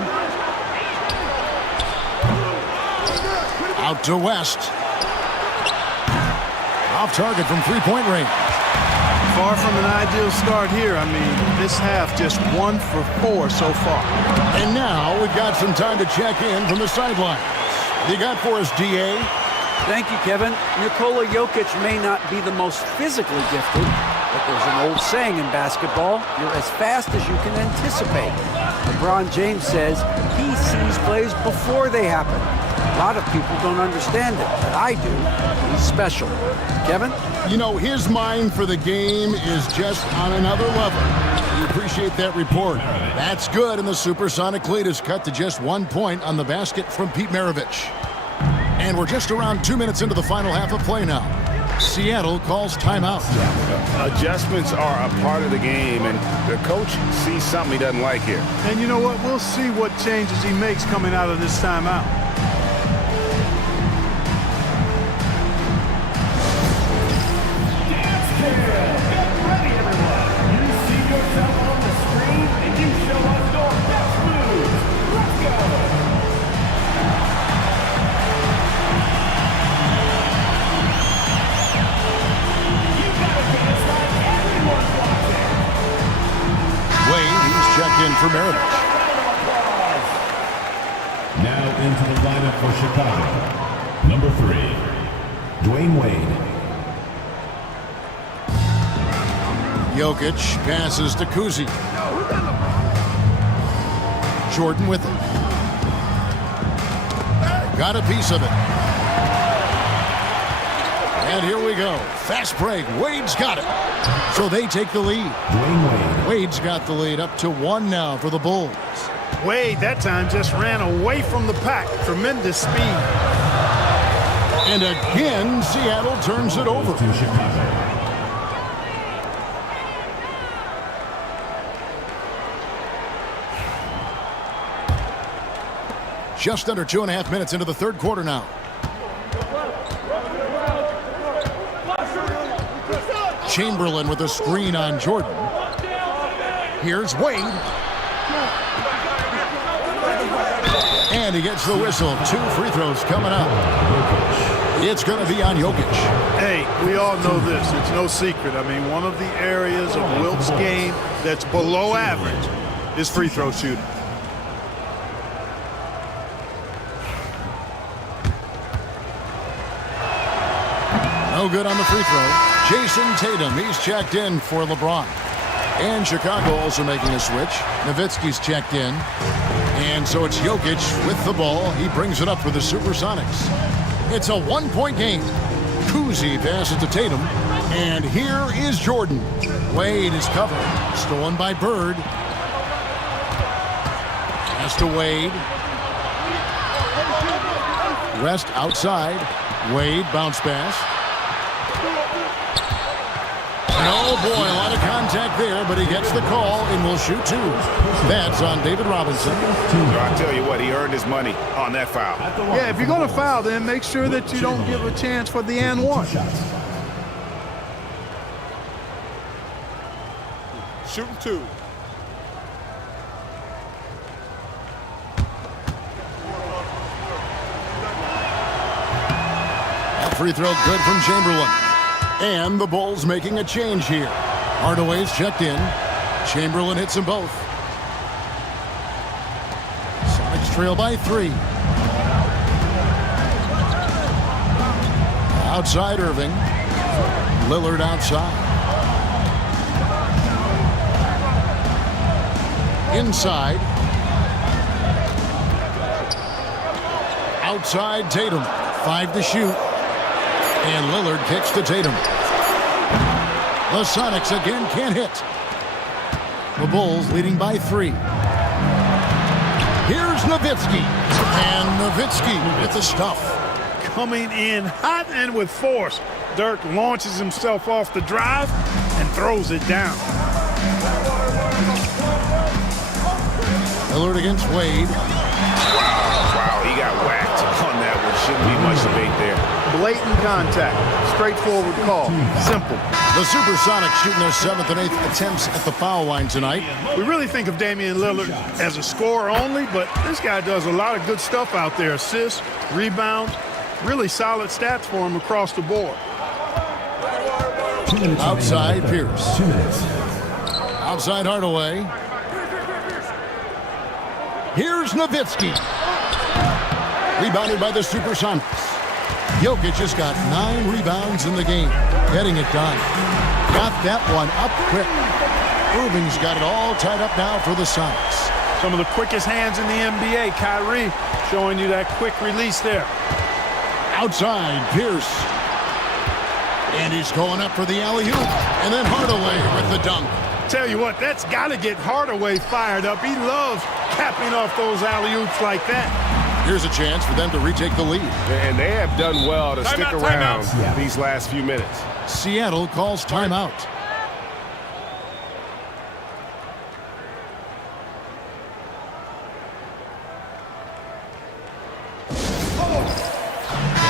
Out to West. Off target from three-point range. Far from an ideal start here. I mean, this half just 1 for 4 so far. And now we've got some time to check in from the sidelines. You got for us, DA? Thank you, Kevin. Nikola Jokic may not be the most physically gifted, but there's an old saying in basketball, you're as fast as you can anticipate. LeBron James says he sees plays before they happen. A lot of people don't understand it, but I do. He's special. Kevin? You know, his mind for the game is just on another level. We appreciate that report. That's good, and the Supersonic lead is cut to just 1 point on the basket from Pete Maravich. And we're just around 2 minutes into the final half of play now. Seattle calls timeout. Adjustments are a part of the game, and the coach sees something he doesn't like here. And you know what? We'll see what changes he makes coming out of this timeout. In for Maravich. Now into the lineup for Chicago. Number 3, Dwayne Wade. Jokic passes to Kuzi. Jordan with it. Got a piece of it. And here we go. Fast break. Wade's got it. So they take the lead. Dwayne Wade. Wade's got the lead up to 1 now for the Bulls. Wade that time just ran away from the pack. Tremendous speed. And again, Seattle turns it over. To Chicago. Just under 2.5 minutes into the third quarter now. Chamberlain with a screen on Jordan. Here's Wade. And he gets the whistle. 2 free throws coming up. It's going to be on Jokic. Hey, we all know this. It's no secret. I mean, one of the areas of Wilt's game that's below average is free throw shooting. No good on the free throw. Jason Tatum, he's checked in for LeBron. And Chicago also making a switch. Nowitzki's checked in. And so it's Jokic with the ball. He brings it up for the Supersonics. It's a 1-point game. Kuzi passes to Tatum. And here is Jordan. Wade is covered. Stolen by Bird. Pass to Wade. West outside. Wade bounce pass. No Oh, boy, a lot of contact there, but he gets the call and will shoot 2. That's on David Robinson. I'll tell you what, he earned his money on that foul. Yeah, if you're going to foul, then make sure that you don't give a chance for the and one. Shooting 2. That free throw good from Chamberlain. And the Bulls making a change here. Hardaway's checked in. Chamberlain hits them both. Sonics trail by 3. Outside Irving. Lillard outside. Inside. Outside Tatum. 5 to shoot. And Lillard kicks to Tatum. The Sonics again can't hit. The Bulls leading by 3. Here's Nowitzki. And Nowitzki with the stuff. Coming in hot and with force. Dirk launches himself off the drive and throws it down. Lillard against Wade. Wow, he got whacked on that one. Shouldn't be much debate there. Blatant contact. Straightforward call. Simple. The Supersonics shooting their 7th and 8th attempts at the foul line tonight. We really think of Damian Lillard as a scorer only, but this guy does a lot of good stuff out there. Assists, rebounds, really solid stats for him across the board. Outside Pierce. Outside Hardaway. Here's Nowitzki. Rebounded by the Supersonics. Jokic has got 9 rebounds in the game. Getting it done. Got that one up quick. Irving's got it all tied up now for the Sonics. Some of the quickest hands in the NBA. Kyrie showing you that quick release there. Outside Pierce. And he's going up for the alley-oop. And then Hardaway with the dunk. Tell you what, that's got to get Hardaway fired up. He loves capping off those alley-oops like that. Here's a chance for them to retake the lead. And they have done well to stick around these last few minutes. Seattle calls timeout.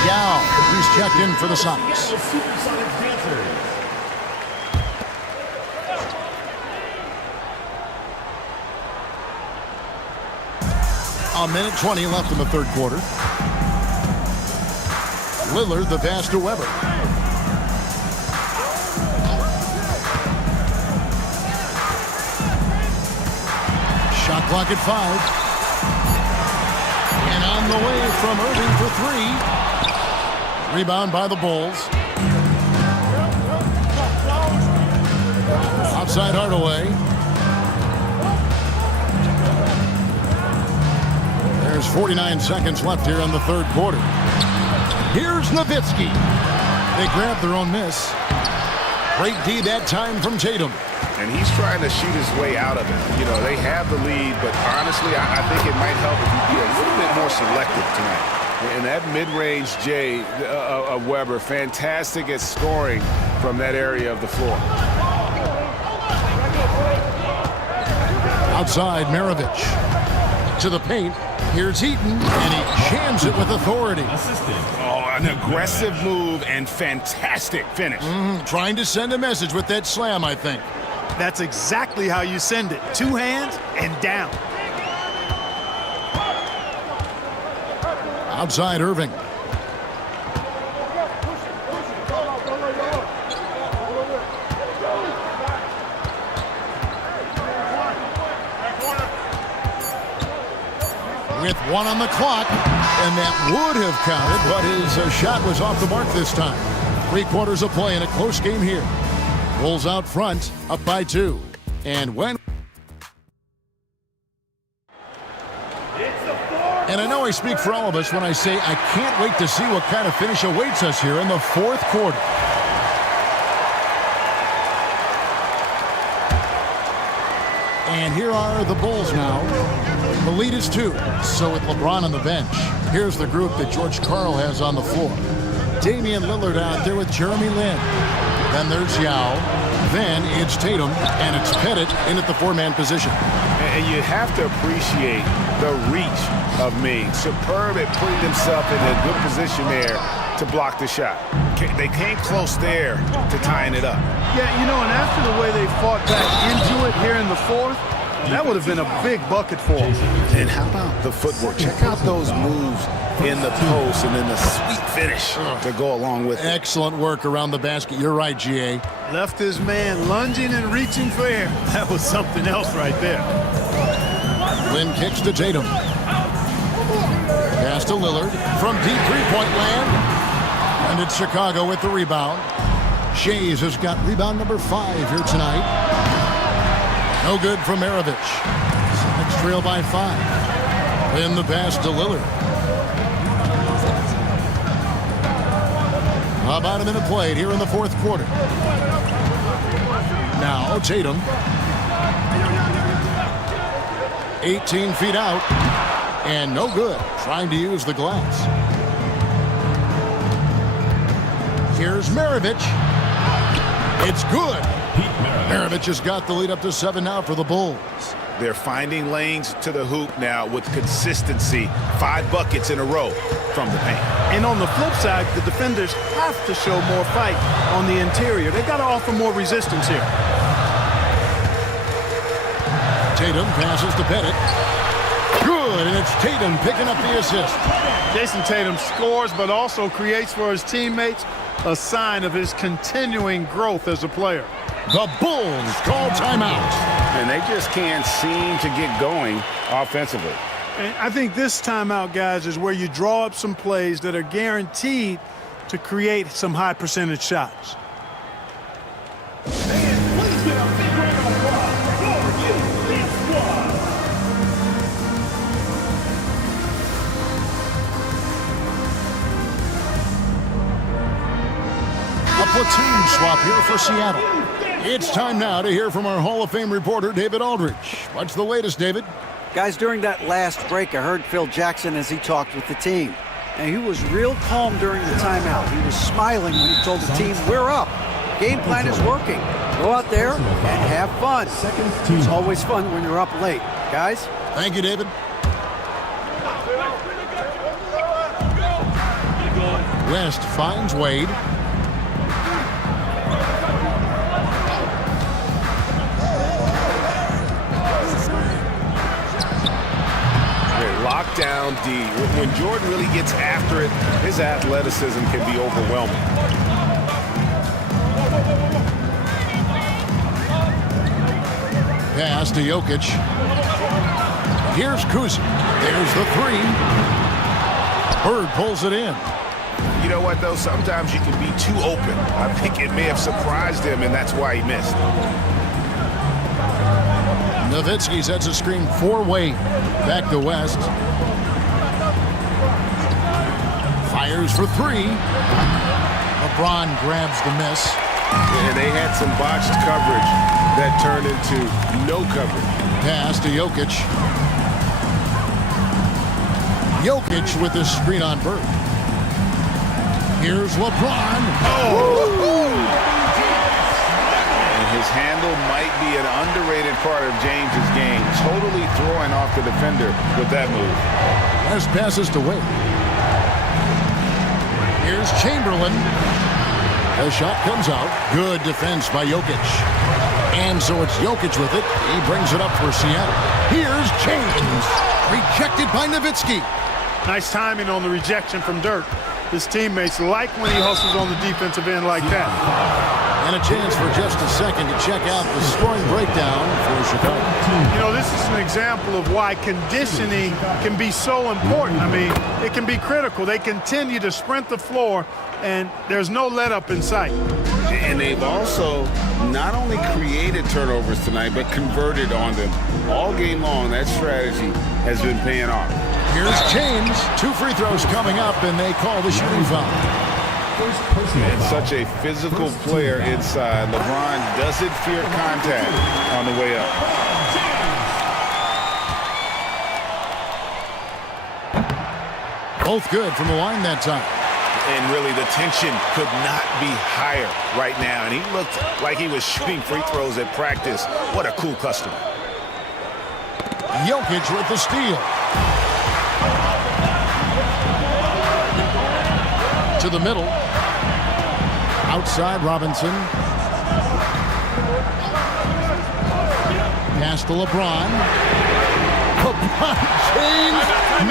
Yao, he's checked in for the Sonics. A minute 20 left in the third quarter. Lillard the pass to Weber. Shot clock at 5. And on the way from Irving for 3. Rebound by the Bulls. Outside Hardaway. There's 49 seconds left here in the third quarter. Here's Nowitzki. They grab their own miss. Great D that time from Tatum. And he's trying to shoot his way out of it. You know, they have the lead, but honestly, I think it might help if he be a little bit more selective tonight. And that mid-range J of Weber, fantastic at scoring from that area of the floor. Outside Maravich. To the paint. Here's Eaton, and he jams it with authority. Oh, an aggressive move and fantastic finish. Trying to send a message with that slam, I think. That's exactly how you send it. 2 hands and down. Outside Irving. With 1 on the clock, and that would have counted, but his shot was off the mark this time. 3 quarters of play in a close game here. Bulls out front, up by 2. And when... And I know I speak for all of us when I say I can't wait to see what kind of finish awaits us here in the fourth quarter. And here are the Bulls now. The lead is 2, so with LeBron on the bench, here's the group that George Karl has on the floor. Damian Lillard out there with Jeremy Lin. Then there's Yao. Then it's Tatum, and it's Pettit in at the four-man position. And you have to appreciate the reach of Ming. Superb at putting himself in a good position there to block the shot. They came close there to tying it up. Yeah, you know, and after the way they fought back into it here in the fourth, that would have been a big bucket for them. And how about the footwork? Check out those moves in the post and then the sweet finish to go along with it. Excellent work around the basket. You're right, G.A. Left his man lunging and reaching for air. That was something else right there. Lynn kicks to Tatum. Pass to Lillard from deep three-point land. And it's Chicago with the rebound. Shays has got rebound number 5 here tonight. No good from Maravich. Celtics trail by 5. Then the pass to Lillard. About a minute played here in the fourth quarter. Now Tatum. 18 feet out. And no good. Trying to use the glass. Here's Maravich. It's good. Maravich has got the lead up to 7 now for the Bulls. They're finding lanes to the hoop now with consistency. 5 buckets in a row from the paint. And on the flip side, the defenders have to show more fight on the interior. They've got to offer more resistance here. Tatum passes to Pettit. Good, and it's Tatum picking up the assist. Jason Tatum scores, but also creates for his teammates a sign of his continuing growth as a player. The Bulls call timeout. And they just can't seem to get going offensively. And I think this timeout, guys, is where you draw up some plays that are guaranteed to create some high percentage shots. A platoon swap here for Seattle. It's time now to hear from our Hall of Fame reporter, David Aldridge. What's the latest, David? Guys, during that last break, I heard Phil Jackson as he talked with the team. And he was real calm during the timeout. He was smiling when he told the team, we're up. Game plan is working. Go out there and have fun. It's always fun when you're up late. Guys? Thank you, David. West finds Wade. Lockdown D. When Jordan really gets after it, his athleticism can be overwhelming. Pass to Jokic. Here's Kuzma. There's the 3. Bird pulls it in. You know what, though? Sometimes you can be too open. I think it may have surprised him, and that's why he missed. Nowitzki sets a screen for Wade. Back to West. Fires for 3. LeBron grabs the miss. And they had some botched coverage that turned into no coverage. Pass to Jokic. Jokic with the screen on Bird. Here's LeBron. And his handle might be an underrated part of James's game. Totally throwing off the defender with that move. West passes to Wade. Here's Chamberlain. The shot comes out. Good defense by Jokic. And so it's Jokic with it. He brings it up for Seattle. Here's James. Rejected by Nowitzki. Nice timing on the rejection from Dirk. His teammates like when he hustles on the defensive end like that. And a chance for just a second to check out the scoring breakdown for Chicago. You know, this is an example of why conditioning can be so important. I mean, it can be critical. They continue to sprint the floor, and there's no let up in sight. And they've also not only created turnovers tonight, but converted on them. All game long, that strategy has been paying off. Here's James. 2 free throws coming up, and they call the shooting foul. And such a physical player inside. LeBron doesn't fear contact on the way up. Both good from the line that time. And really, the tension could not be higher right now. And he looked like he was shooting free throws at practice. What a cool customer. Jokic with the steal. To the middle. Outside Robinson. Pass to LeBron. LeBron James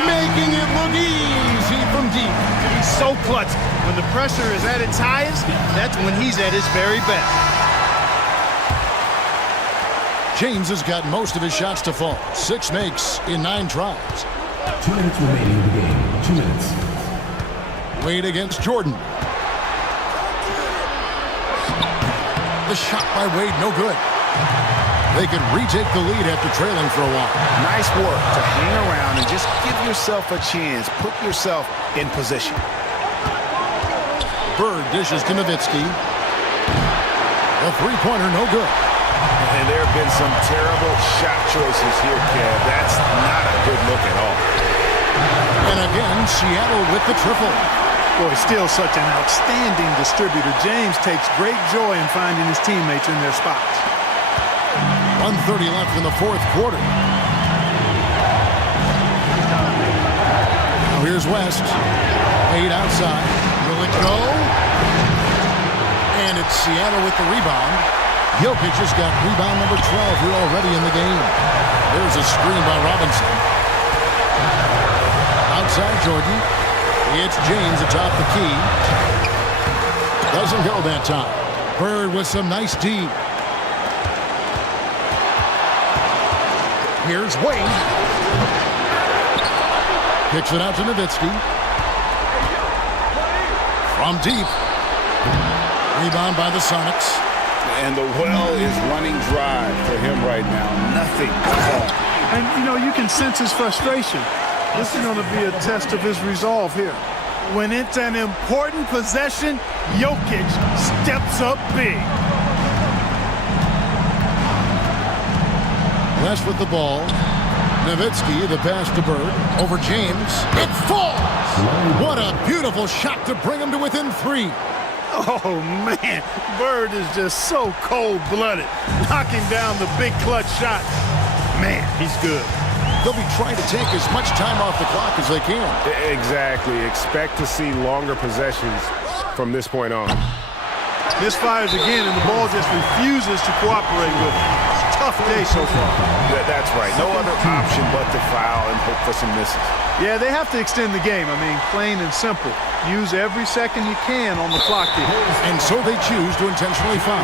making it look easy from deep. He's so clutch. When the pressure is at its highest, that's when he's at his very best. James has got most of his shots to fall. 6 makes in 9 tries. 2 minutes remaining in the game. 2 minutes. Wade against Jordan. The shot by Wade, no good. They can retake the lead after trailing for a while. Nice work to hang around and just give yourself a chance. Put yourself in position. Bird dishes to Nowitzki. The three-pointer, no good. And there have been some terrible shot choices here, Kev. That's not a good look at all. And again, Seattle with the triple. Boy, still such an outstanding distributor. James takes great joy in finding his teammates in their spots. 1:30 left in the 4th quarter. Now here's West. Wade outside. Will it go? And it's Seattle with the rebound. Jokic has got rebound number 12 here already in the game. There's a screen by Robinson. Outside Jordan. It's James atop the key. Doesn't go that time. Bird with some nice D. Here's Wade. Kicks it out to Nowitzki. From deep. Rebound by the Sonics. And the well is running dry for him right now. Nothing to call. And, you know, you can sense his frustration. This is going to be a test of his resolve here. When it's an important possession, Jokic steps up big. West with the ball. Nowitzki, the pass to Bird. Over James. It falls! What a beautiful shot to bring him to within 3. Oh, man. Bird is just so cold-blooded. Knocking down the big clutch shot. Man, he's good. They'll be trying to take as much time off the clock as they can. Exactly. Expect to see longer possessions from this point on. Misfires again, and the ball just refuses to cooperate with him. Tough day so far. That's right. No other option but to foul and hope for some misses. Yeah, they have to extend the game. I mean, plain and simple. Use every second you can on the clock here. And so they choose to intentionally foul.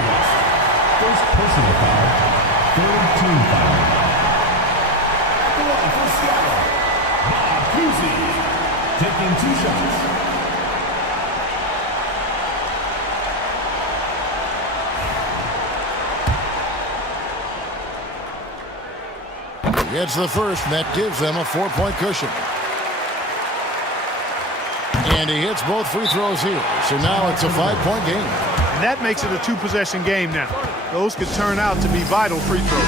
First personal foul. Third team foul. For Seattle, Bob Cousy, taking 2 shots. It's the first, and that gives them a 4-point cushion. And he hits both free throws here. So now it's a 5-point game. And that makes it a 2-possession game now. Those could turn out to be vital free throws.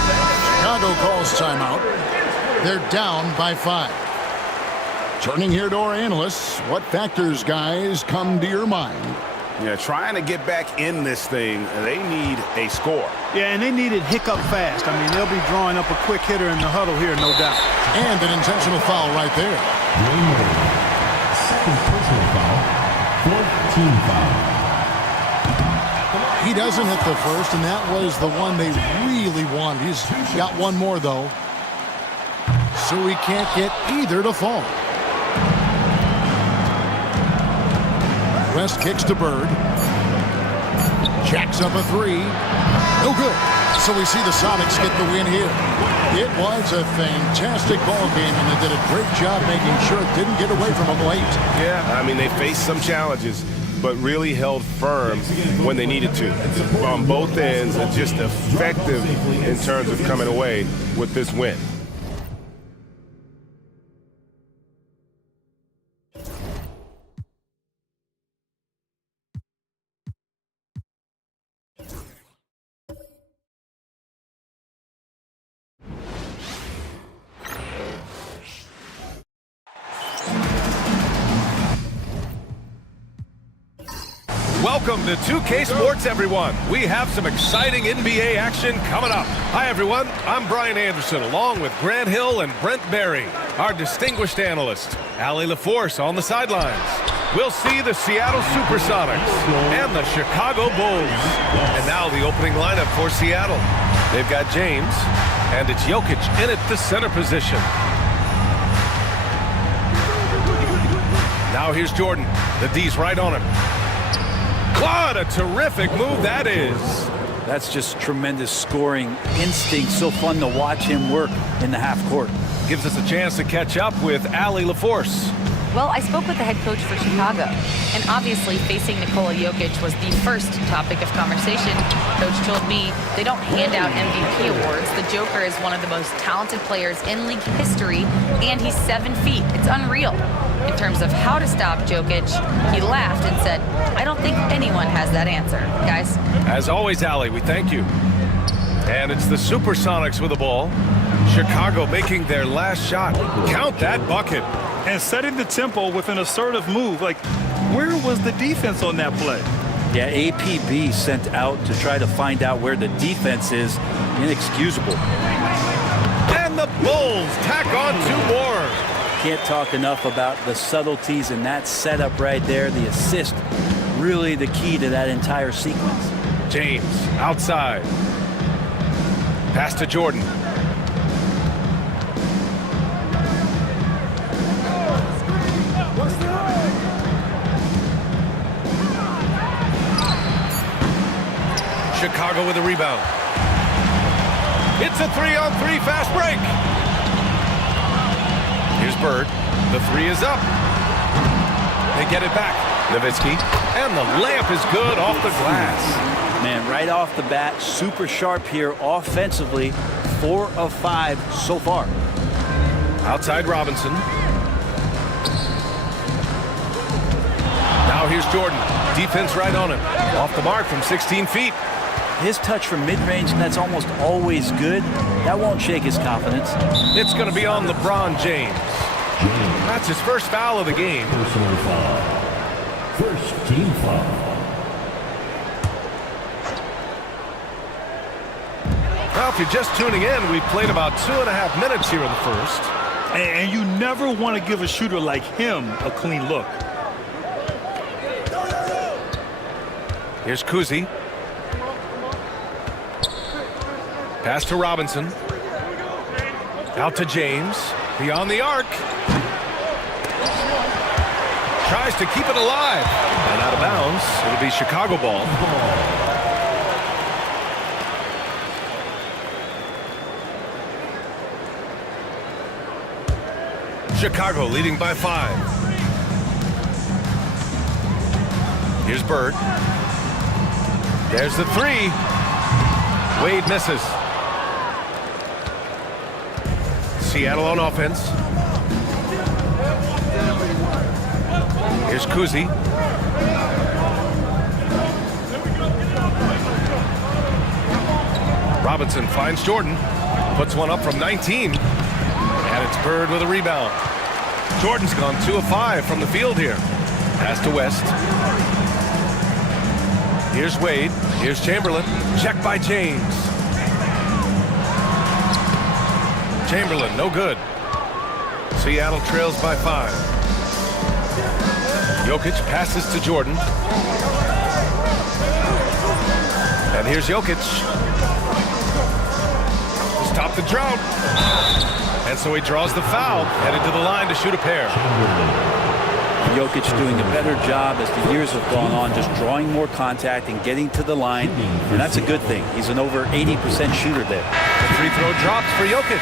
Chicago calls timeout. They're down by 5. Turning here to our analysts, what factors, guys, come to your mind? Yeah, trying to get back in this thing, they need a score. Yeah, and they need it hiccup fast. I mean, they'll be drawing up a quick hitter in the huddle here, no doubt. And an intentional foul right there. Second personal foul. Fourth team foul. He doesn't hit the first, and that was the one they really wanted. He's got one more, though. So he can't get either to fall. West kicks to Bird. Jacks up a 3. No good. So we see the Sonics get the win here. It was a fantastic ball game, and they did a great job making sure it didn't get away from them late. Yeah, I mean, they faced some challenges, but really held firm when they needed to. On both ends, and just effective in terms of coming away with this win. Welcome to 2K Sports, everyone. We have some exciting NBA action coming up. Hi, everyone. I'm Brian Anderson, along with Grant Hill and Brent Berry, our distinguished analyst. Allie LaForce on the sidelines. We'll see the Seattle Supersonics and the Chicago Bulls. And now the opening lineup for Seattle. They've got James, and it's Jokic in at the center position. Now here's Jordan. The D's right on him. What a terrific move that is. That's just tremendous scoring instinct. So fun to watch him work in the half court. Gives us a chance to catch up with Allie LaForce. Well, I spoke with the head coach for Chicago, and obviously facing Nikola Jokic was the first topic of conversation. Coach told me they don't hand out MVP awards. The Joker is one of the most talented players in league history, and he's 7 feet. It's unreal. In terms of how to stop Jokic, he laughed and said, I don't think anyone has that answer. Guys? As always, Allie, we thank you. And it's the Supersonics with the ball. Chicago making their last shot. Count that bucket. And setting the tempo with an assertive move. Like, where was the defense on that play? Yeah, APB sent out to try to find out where the defense is. Inexcusable. And the Bulls tack on 2 more. Can't talk enough about the subtleties in that setup right there. The assist, really the key to that entire sequence. James outside. Pass to Jordan. Chicago with a rebound. It's a 3-on-3 fast break. Here's Bird. The 3 is up. They get it back. Nowitzki. And the layup is good off the glass. Man, right off the bat, super sharp here offensively. 4 of 5 so far. Outside Robinson. Now here's Jordan. Defense right on him. Off the mark from 16 feet. His touch from mid-range, that's almost always good. That won't shake his confidence. It's going to be on LeBron James. That's his first foul of the game. Personal foul. First team foul. Well, if you're just tuning in, we've played about 2.5 minutes here in the first. And you never want to give a shooter like him a clean look. Here's Kuzi. Pass to Robinson. Out to James. Beyond the arc. Tries to keep it alive. And out of bounds. It'll be Chicago ball. Chicago leading by 5. Here's Bird. There's the 3. Wade misses. Seattle on offense. Here's Kuzi. Robinson finds Jordan. Puts one up from 19. And it's Bird with a rebound. Jordan's gone 2 of 5 from the field here. Pass to West. Here's Wade. Here's Chamberlain. Check by James. Chamberlain, no good. Seattle trails by 5. Jokic passes to Jordan. And here's Jokic. Stop the drought. And so he draws the foul. Headed to the line to shoot a pair. Jokic doing a better job as the years have gone on, just drawing more contact and getting to the line. And that's a good thing. He's an over 80% shooter there. The free throw drops for Jokic.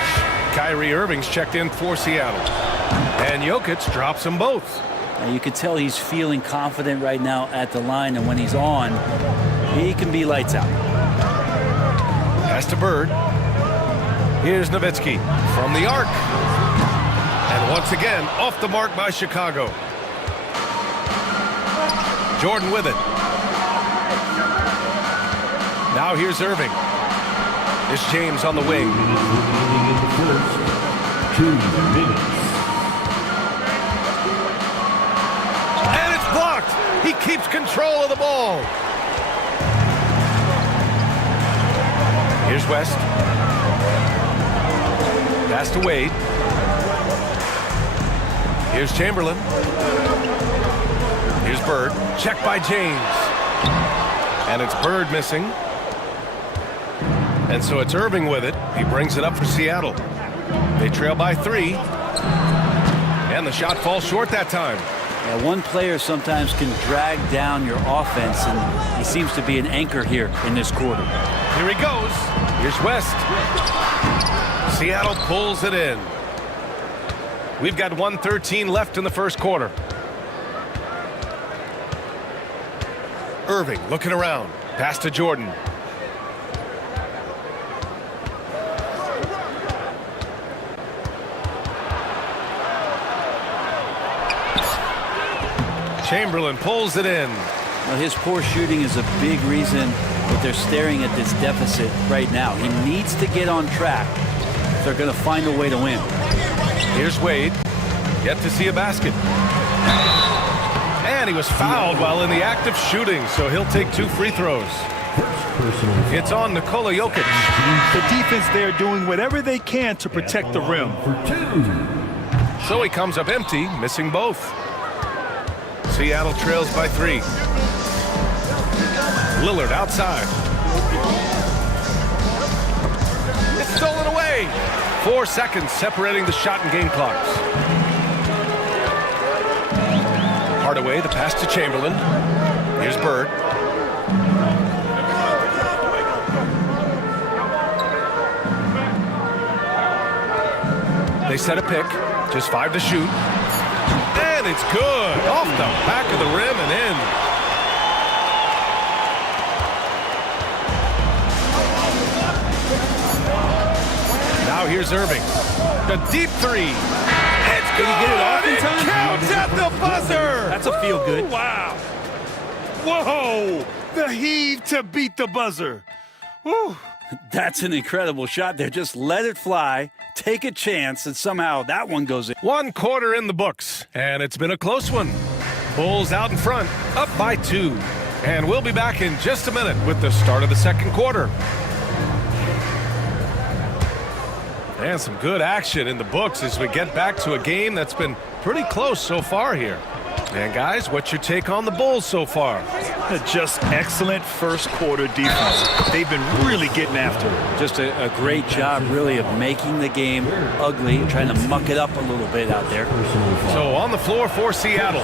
Kyrie Irving's checked in for Seattle. And Jokic drops them both. Now you can tell he's feeling confident right now at the line, and when he's on, he can be lights out. Pass to Bird. Here's Nowitzki from the arc. And once again, off the mark by Chicago. Jordan with it. Now here's Irving. It's James on the wing. In the first 2 minutes. And it's blocked. He keeps control of the ball. Here's West. Pass to Wade. Here's Chamberlain. Here's Bird. Check by James. And it's Bird missing. And so it's Irving with it. He brings it up for Seattle. They trail by 3. And the shot falls short that time. Yeah, one player sometimes can drag down your offense, and he seems to be an anchor here in this quarter. Here he goes. Here's West. Seattle pulls it in. We've got 1:13 left in the first quarter. Irving looking around. Pass to Jordan. Chamberlain pulls it in. Well, his poor shooting is a big reason that they're staring at this deficit right now. He needs to get on track if they're going to find a way to win. Here's Wade. Yet to see a basket. And he was fouled while in the act of shooting, so he'll take 2 free throws. It's on Nikola Jokic. The defense there doing whatever they can to protect the rim. So he comes up empty, missing both. Seattle trails by 3. Lillard outside. It's stolen away. 4 seconds separating the shot and game clocks. Hardaway, the pass to Chamberlain. Here's Bird. They set a pick. Just 5 to shoot. And it's good. Off the back of the rim and in. Now here's Irving. The deep 3. It's good. Did he get it off in time? It counts at the buzzer. That's a feel good. Wow. Whoa. The heave to beat the buzzer. Woo. That's an incredible shot there. Just let it fly, take a chance, and somehow that one goes in. 1 quarter in the books, and it's been a close one. Bulls out in front, up by 2. And we'll be back in just a minute with the start of the second quarter. And some good action in the books as we get back to a game that's been pretty close so far here. And guys, what's your take on the Bulls so far? Just excellent first quarter defense. They've been really getting after it. Just a great job, really, of making the game ugly, trying to muck it up a little bit out there. So on the floor for Seattle,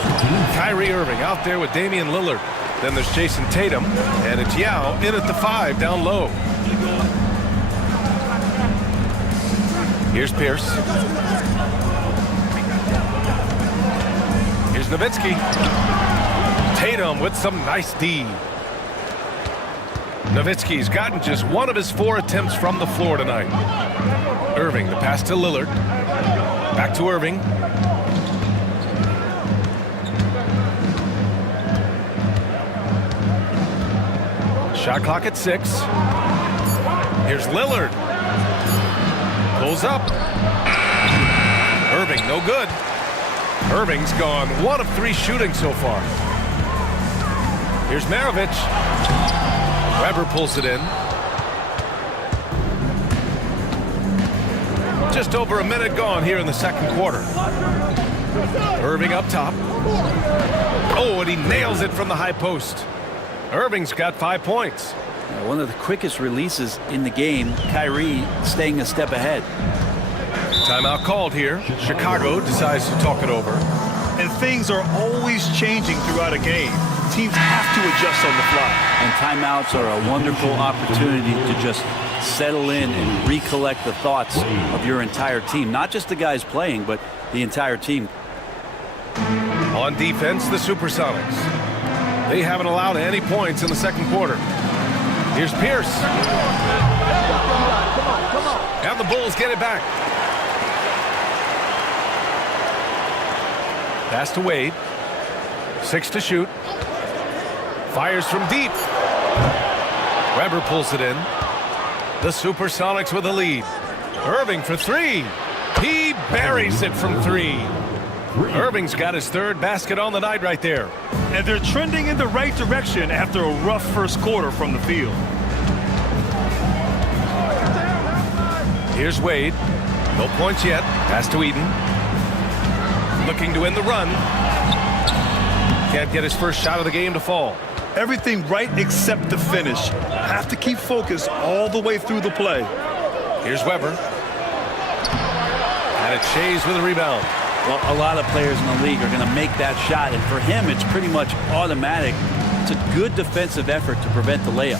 Kyrie Irving out there with Damian Lillard. Then there's Jason Tatum, and it's Yao in at the 5 down low. Here's Pierce. Here's Nowitzki. Tatum with some nice D. Nowitzki's gotten just 1 of his 4 attempts from the floor tonight. Irving, the pass to Lillard. Back to Irving. Shot clock at 6. Here's Lillard. Pulls up. Irving, no good. Irving's gone 1 of 3 shooting so far. Here's Maravich. Weber pulls it in. Just over a minute gone here in the second quarter. Irving up top. Oh, and he nails it from the high post. Irving's got 5 points. One of the quickest releases in the game. Kyrie staying a step ahead. Timeout called here. Chicago decides to talk it over. And things are always changing throughout a game. Teams have to adjust on the fly. And timeouts are a wonderful opportunity to just settle in and recollect the thoughts of your entire team. Not just the guys playing, but the entire team. On defense, the Supersonics. They haven't allowed any points in the second quarter. Here's Pierce. And the Bulls get it back. Pass to Wade. 6 to shoot. Fires from deep. Weber pulls it in. The Supersonics with a lead. Irving for 3. He buries it from 3. Irving's got his third basket on the night right there. And they're trending in the right direction after a rough first quarter from the field. Here's Wade. No points yet. Pass to Eden. Looking to end the run. Can't get his first shot of the game to fall. Everything right except the finish. Have to keep focused all the way through the play. Here's Weber. And it's Shays with a rebound. Well, a lot of players in the league are going to make that shot, and for him, it's pretty much automatic. It's a good defensive effort to prevent the layup.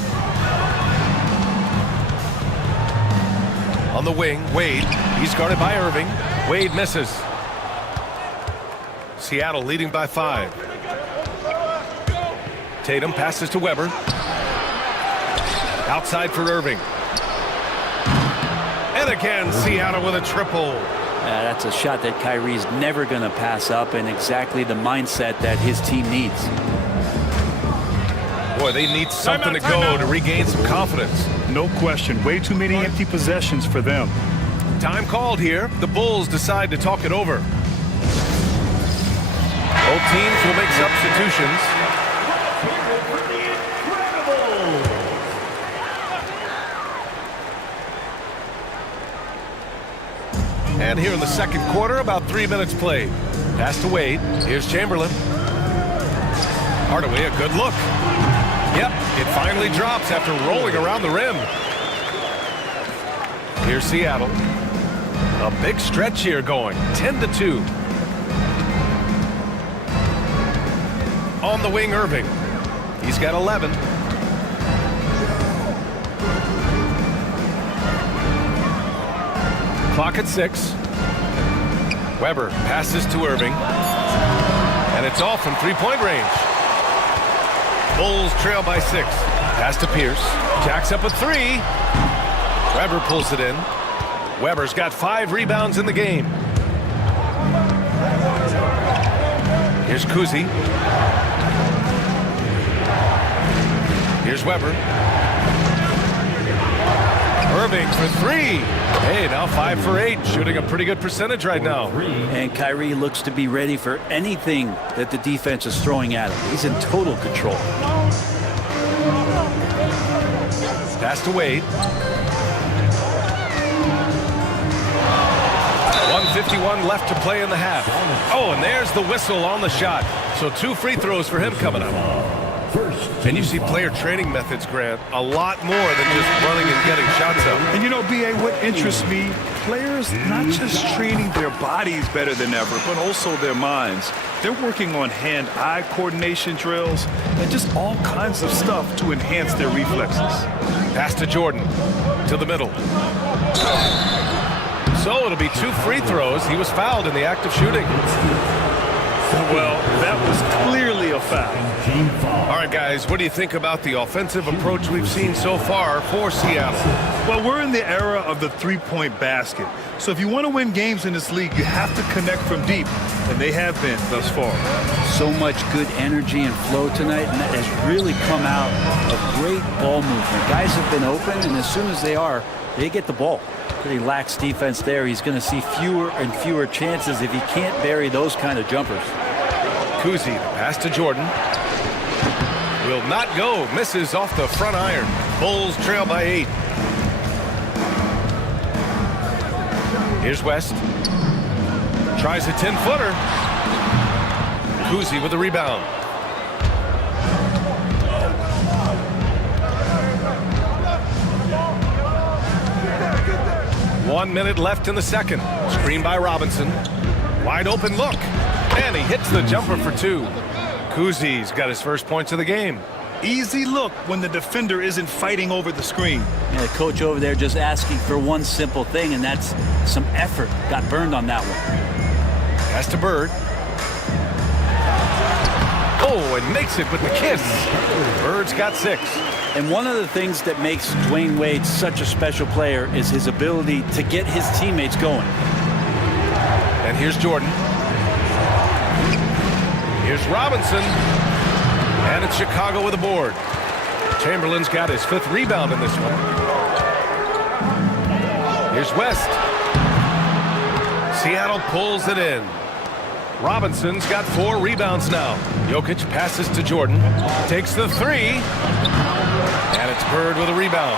On the wing, Wade. He's guarded by Irving. Wade misses. Seattle leading by 5. Tatum passes to Weber. Outside for Irving. And again, Seattle with a triple. That's a shot that Kyrie's never going to pass up, and exactly the mindset that his team needs. Boy, they need something to go to regain some confidence. No question. Way too many empty possessions for them. Time called here. The Bulls decide to talk it over. Both teams will make substitutions. And here in the second quarter, about 3 minutes played. Pass to Wade. Here's Chamberlain. Hardaway, a good look. Yep, it finally drops after rolling around the rim. Here's Seattle. A big stretch here going, 10-2. On the wing, Irving. He's got 11. Clock at 6. Weber passes to Irving. And it's off from three-point range. Bulls trail by 6. Pass to Pierce. Jacks up a 3. Weber pulls it in. Weber's got 5 rebounds in the game. Here's Kuzi. Here's Weber. Irving for 3. Hey, now 5 for 8, shooting a pretty good percentage right now. And Kyrie looks to be ready for anything that the defense is throwing at him. He's in total control. Pass to Wade. 1:51 left to play in the half. Oh, and there's the whistle on the shot. So 2 free throws for him coming up. And you see player training methods, Grant, a lot more than just running and getting shots up. And you know, B.A., what interests me, players not just training their bodies better than ever, but also their minds. They're working on hand-eye coordination drills and just all kinds of stuff to enhance their reflexes. Pass to Jordan, to the middle. So it'll be 2 free throws. He was fouled in the act of shooting. Well, that was clearly a foul. All right, guys, what do you think about the offensive approach we've seen so far for Seattle? Well, we're in the era of the three-point basket. So if you want to win games in this league, you have to connect from deep, and they have been thus far. So much good energy and flow tonight, and that has really come out of great ball movement. Guys have been open, and as soon as they get the ball. Pretty lax defense there. He's going to see fewer and fewer chances if he can't bury those kind of jumpers. Kuzi, the pass to Jordan. Will not go. Misses off the front iron. Bulls trail by 8. Here's West. Tries a 10-footer. Kuzi with the rebound. One minute left in the second. Screen by Robinson. Wide open look. And he hits the jumper for 2. Kuzi's got his first points of the game. Easy look when the defender isn't fighting over the screen. Yeah, the coach over there just asking for one simple thing, and that's some effort. Got burned on that one. Pass to Bird. Oh, and makes it with the kiss. Bird's got 6. And one of the things that makes Dwayne Wade such a special player is his ability to get his teammates going. And here's Jordan. Here's Robinson. And it's Chicago with a board. Chamberlain's got his 5th rebound in this one. Here's West. Seattle pulls it in. Robinson's got 4 rebounds now. Jokic passes to Jordan. Takes the 3. And it's Bird with a rebound.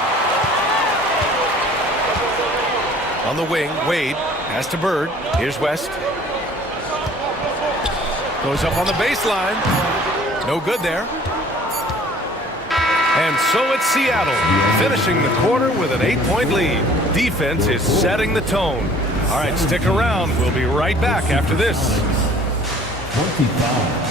On the wing, Wade pass to Bird. Here's West. Goes up on the baseline. No good there. And so it's Seattle, finishing the quarter with an 8-point lead. Defense is setting the tone. All right, stick around. We'll be right back after this. 25.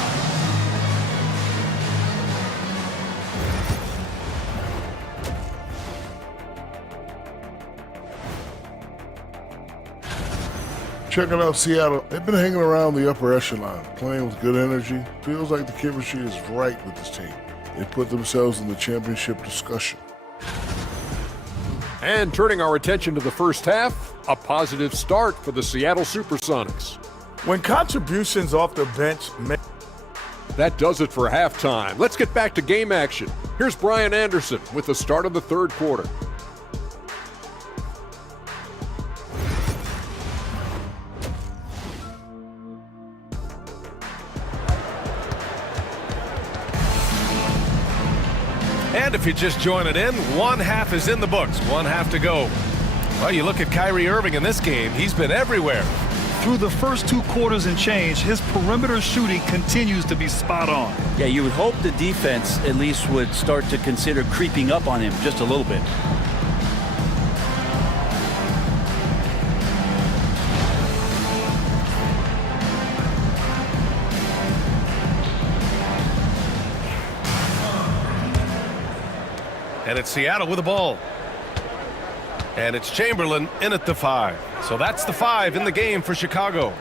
Checking out Seattle, they've been hanging around the upper echelon, playing with good energy. Feels like the chemistry is right with this team. They put themselves in the championship discussion. And turning our attention to the first half, a positive start for the Seattle Supersonics. When contributions off the bench make... That does it for halftime. Let's get back to game action. Here's Brian Anderson with the start of the third quarter. And if you're just joining in, one half is in the books. One half to go. Well, you look at Kyrie Irving in this game. He's been everywhere. Through the first 2 quarters and change, his perimeter shooting continues to be spot on. Yeah, you would hope the defense at least would start to consider creeping up on him just a little bit. And it's Seattle with the ball. And it's Chamberlain in at the 5. So that's the 5 in the game for Chicago.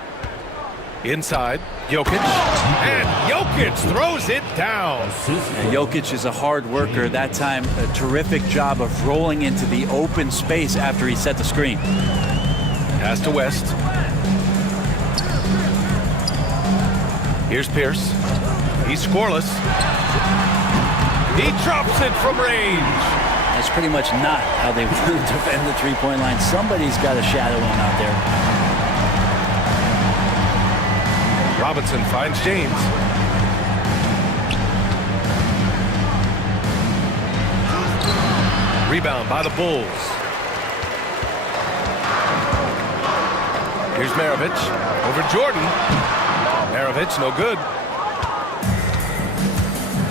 Inside, Jokic. And Jokic throws it down. And Jokic is a hard worker. That time, a terrific job of rolling into the open space after he set the screen. Pass to West. Here's Pierce. He's scoreless. He drops it from range. That's pretty much not how they want to defend the three-point line. Somebody's got to shadow him out there. Robinson finds James. Rebound by the Bulls. Here's Maravich over Jordan. Maravich, no good.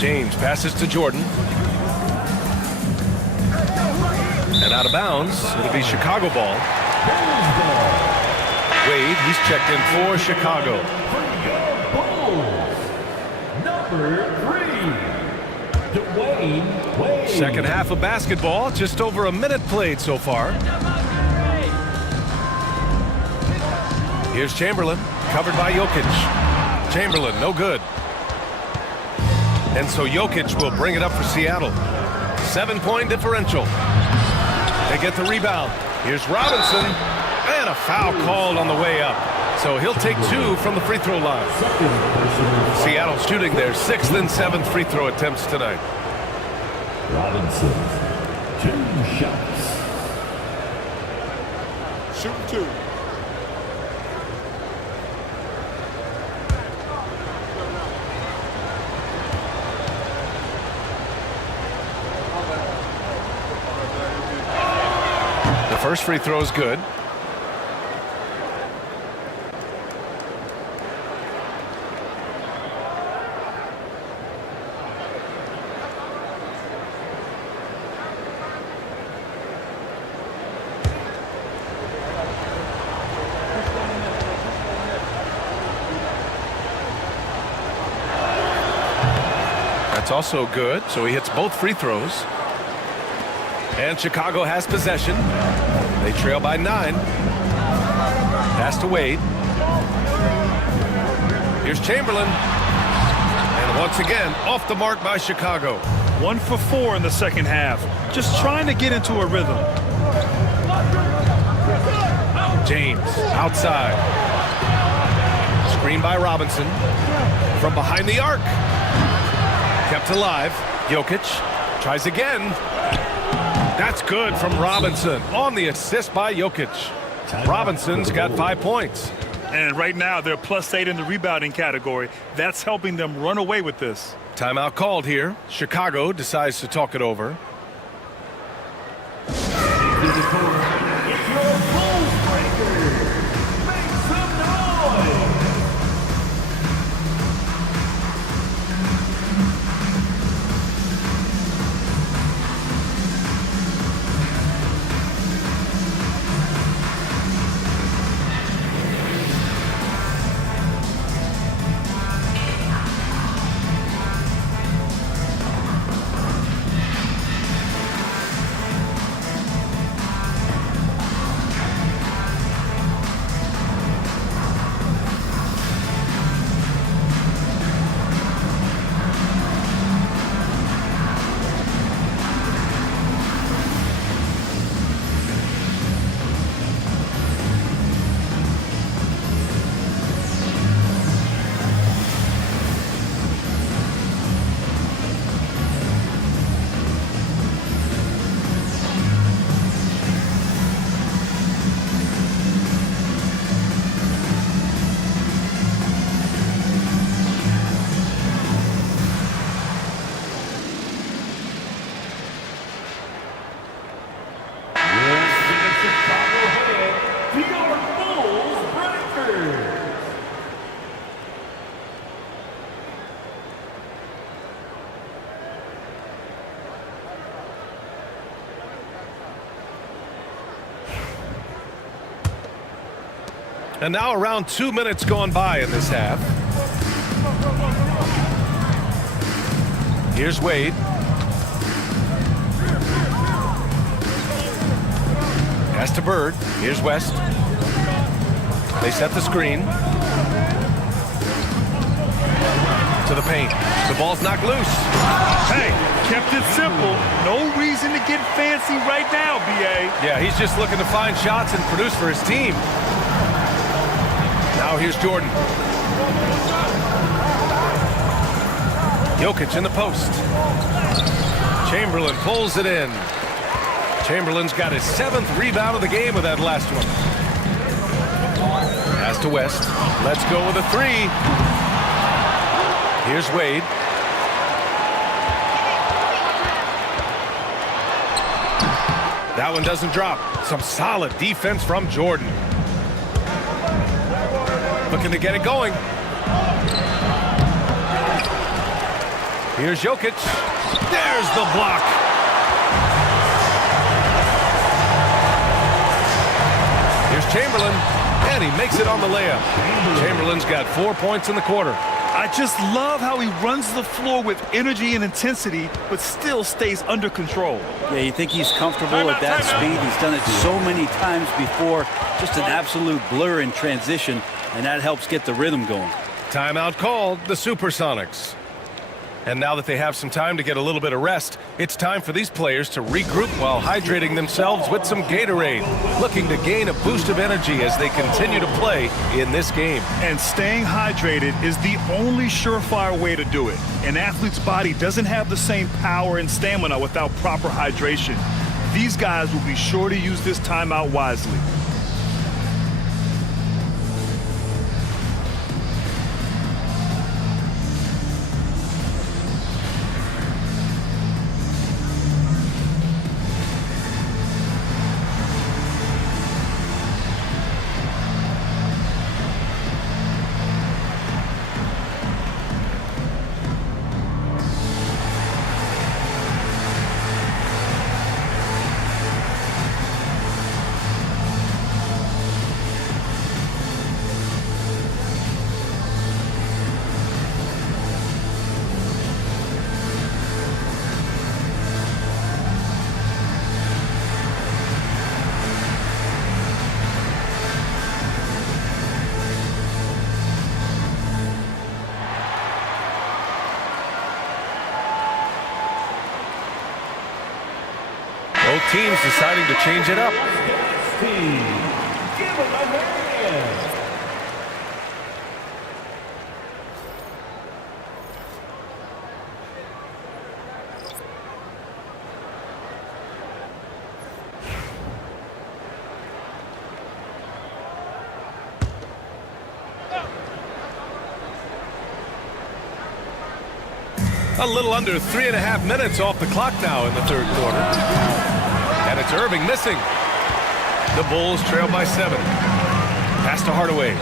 James passes to Jordan. And out of bounds, it'll be Chicago ball. Wade, he's checked in for Chicago. Number 3, Dwayne Wade. Second half of basketball, just over a minute played so far. Here's Chamberlain, covered by Jokic. Chamberlain, no good. And so Jokic will bring it up for Seattle. 7-point differential. They get the rebound. Here's Robinson. And a foul called on the way up. So he'll take 2 from the free throw line. Seattle shooting their 6th and 7th free throw attempts tonight. Robinson, 2 shots. Shoot 2. The first free throw is good. That's also good, so he hits both free throws. And Chicago has possession. They trail by 9. Pass to Wade. Here's Chamberlain. And once again, off the mark by Chicago. 1 for 4 in the second half. Just trying to get into a rhythm. James outside. Screen by Robinson. From behind the arc. Kept alive. Jokic tries again. That's good from Robinson on the assist by Jokic. Robinson's got 5 points. And right now, they're +8 in the rebounding category. That's helping them run away with this. Timeout called here. Chicago decides to talk it over. It's your Bulls breaker. Make some noise. And now around 2 minutes gone by in this half. Here's Wade. Pass to Bird. Here's West. They set the screen. To the paint. The ball's knocked loose. Hey, kept it simple. No reason to get fancy right now, B.A. Yeah, he's just looking to find shots and produce for his team. Now here's Jordan. Jokic in the post. Chamberlain pulls it in. Chamberlain's got his 7th rebound of the game with that last one. Pass to West. Let's go with a 3. Here's Wade. That one doesn't drop. Some solid defense from Jordan. Looking to get it going. Here's Jokic. There's the block. Here's Chamberlain, and he makes it on the layup. Chamberlain's got 4 points in the quarter. I just love how he runs the floor with energy and intensity, but still stays under control. Yeah, you think he's comfortable at that speed. He's done it so many times before. Just an absolute blur in transition, and that helps get the rhythm going. Timeout called, the Supersonics. And now that they have some time to get a little bit of rest, it's time for these players to regroup while hydrating themselves with some Gatorade, looking to gain a boost of energy as they continue to play in this game. And staying hydrated is the only surefire way to do it. An athlete's body doesn't have the same power and stamina without proper hydration. These guys will be sure to use this timeout wisely. Both teams deciding to change it up. Give him a hand. A little under 3.5 minutes off the clock now in the third quarter. And it's Irving missing. The Bulls trail by 7. Pass to Hardaway.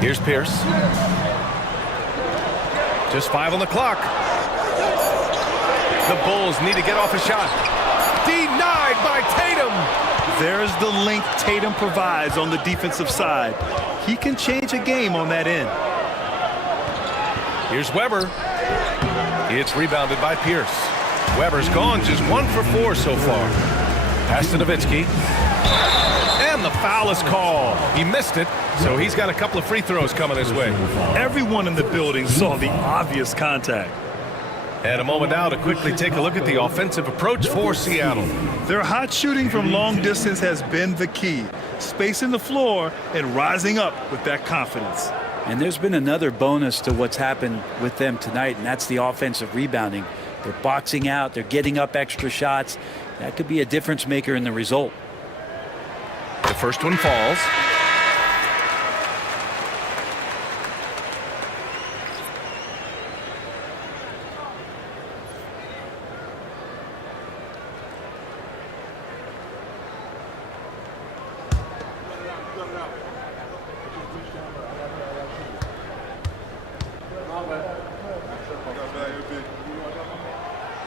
Here's Pierce. Just 5 on the clock. The Bulls need to get off a shot. Denied by Tatum. There's the length Tatum provides on the defensive side. He can change a game on that end. Here's Weber. It's rebounded by Pierce. Weber's gone just 1 for 4 so far. Pass to Nowitzki. And the foul is called. He missed it, so he's got a couple of free throws coming his way. Everyone in the building saw the obvious contact. And a moment now to quickly take a look at the offensive approach for Seattle. Their hot shooting from long distance has been the key. Spacing the floor and rising up with that confidence. And there's been another bonus to what's happened with them tonight, and that's the offensive rebounding. They're boxing out. They're getting up extra shots. That could be a difference maker in the result. The first one falls.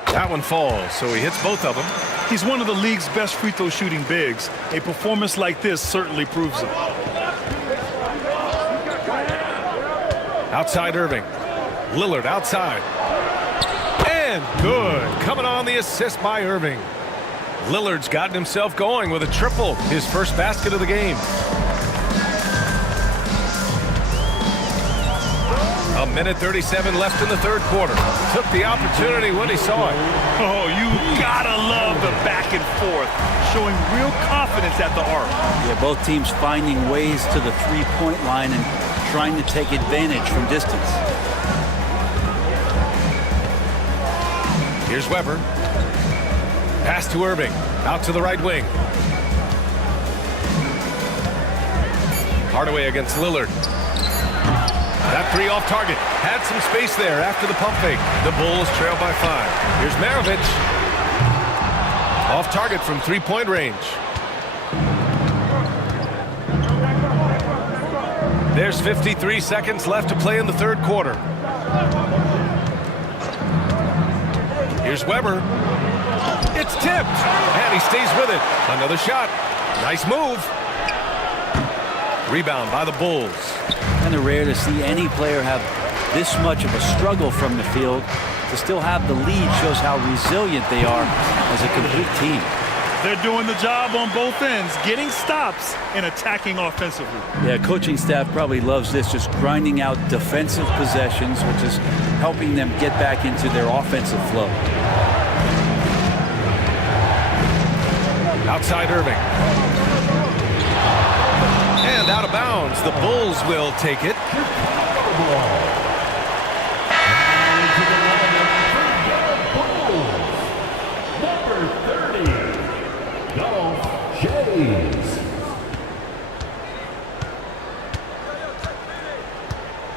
That one falls, so he hits both of them. He's one of the league's best free throw shooting bigs. A performance like this certainly proves it. Outside Irving. Lillard outside. And good. Coming on the assist by Irving. Lillard's gotten himself going with a triple. His first basket of the game. A minute 37 left in the third quarter. Took the opportunity when he saw it. Oh, you gotta love the back and forth. Showing real confidence at the arc. Yeah, both teams finding ways to the three-point line and trying to take advantage from distance. Here's Weber. Pass to Irving. Out to the right wing. Hardaway against Lillard. That three off target. Had some space there after the pump fake. The Bulls trail by 5. Here's Maravich. Off target from three-point range. There's 53 seconds left to play in the third quarter. Here's Weber. It's tipped. And he stays with it. Another shot. Nice move. Rebound by the Bulls. Kind of rare to see any player have this much of a struggle from the field. To still have the lead shows how resilient they are as a complete team. They're doing the job on both ends, getting stops and attacking offensively. Yeah, coaching staff probably loves this, just grinding out defensive possessions, which is helping them get back into their offensive flow. Outside Irving. And out of bounds. The Bulls will take it.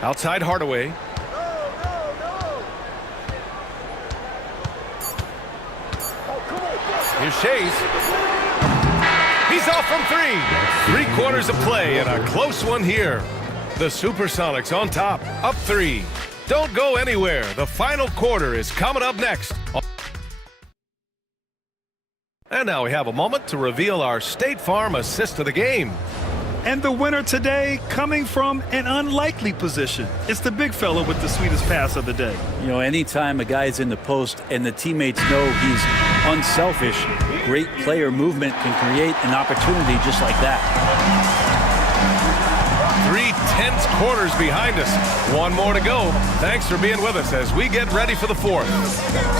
Outside Hardaway. Here's Shays. He's off from 3. 3 quarters of play and a close one here. The Supersonics on top, up 3. Don't go anywhere. The final quarter is coming up next. And now we have a moment to reveal our State Farm assist of the game. And the winner today coming from an unlikely position. It's the big fella with the sweetest pass of the day. You know, anytime a guy's in the post and the teammates know he's unselfish, great player movement can create an opportunity just like that. 3 tense quarters behind us. One more to go. Thanks for being with us as we get ready for the fourth.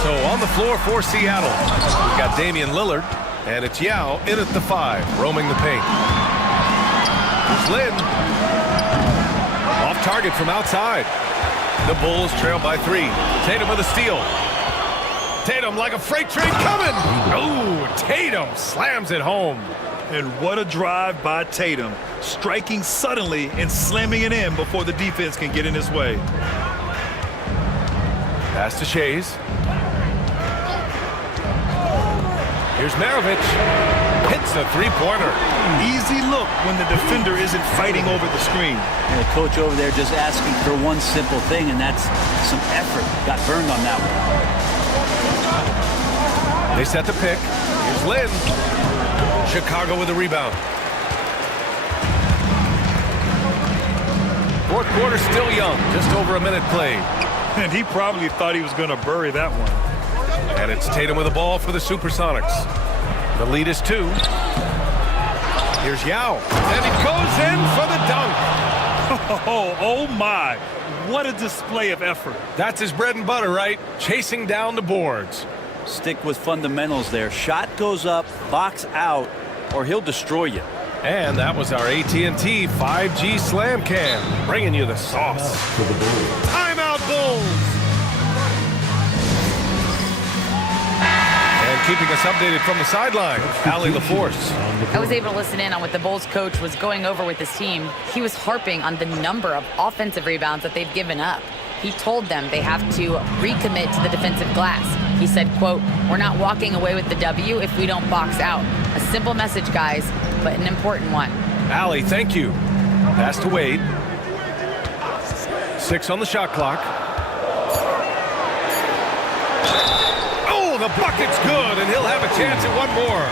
So on the floor for Seattle, we've got Damian Lillard, and it's Yao in at the 5, roaming the paint. Here's Lynn. Off target from outside. The Bulls trail by 3. Tatum with a steal. Tatum like a freight train coming. Oh, Tatum slams it home. And what a drive by Tatum, striking suddenly and slamming it in before the defense can get in his way. Pass to Shays. Here's Maravich. Hits a three-pointer. Easy look when the defender isn't fighting over the screen. And the coach over there just asking for one simple thing, and that's some effort. Got burned on that one. They set the pick. Here's Lynn. Chicago with a rebound. Fourth quarter still young. Just over a minute played. And he probably thought he was going to bury that one. And it's Tatum with the ball for the Supersonics. The lead is 2. Here's Yao. And he goes in for the dunk. Oh my. What a display of effort. That's his bread and butter, right? Chasing down the boards. Stick with fundamentals there. Shot goes up, box out, or he'll destroy you. And that was our AT&T 5G Slam Cam, bringing you the sauce. Timeout Bulls! And keeping us updated from the sideline, Allie LaForce. I was able to listen in on what the Bulls coach was going over with his team. He was harping on the number of offensive rebounds that they've given up. He told them they have to recommit to the defensive glass. He said, quote, "We're not walking away with the W if we don't box out." A simple message, guys, but an important one. Allie, thank you. Pass to Wade. 6 on the shot clock. Oh, the bucket's good, and he'll have a chance at one more.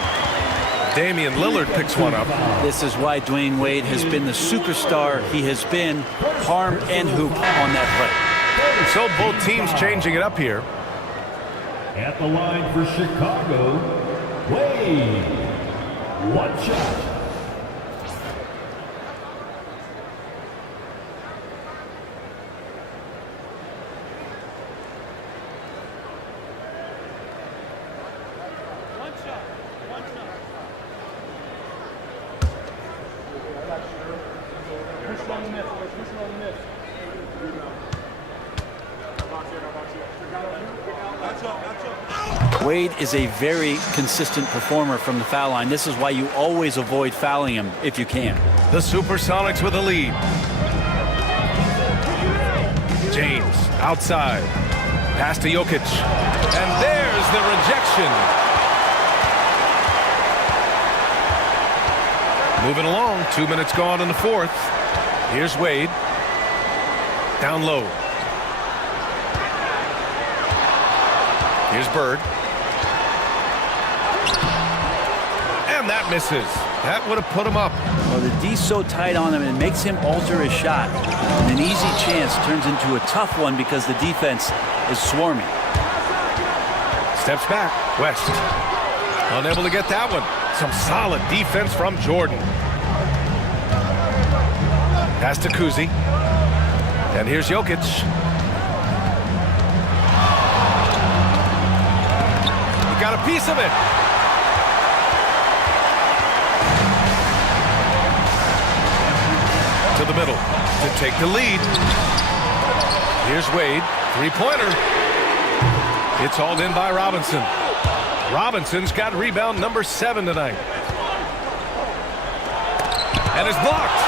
Damian Lillard picks one up. This is why Dwayne Wade has been the superstar he has been, harm and hoop on that play. So both teams changing it up here. At the line for Chicago, Wade. One shot. Wade is a very consistent performer from the foul line. This is why you always avoid fouling him if you can. The Supersonics with a lead. James outside. Pass to Jokic. And there's the rejection. Moving along, 2 minutes gone in the fourth. Here's Wade. Down low. Here's Bird. And that misses. That would have put him up. Well, the D's so tight on him, it makes him alter his shot. And an easy chance turns into a tough one because the defense is swarming. Steps back. West. Unable to get that one. Some solid defense from Jordan. Pass to Kuzi. And here's Jokic. He got a piece of it. To the middle to take the lead. Here's Wade. Three-pointer. It's hauled in by Robinson. Robinson's got rebound number 7 tonight. And it's blocked.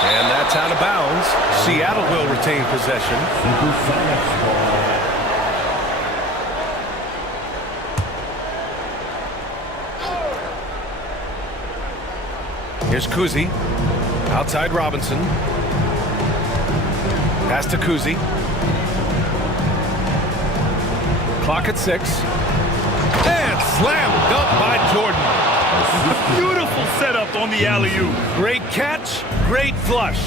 And that's out of bounds. Seattle will retain possession. Here's Kuzi. Outside Robinson. Pass to Kuzi. Clock at 6. And slam dunk by Jordan. Beautiful setup on the alley-oop. Great catch, great flush.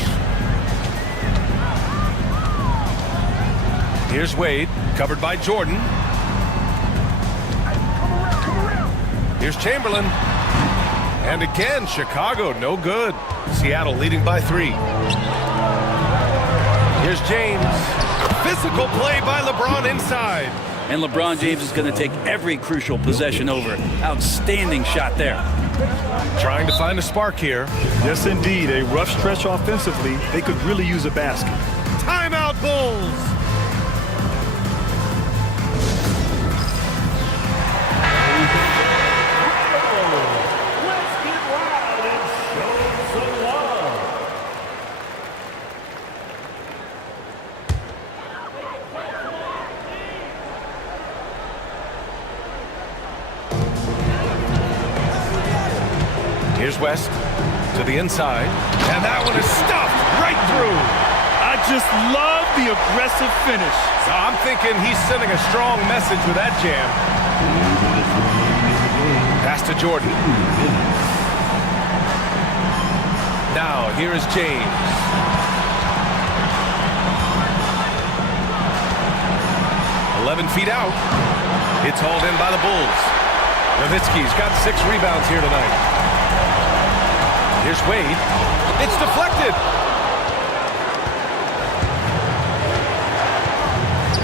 Here's Wade, covered by Jordan. Here's Chamberlain. And again, Chicago, no good. Seattle leading by 3. Here's James. Physical play by LeBron inside. And LeBron James is going to take every crucial possession over. Outstanding shot there. Trying to find a spark here. Yes, indeed. A rough stretch offensively. They could really use a basket. Timeout, Bulls. West to the inside, and that one is stuffed right through. I just love the aggressive finish. So I'm thinking he's sending a strong message with that jam. Pass to Jordan. Now, here is James. Feet out. It's hauled in by the Bulls. Nowitzki's got 6 rebounds here tonight. Here's Wade. It's deflected.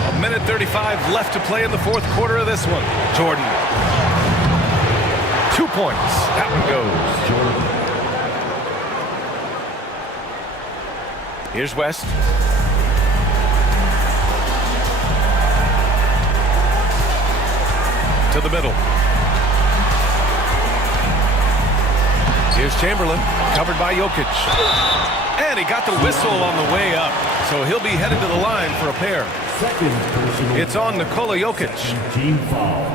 A minute 35 left to play in the fourth quarter of this one. Jordan. 2 points. That one goes. Jordan. Here's West. To the middle. Here's Chamberlain, covered by Jokic. And he got the whistle on the way up, so he'll be headed to the line for a pair. It's on Nikola Jokic. Team foul.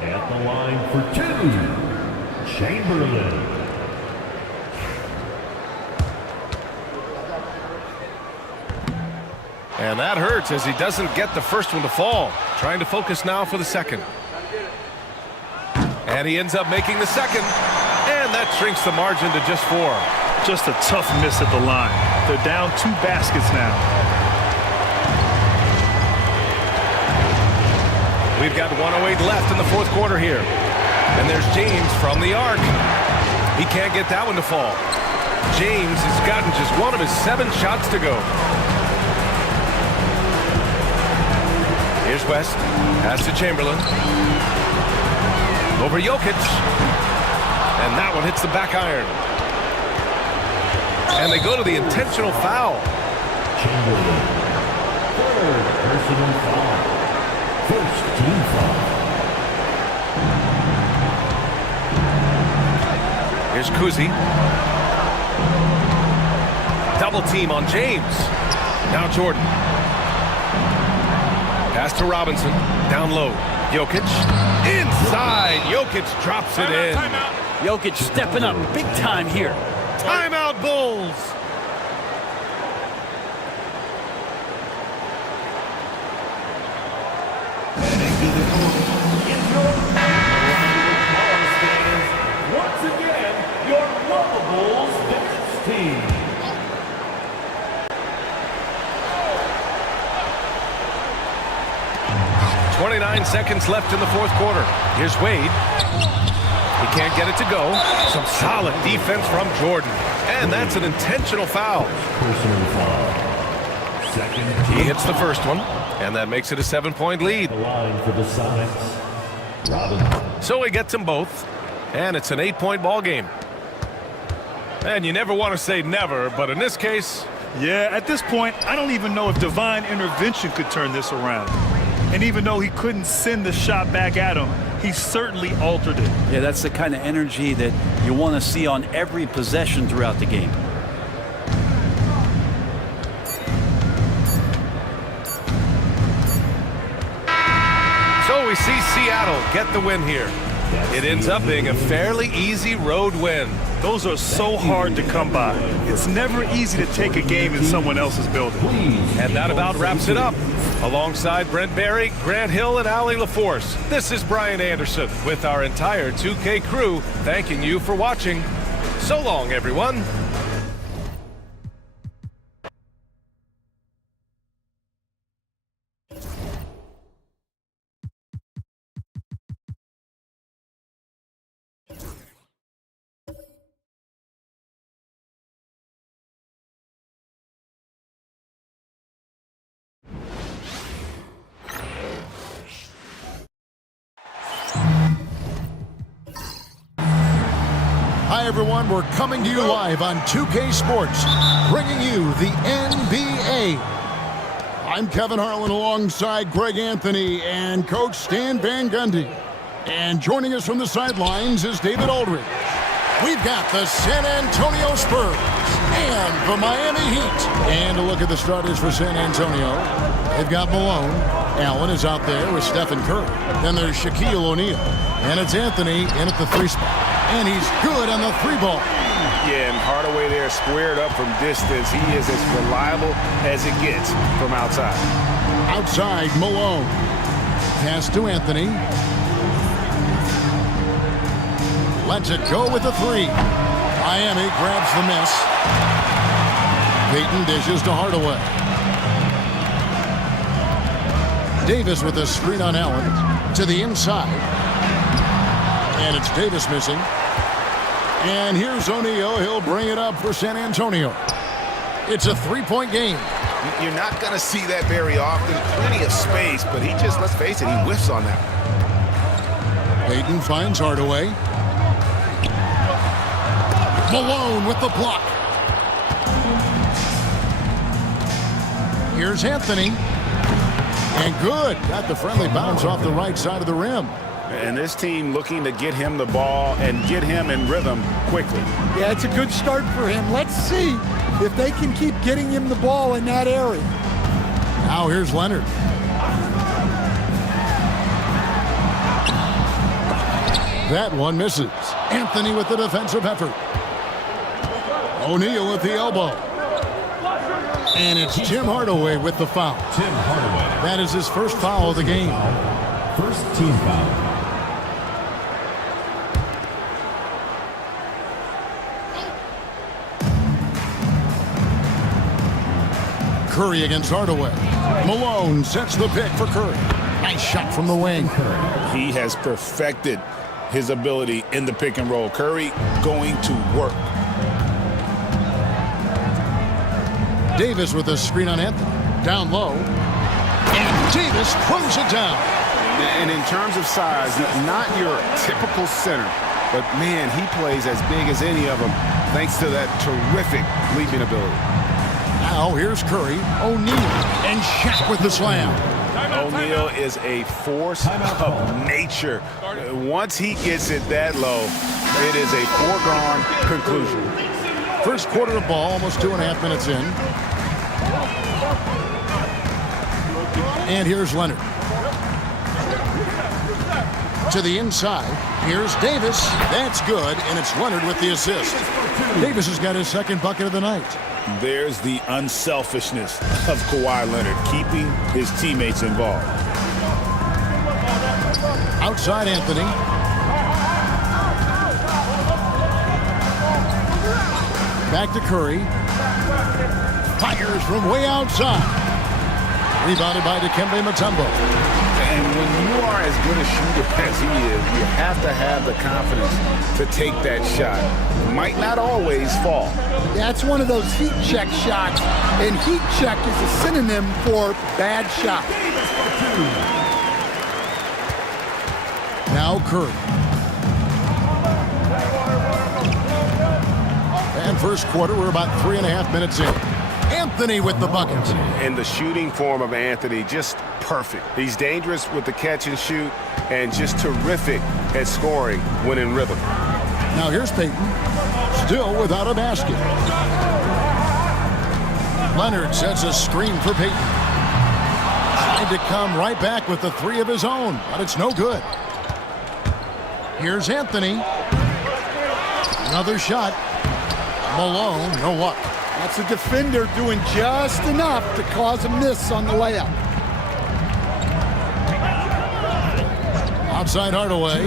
At the line for 2, Chamberlain. And that hurts as he doesn't get the first one to fall. Trying to focus now for the second. And he ends up making the second. And that shrinks the margin to just 4. Just a tough miss at the line. They're down 2 baskets now. We've got 1:08 left in the fourth quarter here. And there's James from the arc. He can't get that one to fall. James has gotten just one of his 7 shots to go. Here's West. Pass to Chamberlain. Over Jokic. And that one hits the back iron. And they go to the intentional foul. Chamberlain. 3rd personal foul. 1st team foul. Here's Kuzi. Double team on James. Now Jordan. Pass to Robinson. Down low. Jokic. Inside. Jokic drops it in. Jokic stepping up big time here. Timeout, Bulls. Once again, your Bulls dance team. .29 seconds left in the fourth quarter. Here's Wade. He can't get it to go. Some solid defense from Jordan. And that's an intentional foul. Personal foul. Second. He hits the first one, and that makes it a 7-point lead. The line for the Sonics. Robinson. So he gets them both, and it's an 8-point ball game. And you never want to say never, but in this case... Yeah, at this point, I don't even know if divine intervention could turn this around. And even though he couldn't send the shot back at him, he certainly altered it. Yeah, that's the kind of energy that you want to see on every possession throughout the game. So we see Seattle get the win here. It ends up being a fairly easy road win. Those are so hard to come by. It's never easy to take a game in someone else's building. And that about wraps it up. Alongside Brent Barry, Grant Hill, and Allie LaForce, this is Brian Anderson with our entire 2K crew thanking you for watching. So long, everyone. Hi, everyone. We're coming to you live on 2K Sports, bringing you the NBA. I'm Kevin Harlan alongside Greg Anthony and Coach Stan Van Gundy. And joining us from the sidelines is David Aldridge. We've got the San Antonio Spurs and the Miami Heat. And a look at the starters for San Antonio. They've got Malone. Allen is out there with Stephen Curry. Then there's Shaquille O'Neal. And it's Anthony in at the 3 spot. And he's good on the 3-ball. Yeah, and Hardaway there squared up from distance. He is as reliable as it gets from outside. Outside, Malone. Pass to Anthony. Lets it go with the 3. Miami grabs the miss. Payton dishes to Hardaway. Davis with a screen on Allen to the inside. And it's Davis missing. And here's O'Neal. He'll bring it up for San Antonio. It's a 3-point game. You're not going to see that very often. Plenty of space, but he just, let's face it, he whiffs on that. Payton finds Hardaway. Malone with the block. Here's Anthony. And good. Got the friendly bounce off the right side of the rim. And this team looking to get him the ball and get him in rhythm quickly. Yeah, it's a good start for him. Let's see if they can keep getting him the ball in that area. Now here's Leonard. That one misses. Anthony with the defensive effort. O'Neal with the elbow. And it's Tim Hardaway with the foul. Tim Hardaway. That is his first foul of the game. First team foul. Curry against Hardaway. Malone sets the pick for Curry. Nice shot from the wing. He has perfected his ability in the pick and roll. Curry going to work. Davis with a screen on Anthony. Down low. And Davis throws it down. And in terms of size, not your typical center, but man, he plays as big as any of them thanks to that terrific leaping ability. Now here's Curry, O'Neal, and Shaq with the slam. O'Neal is a force of nature. Once he gets it that low, it is a foregone conclusion. First quarter of ball, almost 2.5 minutes in. And here's Leonard. To the inside. Here's Davis. That's good, and it's Leonard with the assist. Davis has got his second bucket of the night. There's the unselfishness of Kawhi Leonard, keeping his teammates involved. Outside Anthony. Back to Curry. Fires from way outside. Rebounded by Dikembe Mutombo. And when you are as good a shooter as he is, you have to have the confidence to take that shot. Might not always fall. Yeah, it's one of those heat check shots, and heat check is a synonym for bad shot. Now Curry. And first quarter, we're about 3.5 minutes in. Anthony with the bucket. And the shooting form of Anthony, just perfect. He's dangerous with the catch and shoot and just terrific at scoring when in rhythm. Now here's Payton, still without a basket. Leonard sets a screen for Payton. Tried to come right back with the 3 of his own, but it's no good. Here's Anthony. Another shot. Malone, no luck. That's a defender doing just enough to cause a miss on the layup. Outside Hardaway.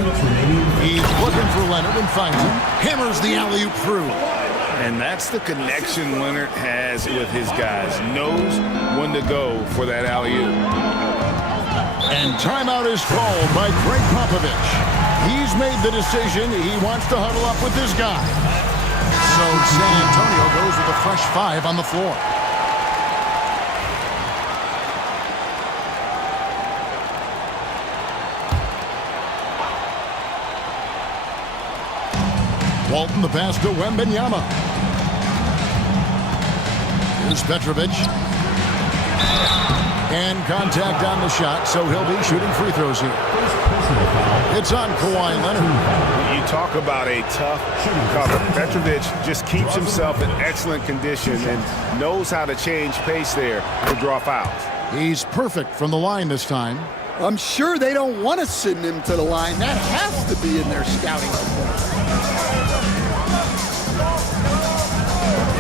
He's looking for Leonard and finds him. Hammers the alley-oop through. And that's the connection Leonard has with his guys. Knows when to go for that alley-oop. And timeout is called by Greg Popovich. He's made the decision. He wants to huddle up with this guy. So San Antonio goes with a fresh 5 on the floor. Walton the pass to Wembanyama. Here's Petrovic. And contact on the shot, so he'll be shooting free throws here. It's on Kawhi Leonard. You talk about a tough cover. Petrovic just keeps himself in excellent condition and knows how to change pace there to draw fouls. He's perfect from the line this time. I'm sure they don't want to send him to the line. That has to be in their scouting report.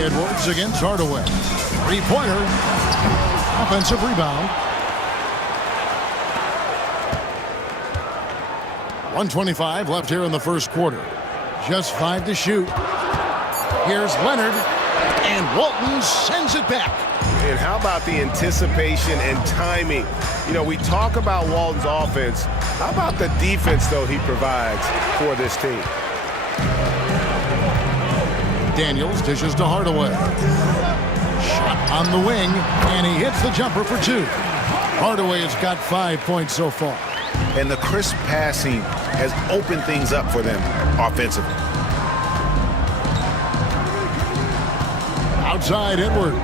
Edwards against Hardaway. Three-pointer. Offensive rebound. 1:25 left here in the first quarter. Just 5 to shoot. Here's Leonard, and Walton sends it back. And how about the anticipation and timing? You know, we talk about Walton's offense. How about the defense, though, he provides for this team? Daniels dishes to Hardaway. Shot on the wing, and he hits the jumper for 2. Hardaway has got 5 points so far. And the crisp passing has opened things up for them offensively. Outside, Edwards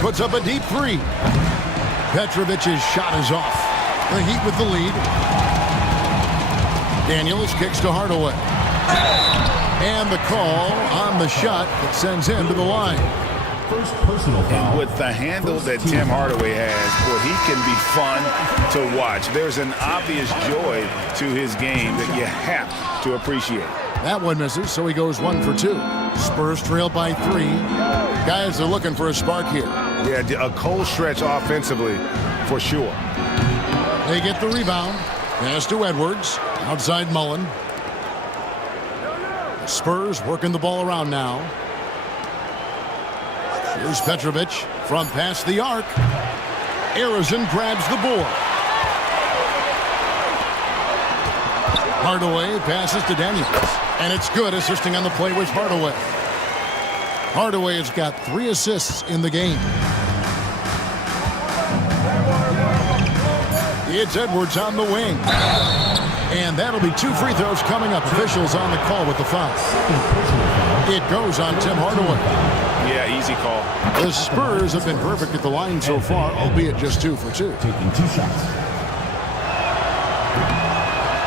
puts up a deep 3. Petrovic's shot is off. The Heat with the lead. Daniels kicks to Hardaway. And the call on the shot that sends him to the line. First personal foul. And with the handle that Tim Hardaway has, boy, he can be fun to watch. There's an obvious joy to his game that you have to appreciate. That one misses, so he goes 1 for 2. Spurs trail by 3. Guys are looking for a spark here. Yeah, a cold stretch offensively for sure. They get the rebound. Pass to Edwards. Outside Mullen. The Spurs working the ball around now. Here's Petrovic from past the arc. Arizon grabs the board. Hardaway passes to Daniels. And it's good, assisting on the play with Hardaway. Hardaway has got 3 assists in the game. It's Edwards on the wing. And that'll be 2 free throws coming up. Officials on the call with the foul. It goes on Tim Hardaway. Yeah, easy call. The Spurs have been perfect at the line so far, albeit just 2 for 2. Taking 2 shots.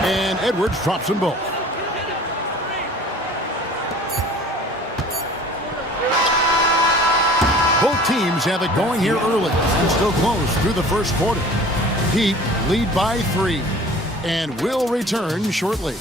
And Edwards drops them both. Both teams have it going here early and still close through the first quarter. Heat lead by 3 and will return shortly.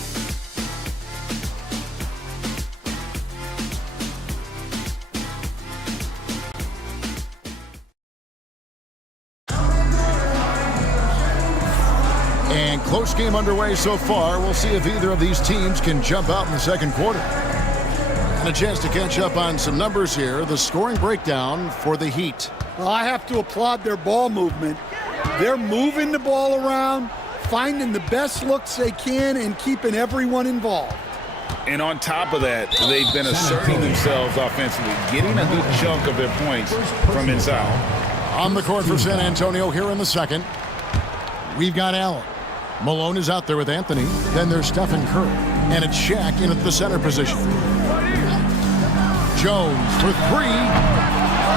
And close game underway so far. We'll see if either of these teams can jump out in the second quarter. And a chance to catch up on some numbers here. The scoring breakdown for the Heat. Well, I have to applaud their ball movement. They're moving the ball around, finding the best looks they can, and keeping everyone involved. And on top of that, they've been asserting themselves offensively, getting a good chunk of their points from inside. On the court for San Antonio here in the second. We've got Allen. Malone is out there with Anthony. Then there's Stephen Curry. And it's Shaq in at the center position. Jones for 3.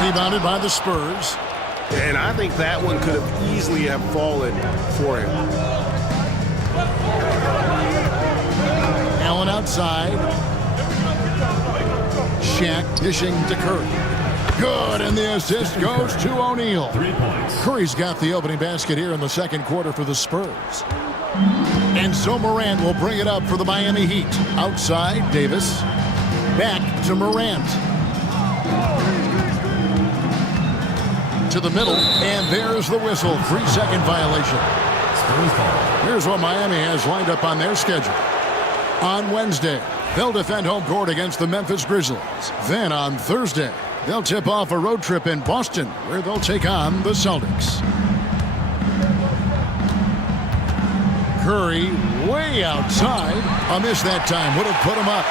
Rebounded by the Spurs. And I think that one could have easily have fallen for him. Allen outside. Shaq dishing to Curry. Good, and the assist goes to O'Neal. 3 points. Curry's got the opening basket here in the second quarter for the Spurs. And so Morant will bring it up for the Miami Heat. Outside, Davis. Back to Morant. To the middle, and there's the whistle. 3-second violation. Here's what Miami has lined up on their schedule. On Wednesday, they'll defend home court against the Memphis Grizzlies. Then on Thursday, they'll tip off a road trip in Boston, where they'll take on the Celtics. Curry way outside. A miss that time would have put him up.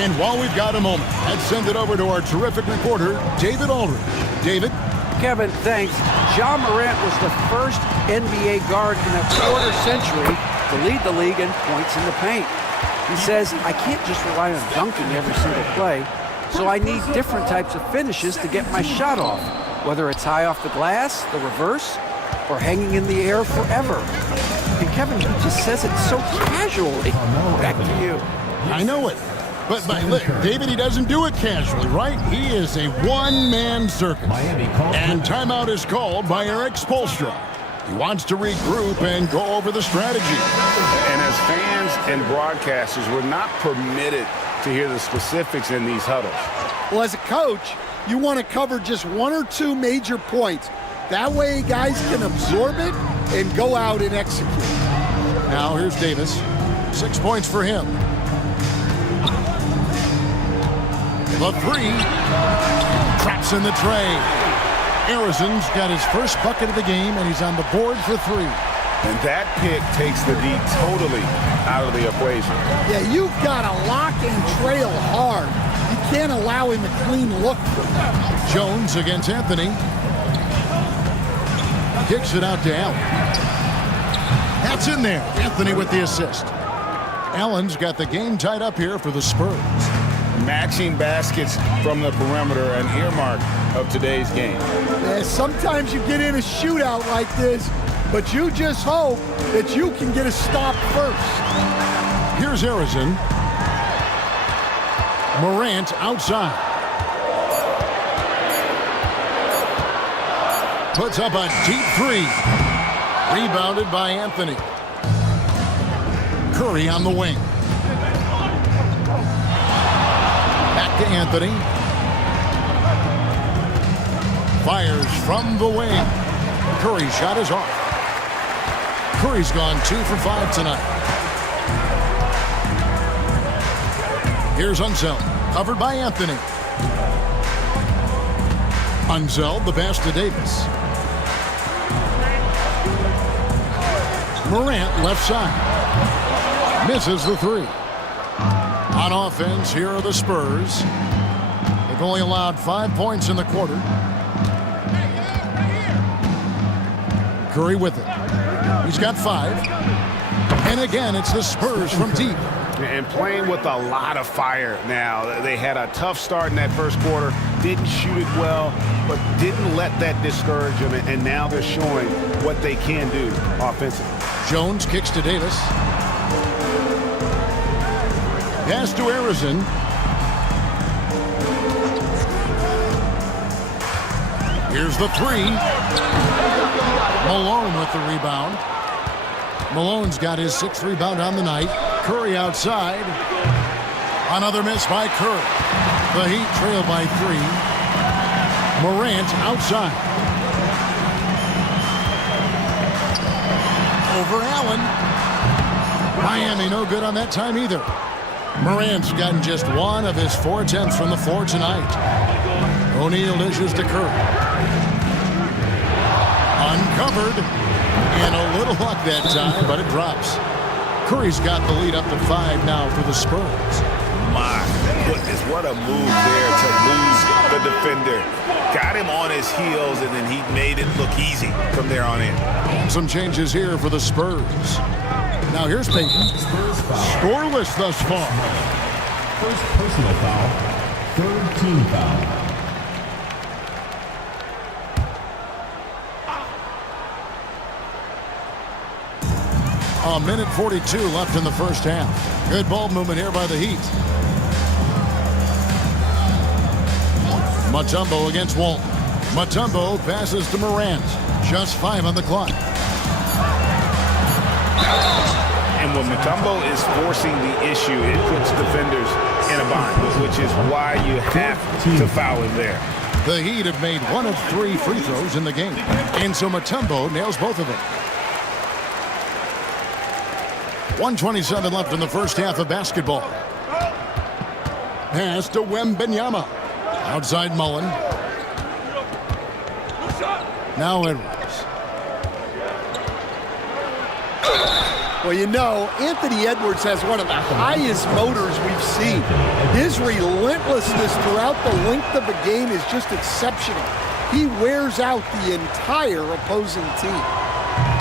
And while we've got a moment, let's send it over to our terrific reporter, David Aldridge. David? Kevin, thanks. Ja Morant was the first NBA guard in a quarter century to lead the league in points in the paint. He says, I can't just rely on dunking every single play, so I need different types of finishes to get my shot off, whether it's high off the glass, the reverse, or hanging in the air forever. And Kevin, he just says it so casually. Back to you. I know it. But look, David, he doesn't do it casually, right? He is a one-man circus. And timeout is called by Eric Spoelstra. He wants to regroup and go over the strategy. And as fans and broadcasters, we're not permitted to hear the specifics in these huddles. Well, as a coach, you want to cover just one or two major points. That way guys can absorb it and go out and execute. Now here's Davis. 6 points for him. The three. Traps in the tray. Harrison's got his first bucket of the game, and he's on the board for 3. And that pick takes the D totally out of the equation. Yeah, you've got to lock and trail hard. You can't allow him a clean look. Jones against Anthony. Kicks it out to Allen. That's in there. Anthony with the assist. Allen's got the game tied up here for the Spurs. Matching baskets from the perimeter, an earmark of today's game. Yeah, sometimes you get in a shootout like this, but you just hope that you can get a stop first. Here's Harrison. Morant outside. Puts up a deep 3. Rebounded by Anthony. Curry on the wing. Back to Anthony. Fires from the wing. Curry's shot is off. Curry's gone 2 for 5 tonight. Here's Unseld. Covered by Anthony. Unseld, the pass to Davis. Morant left side. Misses the 3. On offense, here are the Spurs. They've only allowed 5 points in the quarter. Curry with it. He's got 5. And again, it's the Spurs from deep. And playing with a lot of fire now. They had a tough start in that first quarter. Didn't shoot it well, but didn't let that discourage them. And now they're showing what they can do offensively. Jones kicks to Davis. Pass to Harrison. Here's the 3. Malone with the rebound. Malone's got his 6th rebound on the night. Curry outside. Another miss by Curry. The Heat trail by 3. Morant outside. Over Allen. Miami no good on that time either. Morant's gotten just 1 of his 4 attempts from the floor tonight. O'Neal dishes to Curry. Uncovered. And a little luck that time, but it drops. Curry's got the lead up to 5 now for the Spurs. My goodness, what a move there to lose the defender. Got him on his heels, and then he made it look easy from there on in. Some changes here for the Spurs. Now here's Payton. Scoreless thus far. First personal foul, 3rd team foul. A minute 42 left in the first half. Good ball movement here by the Heat. Mutombo against Walton. Mutombo passes to Morant. Just 5 on the clock. And when Mutombo is forcing the issue, it puts defenders in a bind, which is why you have to foul him there. The Heat have made 1 of 3 free throws in the game. And so Mutombo nails both of them. 1:27 left in the first half of basketball. Pass to Wembanyama. Outside Mullen. Now Edwards. Well, you know, Anthony Edwards has one of the highest motors we've seen. His relentlessness throughout the length of the game is just exceptional. He wears out the entire opposing team.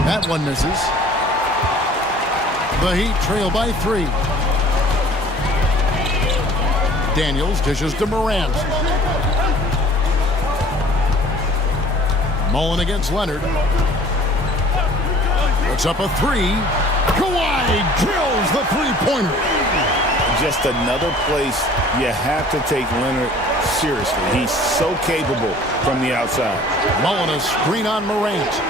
That one misses. The Heat trail by 3. Daniels dishes to Morant. Mullen against Leonard. Puts up a 3. Kawhi drills the 3-pointer. Just another place you have to take Leonard seriously. He's so capable from the outside. Mullen a screen on Morant.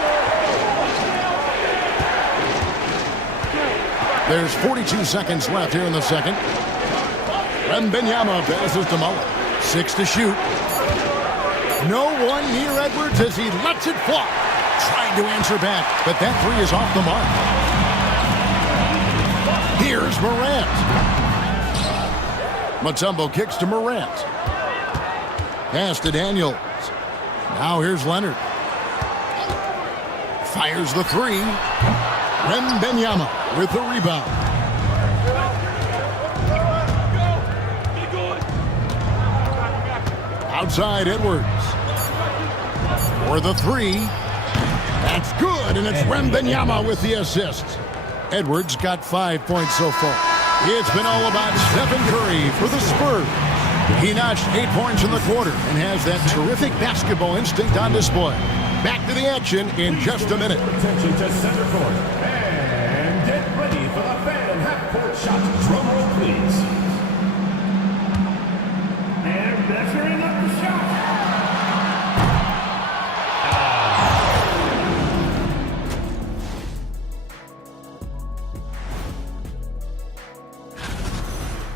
There's 42 seconds left here in the second. Wembanyama passes to Mullen. 6 to shoot. No one near Edwards as he lets it fly. Tried to answer back, but that three is off the mark. Here's Morant. Mutombo kicks to Morant. Pass to Daniels. Now here's Leonard. Fires the three. Wembanyama with the rebound. Outside Edwards. For the three. That's good, and it's Wembanyama with the assist. Edwards got 5 points so far. It's been all about Stephen Curry for the Spurs. He notched 8 points in the quarter and has that terrific basketball instinct on display. Back to the action in just a minute. Attention to center court. And get ready for the fan half-court shot. Drum roll, please. And measuring up the shot.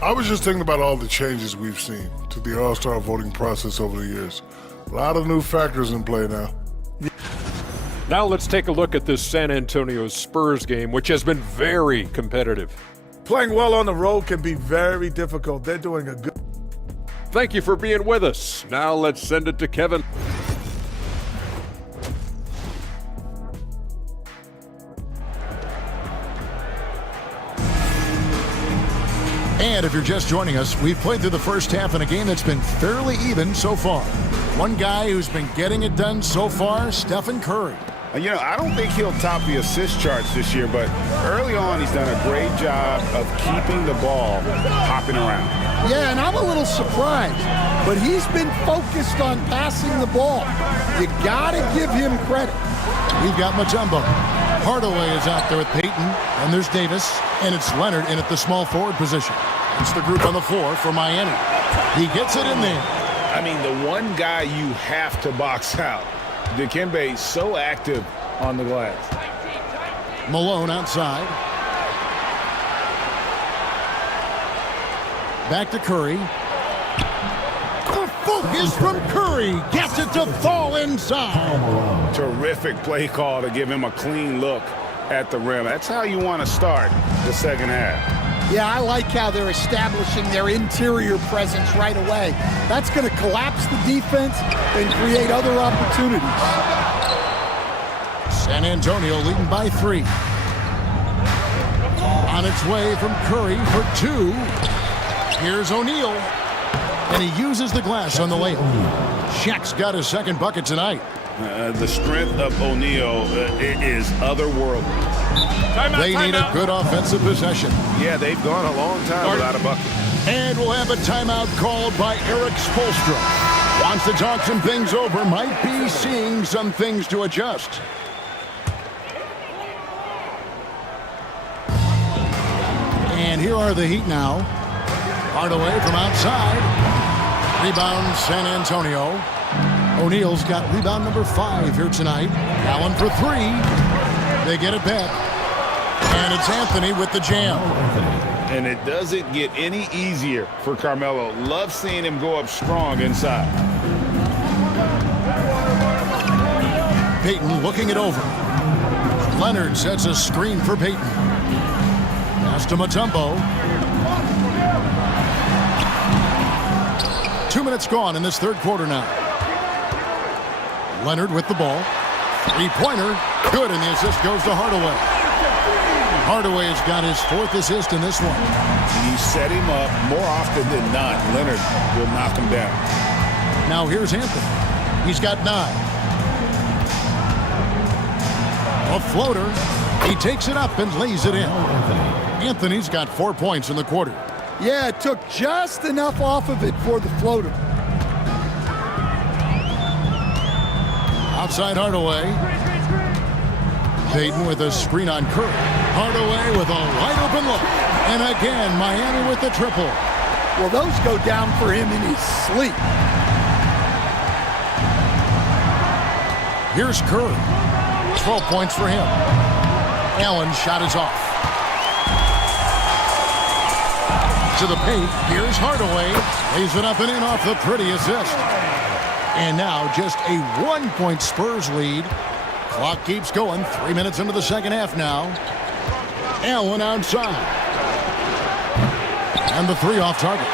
I was just thinking about all the changes we've seen to the All-Star voting process over the years. A lot of new factors in play now. Now let's take a look at this San Antonio Spurs game, which has been very competitive. Playing well on the road can be very difficult. They're doing a good. Thank you for being with us. Now let's send it to Kevin. And if you're just joining us, we've played through the first half in a game that's been fairly even so far. One guy who's been getting it done so far, Stephen Curry. You know, I don't think he'll top the assist charts this year, but early on he's done a great job of keeping the ball hopping around. Yeah, and I'm a little surprised, but he's been focused on passing the ball. You got to give him credit. We've got Mutombo. Hardaway is out there with Payton, and there's Davis, and it's Leonard in at the small forward position. It's the group on the floor for Miami. He gets it in there. I mean, the one guy you have to box out. Dikembe so active on the glass. Malone outside. Back to Curry. The focus from Curry gets it to fall inside. Terrific play call to give him a clean look at the rim. That's how you want to start the second half. Yeah, I like how they're establishing their interior presence right away. That's going to collapse the defense and create other opportunities. San Antonio leading by 3. On its way from Curry for 2. Here's O'Neal. And he uses the glass on the layup. Shaq's got his second bucket tonight. The strength of O'Neal is otherworldly. They need a good offensive possession. Yeah, they've gone a long time without a bucket. And we'll have a timeout called by Eric Spoelstra. Wants to talk some things over, might be seeing some things to adjust. And here are the Heat now. Hardaway from outside. Rebound San Antonio. O'Neal's got rebound number 5 here tonight. Allen for 3. They get it back. And it's Anthony with the jam. And it doesn't get any easier for Carmelo. Love seeing him go up strong inside. Payton looking it over. Leonard sets a screen for Payton. Pass to Mutombo. 2 minutes gone in this third quarter now. Leonard with the ball. Three-pointer. Good, and the assist goes to Hardaway. Hardaway's got his 4th assist in this one. You set him up more often than not. Leonard will knock him down. Now here's Anthony. He's got 9. A floater. He takes it up and lays it in. Anthony's got 4 points in the quarter. Yeah, it took just enough off of it for the floater. Outside Hardaway. Payton with a screen on Curry. Hardaway with a wide open look. And again, Miami with the triple. Well, those go down for him in his sleep. Here's Curry. 12 points for him. Allen's shot is off. To the paint. Here's Hardaway. Lays it up and in off the pretty assist. And now just a 1-point Spurs lead. Clock keeps going. 3 minutes into the second half now. Allen outside. And the three off target.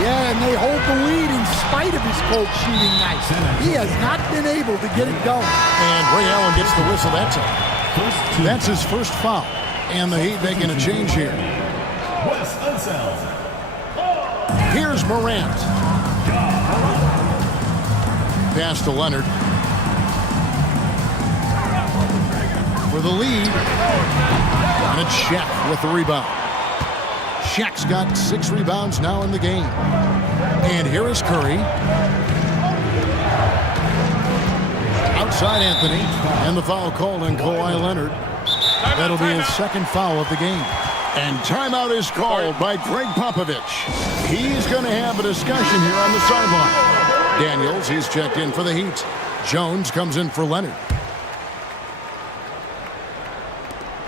Yeah, and they hold the lead in spite of his cold shooting night. He has not been able to get it going. And Ray Allen gets the whistle. That's his first foul. And the Heat making a change here. Here's Morant. Pass to Leonard. For the lead. And it's Shaq with the rebound. Shaq's got 6 rebounds now in the game. And here is Curry. Outside Anthony. And the foul called on Kawhi Leonard. That'll be his second foul of the game. And timeout is called by Greg Popovich. He's going to have a discussion here on the sideline. Daniels, he's checked in for the Heat. Jones comes in for Leonard.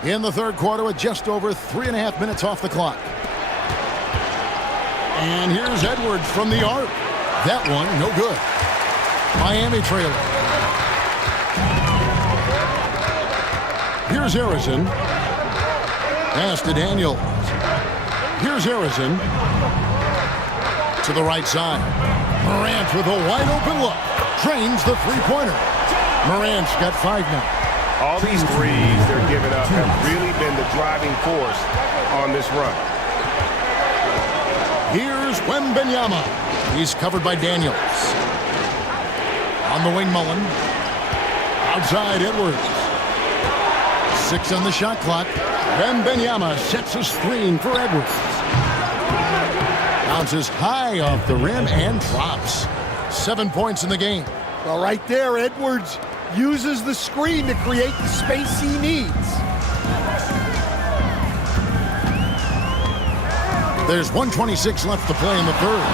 In the third quarter with just over 3.5 minutes off the clock. And here's Edwards from the arc. That one, no good. Miami trailer. Here's Harrison. Pass to Daniels. Here's Harrison. To the right side. Morant with a wide open look. Drains the three-pointer. Morant's got 5 now. All these threes they're giving up have really been the driving force on this run. Here's Wembanyama. He's covered by Daniels. On the wing, Mullen. Outside, Edwards. 6 on the shot clock. Wembanyama sets a screen for Edwards. Bounces high off the rim and drops. 7 points in the game. Well, right there, Edwards uses the screen to create the space he needs. There's 1:26 left to play in the third.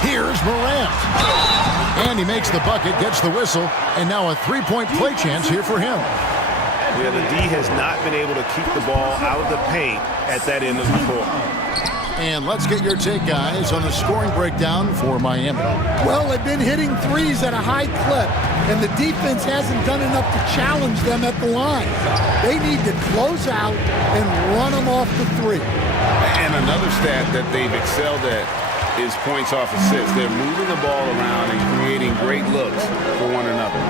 Here's Morant. And he makes the bucket, gets the whistle, and now a 3-point play chance here for him. Yeah, the D has not been able to keep the ball out of the paint at that end of the court. And let's get your take, guys, on the scoring breakdown for Miami. Well, they've been hitting threes at a high clip, and the defense hasn't done enough to challenge them at the line. They need to close out and run them off the three. And another stat that they've excelled at is points off assists. They're moving the ball around and creating great looks for one another.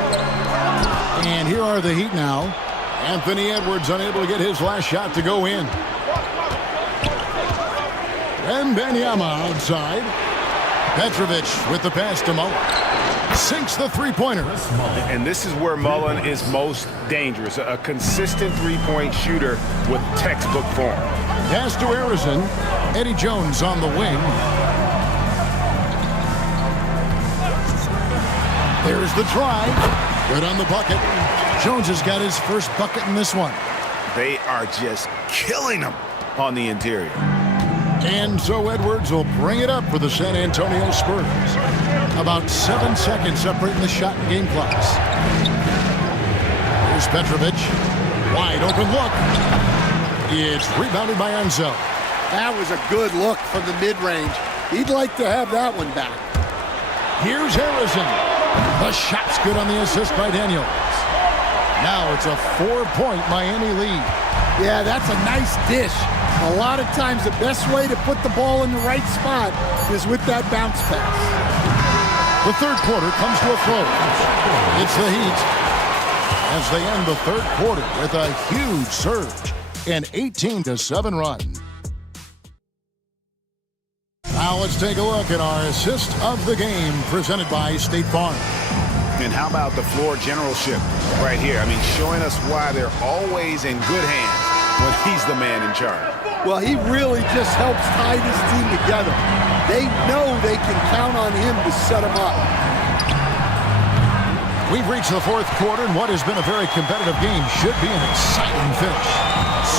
And here are the Heat now. Anthony Edwards unable to get his last shot to go in. Wembanyama outside. Petrovic with the pass to Mullen. Sinks the three-pointer. And this is where Mullen is most dangerous. A consistent three-point shooter with textbook form. Pass to Harrison. Eddie Jones on the wing. There's the try. Good on the bucket. Jones has got his first bucket in this one. They are just killing them on the interior. And so Edwards will bring it up for the San Antonio Spurs. About 7 seconds separating the shot and game clocks. Here's Petrovic. Wide open look. It's rebounded by Enzo. That was a good look from the mid-range. He'd like to have that one back. Here's Harrison. The shot's good on the assist by Daniels. Now it's a 4-point Miami lead. Yeah, that's a nice dish. A lot of times the best way to put the ball in the right spot is with that bounce pass. The third quarter comes to a close. It's the Heat as they end the third quarter with a huge surge, an 18-7 run. Now let's take a look at our assist of the game presented by State Farm. And how about the floor generalship right here? I mean, showing us why they're always in good hands when he's the man in charge. Well, he really just helps tie this team together. They know they can count on him to set them up. We've reached the fourth quarter, and what has been a very competitive game should be an exciting finish.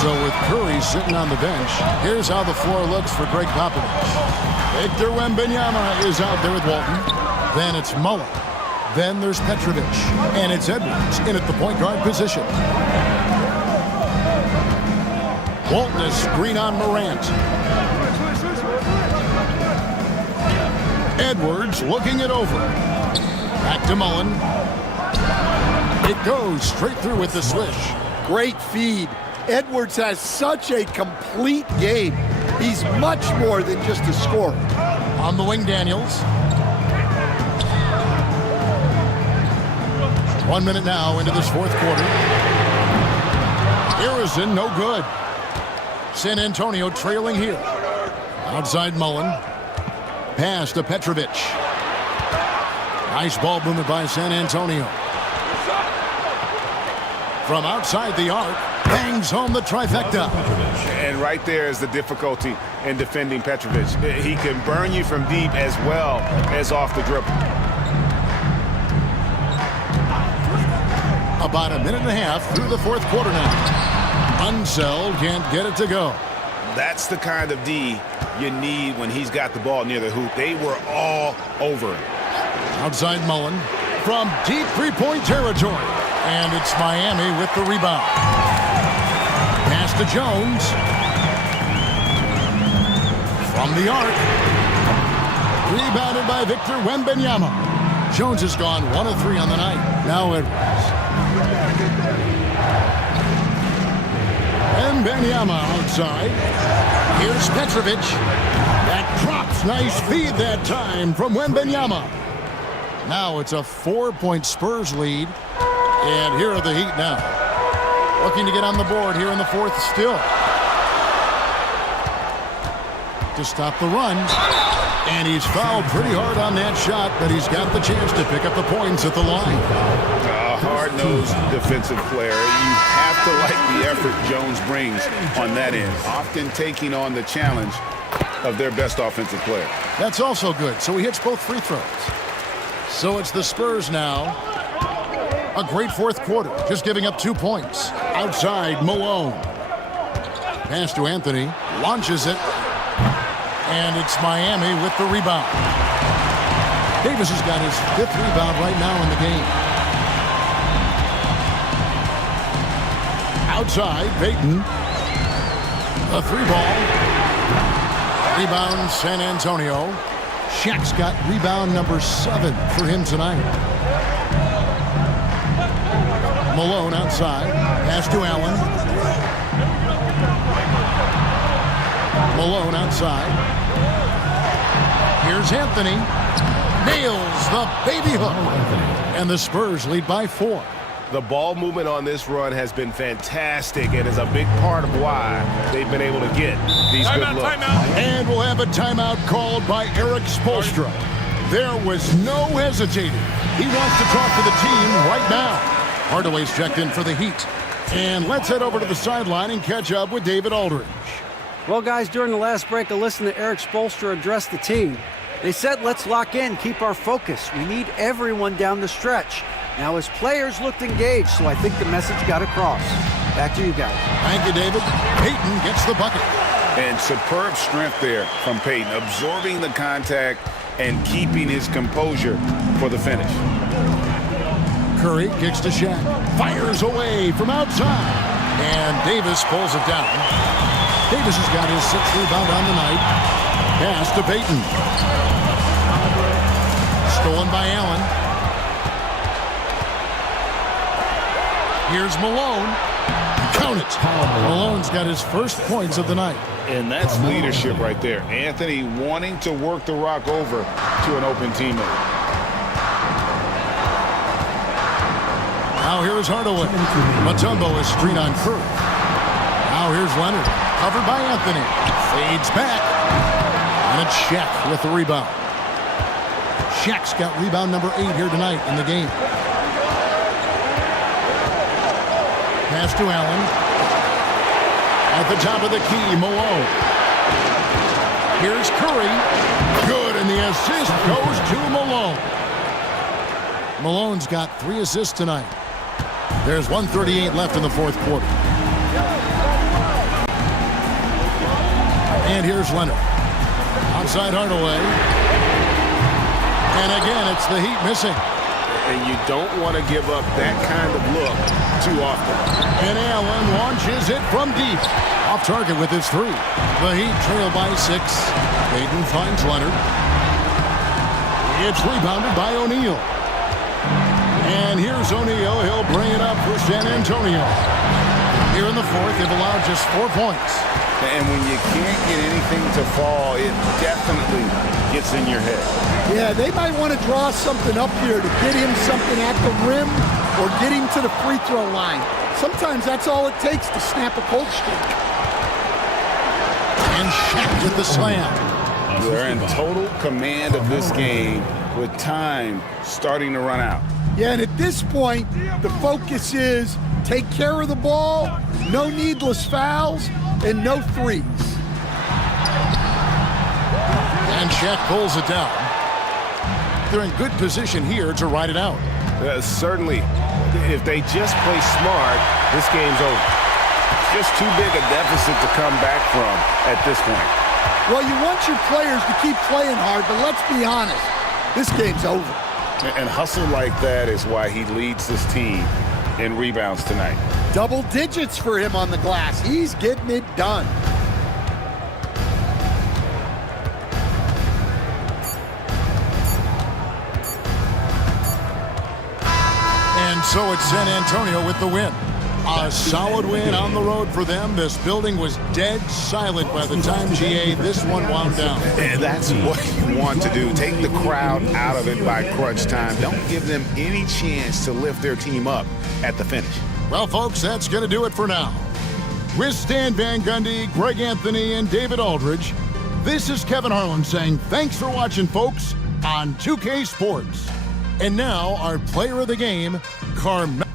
So with Curry sitting on the bench, here's how the floor looks for Greg Popovich. Victor Wembanyama is out there with Walton. Then it's Mullen. Then there's Petrovic. And it's Edwards in at the point guard position. Walton a screen on Morant. Edwards looking it over. Back to Mullen. It goes straight through with the swish. Great feed. Edwards has such a complete game. He's much more than just a scorer. On the wing, Daniels. 1 minute now into this fourth quarter. Harrison, no good. San Antonio trailing here. Outside Mullen. Pass to Petrovic. Nice ball movement by San Antonio. From outside the arc, bangs home the trifecta. And right there is the difficulty in defending Petrovic. He can burn you from deep as well as off the dribble. About a minute and a half through the fourth quarter now. Unseld can't get it to go. That's the kind of D you need when he's got the ball near the hoop. They were all over him. Outside Mullen from deep three-point territory. And it's Miami with the rebound. Pass to Jones. From the arc. Rebounded by Victor Wembanyama. Jones has gone 1 of 3 on the night. Now Edwards. Wembanyama outside. Here's Petrovic. That drops. Nice feed that time from Wembanyama. Now it's a 4-point Spurs lead. And here are the Heat now. Looking to get on the board here in the fourth still. To stop the run. And he's fouled pretty hard on that shot, but he's got the chance to pick up the points at the line. A hard-nosed defensive player. You have to like the effort Jones brings on that end. Often taking on the challenge of their best offensive player. That's also good. So he hits both free throws. So it's the Spurs now. A great fourth quarter, just giving up 2 points. Outside, Malone. Pass to Anthony, launches it, and it's Miami with the rebound. Davis has got his 5th rebound right now in the game. Outside, Payton. A 3-ball. Rebound, San Antonio. Shaq's got rebound number 7 for him tonight. Malone outside. Pass to Allen. Malone outside. Here's Anthony. Nails the baby hook. And the Spurs lead by 4. The ball movement on this run has been fantastic and is a big part of why they've been able to get these good looks. And we'll have a timeout called by Eric Spoelstra. There was no hesitating. He wants to talk to the team right now. Hardaway's checked in for the Heat. And let's head over to the sideline and catch up with David Aldridge. Well, guys, during the last break, I listened to Eric Spoelstra address the team. They said, let's lock in, keep our focus. We need everyone down the stretch. Now, his players looked engaged, so I think the message got across. Back to you guys. Thank you, David. Payton gets the bucket. And superb strength there from Payton, absorbing the contact and keeping his composure for the finish. Curry kicks to Shaq. Fires away from outside. And Davis pulls it down. Davis has got his 6th rebound on the night. Pass to Payton. Stolen by Allen. Here's Malone. Count it. Malone's got his first points of the night. And that's leadership right there. Anthony wanting to work the rock over to an open teammate. Now here's Hardaway. Mutombo is screen on Curry. Now here's Leonard. Covered by Anthony. Fades back. And it's Shaq with the rebound. Shaq's got rebound number 8 here tonight in the game. Pass to Allen. At the top of the key, Malone. Here's Curry. Good, and the assist goes to Malone. Malone's got 3 assists tonight. There's 1:38 left in the fourth quarter. And here's Leonard. Outside Hardaway. And again, it's the Heat missing. and you don't want to give up that kind of look too often. And Allen launches it from deep. Off target with his 3. The Heat trail by 6. Payton finds Leonard. It's rebounded by O'Neal. And here's O'Neal. He'll bring it up for San Antonio. Here in the 4th, they've allowed just 4 points. And when you can't get anything to fall, it definitely gets in your head. Yeah, they might want to draw something up here to get him something at the rim or get him to the free throw line. Sometimes that's all it takes to snap a cold streak. And Shaq with the slam. They're in total command of this game with time starting to run out. Yeah, and at this point, the focus is take care of the ball, no needless fouls, and no threes. And Shaq pulls it down. They're in good position here to ride it out. Certainly, if they just play smart, this game's over. Just too big a deficit to come back from at this point. Well, you want your players to keep playing hard, but let's be honest, this game's over. And hustle like that is why he leads this team in rebounds tonight. Double digits for him on the glass. He's getting it done. And so it's San Antonio with the win. A solid win on the road for them. This building was dead silent by the time, GA, this one wound down. And that's what you want to do. Take the crowd out of it by crunch time. Don't give them any chance to lift their team up at the finish. Well, folks, that's going to do it for now. With Stan Van Gundy, Greg Anthony, and David Aldridge, this is Kevin Harlan saying thanks for watching, folks, on 2K Sports. And now, our player of the game, Carmelo.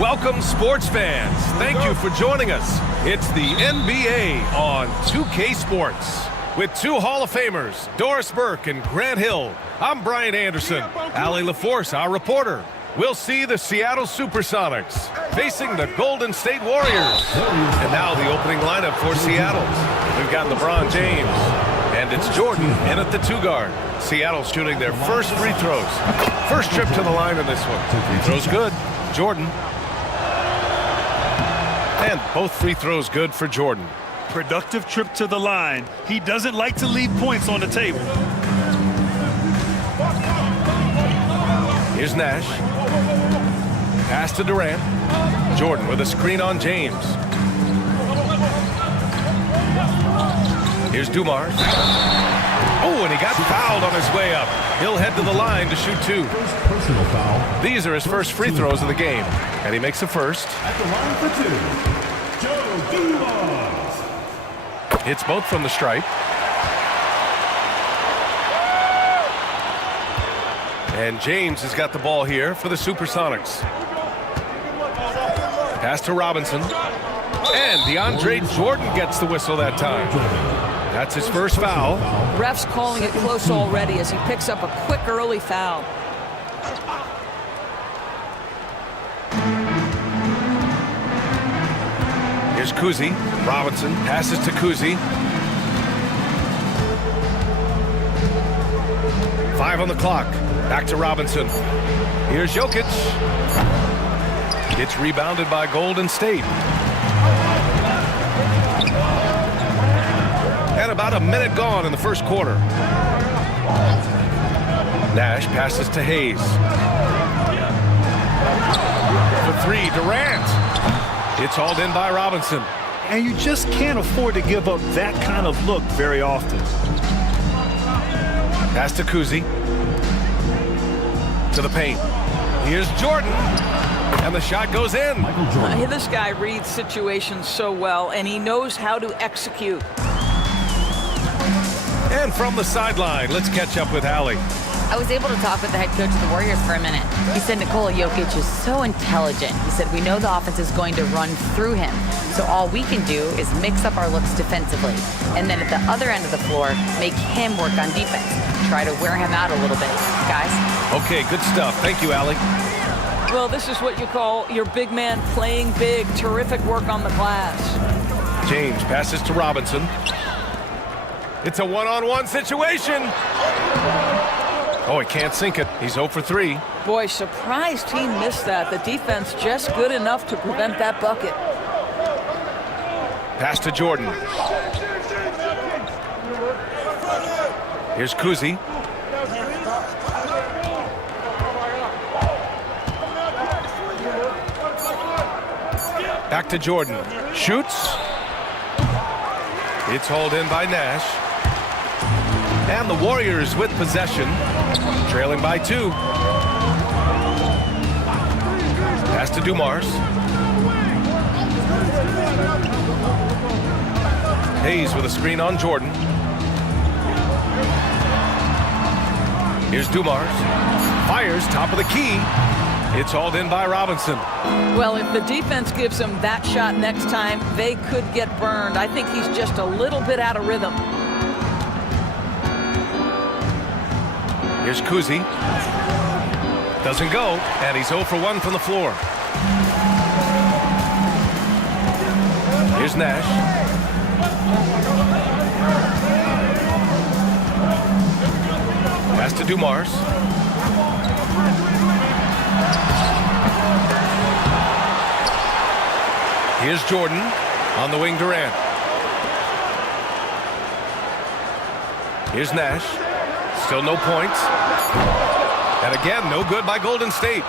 Welcome, sports fans. Thank you for joining us. It's the NBA on 2K Sports. With 2 Hall of Famers, Doris Burke and Grant Hill, I'm Brian Anderson. Allie LaForce, our reporter. We'll see the Seattle Supersonics facing the Golden State Warriors. And now the opening lineup for Seattle. We've got LeBron James, and it's Jordan in at the 2-guard. Seattle shooting their first free throws. First trip to the line in this one. Free throws good. Jordan. And both free throws good for Jordan. Productive trip to the line. He doesn't like to leave points on the table. Here's Nash. Pass to Durant. Jordan with a screen on James. Here's Dumars. Oh, and he got fouled on his way up. He'll head to the line to shoot 2. Personal foul. These are his first free throws of the game. And he makes the first. At the line for 2, Joe Dumars. Hits both from the stripe. And James has got the ball here for the Supersonics. Pass to Robinson. And DeAndre Jordan gets the whistle that time. That's his first foul. Ref's calling it close already as he picks up a quick early foul. Here's Kuzi. Robinson passes to Kuzi. 5 on the clock. Back to Robinson. Here's Jokic. It's rebounded by Golden State. And about a minute gone in the first quarter. Nash passes to Hayes. For 3, Durant. It's hauled in by Robinson. And you just can't afford to give up that kind of look very often. Pass to Kuzi. To the paint. Here's Jordan. And the shot goes in. This guy reads situations so well, and he knows how to execute. And from the sideline, let's catch up with Allie. I was able to talk with the head coach of the Warriors for a minute. He said Nikola Jokic is so intelligent. He said, we know the offense is going to run through him. So all we can do is mix up our looks defensively. And then at the other end of the floor, make him work on defense. Try to wear him out a little bit. Guys? Okay, good stuff. Thank you, Allie. Well, this is what you call your big man playing big. Terrific work on the glass. James passes to Robinson. It's a one-on-one situation. Oh, he can't sink it. He's 0 for 3. Boy, surprised he missed that. The defense just good enough to prevent that bucket. Pass to Jordan. Here's Kuzi. Back to Jordan. Shoots. It's hauled in by Nash. And the Warriors with possession, trailing by 2. Pass to Dumars. Hayes with a screen on Jordan. Here's Dumars. Fires top of the key. It's hauled in by Robinson. Well, if the defense gives him that shot next time, they could get burned. I think he's just a little bit out of rhythm. Here's Kuzi. Doesn't go, and he's 0 for 1 from the floor. Here's Nash. Pass to Dumars. Here's Jordan on the wing, Durant. Here's Nash. Still no points. And again, no good by Golden State.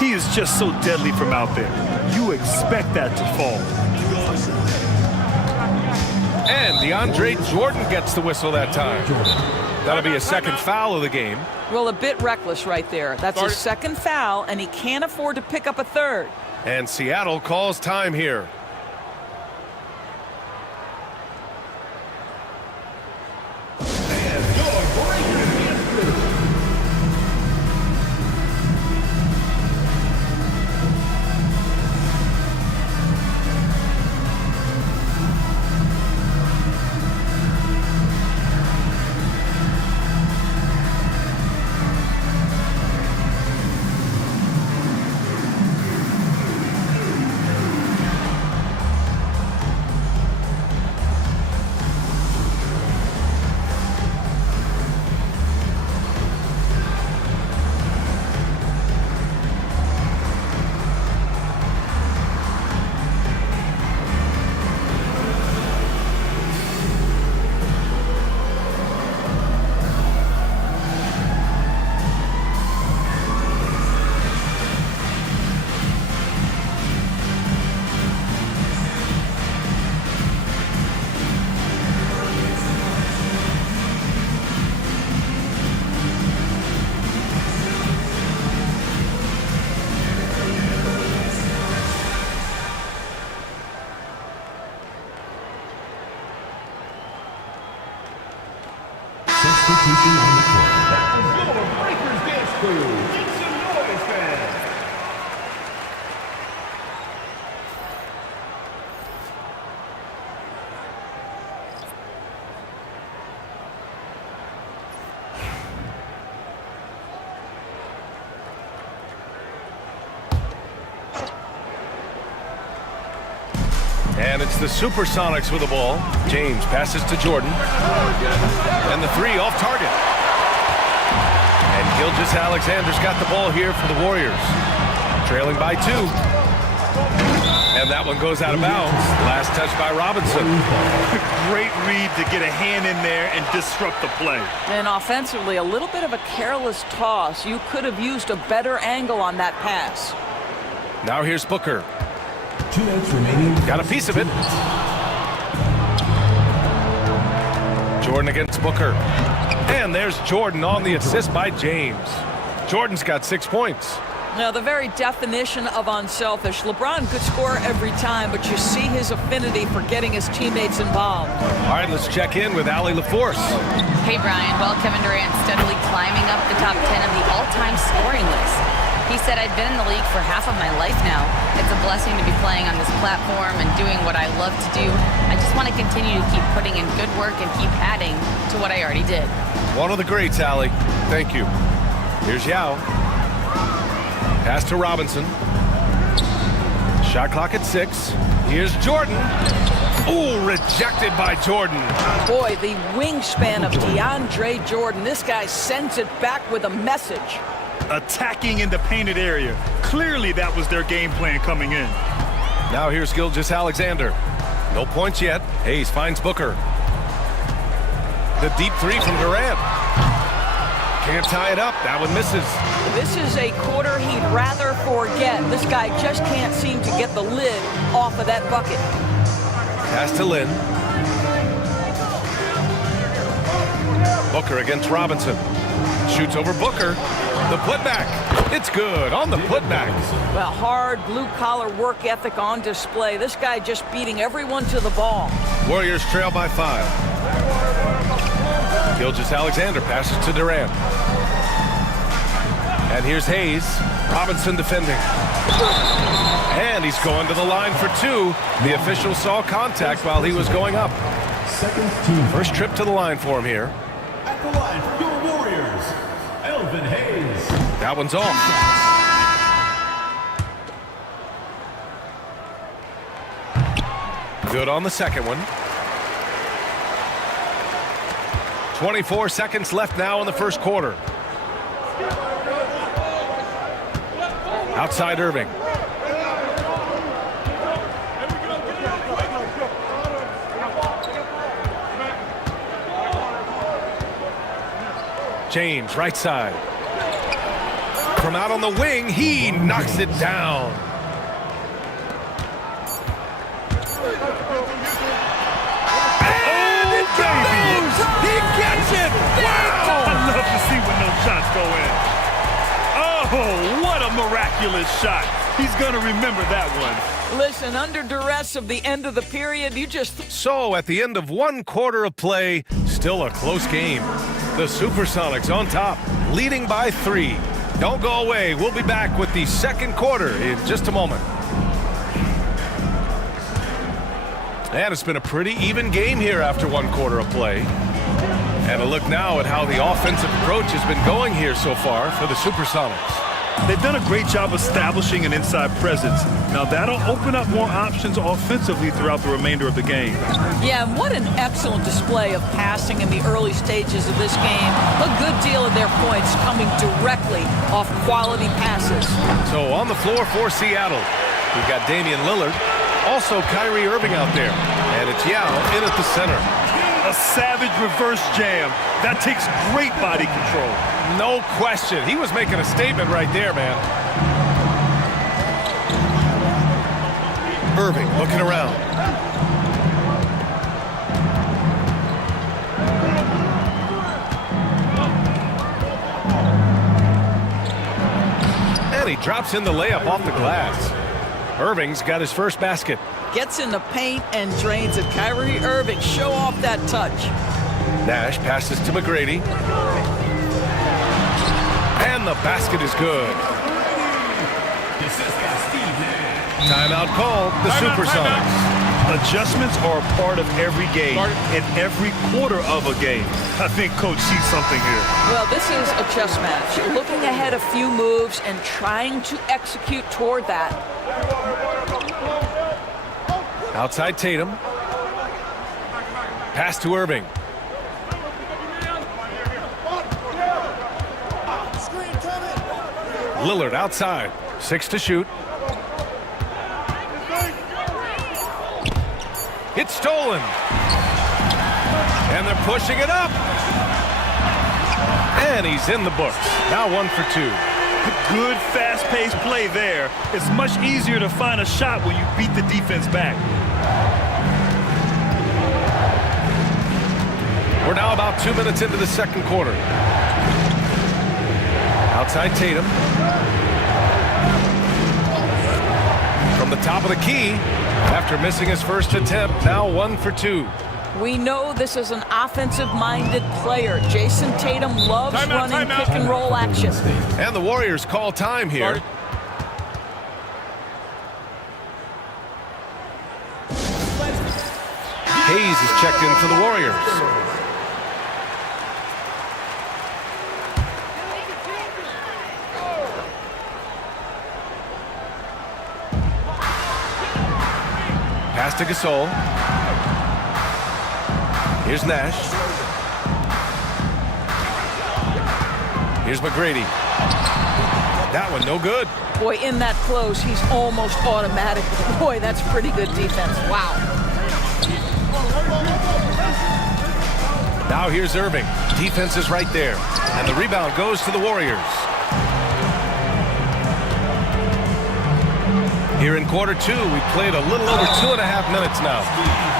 He is just so deadly from out there. You expect that to fall. And DeAndre Jordan gets the whistle that time. That'll be a second foul of the game. Well, a bit reckless right there. That's his second foul, and he can't afford to pick up a third. And Seattle calls time here. Substitution on the court. Your Breakers Dance Crew. Make some noise, fans. And it's the Supersonics with the ball. James passes to Jordan. And the 3 off target. And Gilgeous-Alexander's got the ball here for the Warriors. Trailing by 2. And that one goes out of bounds. Last touch by Robinson. Great read to get a hand in there and disrupt the play. And offensively, a little bit of a careless toss. You could have used a better angle on that pass. Now here's Booker. 2 minutes remaining. Got a piece of it. Jordan against Booker. And there's Jordan on the assist by James. Jordan's got 6 points. Now, the very definition of unselfish. LeBron could score every time, but you see his affinity for getting his teammates involved. All right, let's check in with Allie LaForce. Hey, Brian. Well, Kevin Durant steadily climbing up the top 10 of the all-time scoring list. He said, I've been in the league for half of my life now. It's a blessing to be playing on this platform and doing what I love to do. I just want to continue to keep putting in good work and keep adding to what I already did. One of the greats, Allie. Thank you. Here's Yao. Pass to Robinson. Shot clock at 6. Here's Jordan. Ooh, rejected by Jordan. Boy, the wingspan of DeAndre Jordan. This guy sends it back with a message. Attacking in the painted area. Clearly that was their game plan coming in. Now here's Gilgeous-Alexander. No points yet. Hayes finds Booker. The deep three from Durant. Can't tie it up. That one misses. This is a quarter he'd rather forget. This guy just can't seem to get the lid off of that bucket. Pass to Lynn. Booker against Robinson. Shoots over Booker. The putback. It's good on the putback. Well, hard blue-collar work ethic on display. This guy just beating everyone to the ball. Warriors trail by 5. Gilgeous-Alexander passes to Durant. And here's Hayes. Robinson defending. And he's going to the line for 2. The official saw contact while he was going up. First trip to the line for him here. At the line for your Warriors, Elvin Hayes. That one's off. Good on the second one. 24 seconds left now in the first quarter. Outside Irving. James, right side. From out on the wing, he knocks it down. And it goes! He gets it! Wow! I love to see when those shots go in. Oh, what a miraculous shot. He's going to remember that one. Listen, under duress of the end of the period, you just... So, at the end of 1 quarter of play, still a close game. The Supersonics on top, leading by 3. Don't go away. We'll be back with the second quarter in just a moment. And it's been a pretty even game here after 1 quarter of play. And a look now at how the offensive approach has been going here so far for the Supersonics. They've done a great job establishing an inside presence. Now that'll open up more options offensively throughout the remainder of the game. Yeah, and what an excellent display of passing in the early stages of this game. A good deal of their points coming directly off quality passes. So on the floor for Seattle, we've got Damian Lillard, also Kyrie Irving out there, and it's Yao in at the center. A savage reverse jam. That takes great body control. No question. He was making a statement right there, man. Irving looking around. And he drops in the layup off the glass. Irving's got his first basket. Gets in the paint and drains it. Kyrie Irving, show off that touch. Nash passes to McGrady. And the basket is good. Timeout called, the Supersonics. Adjustments are a part of every game, in every quarter of a game. I think Coach sees something here. Well, this is a chess match. Looking ahead a few moves and trying to execute toward that. Outside Tatum. Pass to Irving. Lillard outside. 6 to shoot. It's stolen. And they're pushing it up. And he's in the books. Now 1 for 2. Good, fast-paced play there. It's much easier to find a shot when you beat the defense back. We're now about 2 minutes into the second quarter. Outside Tatum. top of the key after missing his first attempt. Now 1 for 2. We know this is an offensive-minded player. Jason Tatum loves running pick-and-roll action. And the Warriors call time here. Hayes is checked in for the Warriors. Pass to Gasol. Here's Nash. Here's McGrady. That one no good. Boy, in that close, he's almost automatic. Boy, that's pretty good defense. Wow. Now here's Irving. Defense is right there. And the rebound goes to the Warriors. Here in quarter 2, we played a little over 2.5 minutes now.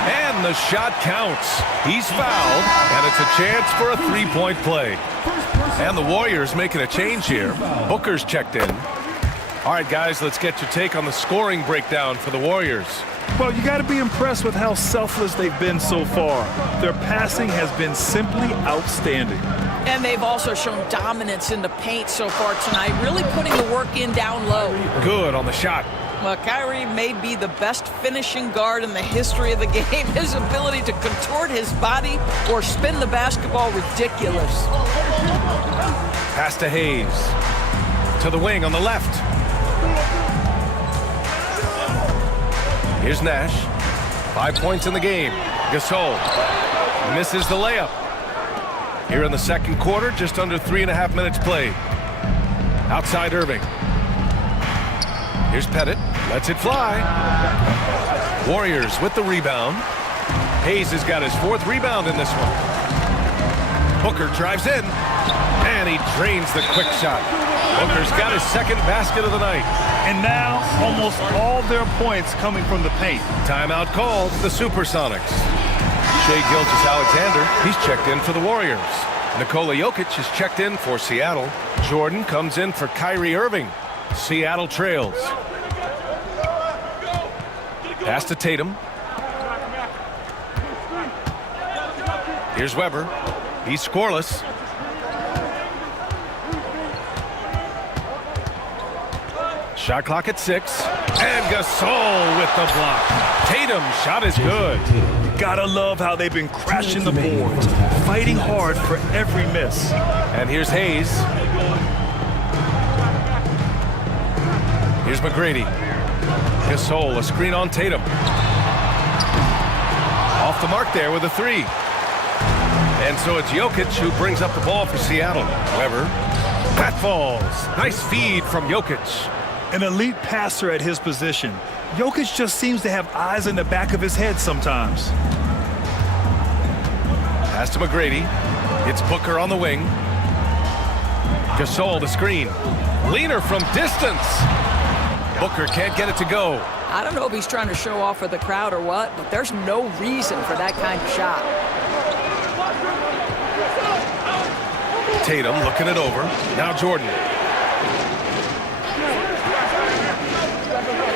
And the shot counts. He's fouled, and it's a chance for a three-point play. And the Warriors making a change here. Booker's checked in. All right, guys, let's get your take on the scoring breakdown for the Warriors. Well, you got to be impressed with how selfless they've been so far. Their passing has been simply outstanding. And they've also shown dominance in the paint so far tonight, really putting the work in down low. Good on the shot. Well, Kyrie may be the best finishing guard in the history of the game. His ability to contort his body or spin the basketball, ridiculous. Pass to Hayes. To the wing on the left. Here's Nash. 5 points in the game. Gasol misses the layup. Here in the second quarter, just under 3.5 minutes played. Outside Irving. Here's Pettit. Lets it fly. Warriors with the rebound. Hayes has got his 4th rebound in this one. Booker drives in. And he drains the quick shot. Booker's got his 2nd basket of the night. And now, almost all their points coming from the paint. Timeout called, the Supersonics. Shai Gilgeous-Alexander, he's checked in for the Warriors. Nikola Jokic is checked in for Seattle. Jordan comes in for Kyrie Irving. Seattle trails. Pass to Tatum. Here's Weber. He's scoreless. Shot clock at 6. And Gasol with the block. Tatum's shot is good. You gotta love how they've been crashing the boards, fighting hard for every miss. And here's Hayes. Here's McGrady. Gasol, a screen on Tatum. Off the mark there with a 3. And so it's Jokic who brings up the ball for Seattle. However, that falls. Nice feed from Jokic. An elite passer at his position. Jokic just seems to have eyes in the back of his head sometimes. Pass to McGrady. It's Booker on the wing. Gasol, the screen. Leaner from distance. Booker can't get it to go. I don't know if he's trying to show off for the crowd or what, but there's no reason for that kind of shot. Tatum looking it over. Now Jordan.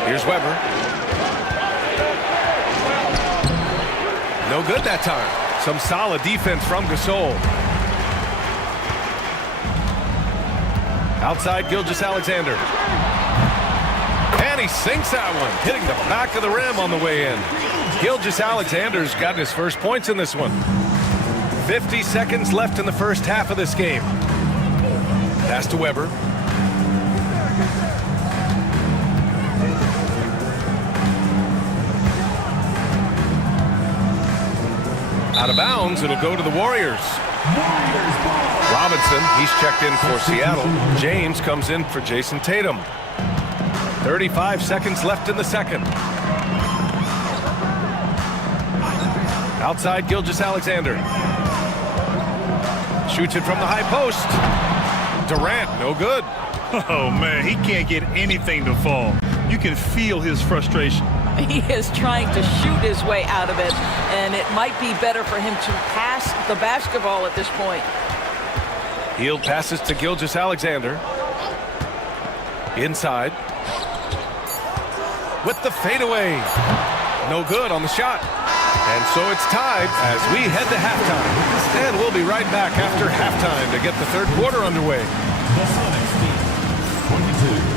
Here's Weber. No good that time. Some solid defense from Gasol. Outside Gilgeous-Alexander. And he sinks that one, hitting the back of the rim on the way in. Gilgeous-Alexander's got his first points in this one. 50 seconds left in the first half of this game. Pass to Weber. Out of bounds, it'll go to the Warriors. Robinson, he's checked in for Seattle. James comes in for Jason Tatum. 35 seconds left in the second. Outside Gilgeous-Alexander. Shoots it from the high post. Durant, no good. Oh, man, he can't get anything to fall. You can feel his frustration. He is trying to shoot his way out of it, and it might be better for him to pass the basketball at this point. Hield passes to Gilgeous-Alexander. Inside. with the fadeaway. No good on the shot. And so it's tied as we head to halftime. And we'll be right back after halftime to get the third quarter underway. The Sonics lead 22.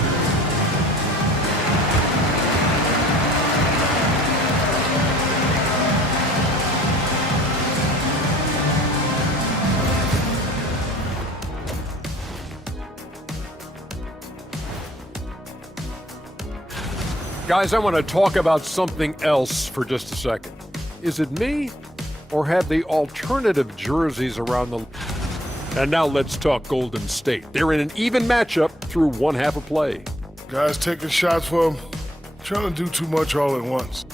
Guys, I want to talk about something else for just a second. Is it me, or have the alternative jerseys around the... And now let's talk Golden State. They're in an even matchup through one half of play. Guys taking shots for them, trying to do too much all at once.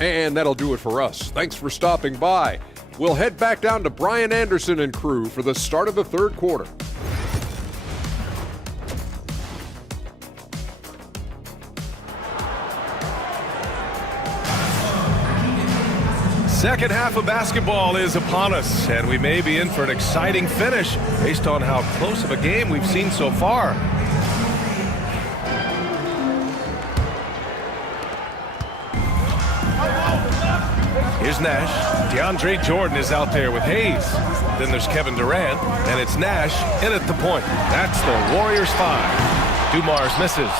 And that'll do it for us. Thanks for stopping by. We'll head back down to Brian Anderson and crew for the start of the third quarter. Second half of basketball is upon us, and we may be in for an exciting finish based on how close of a game we've seen so far. Here's Nash. DeAndre Jordan is out there with Hayes. Then there's K.Durant, and it's Nash in at the point. That's the Warriors 5. Dumars misses.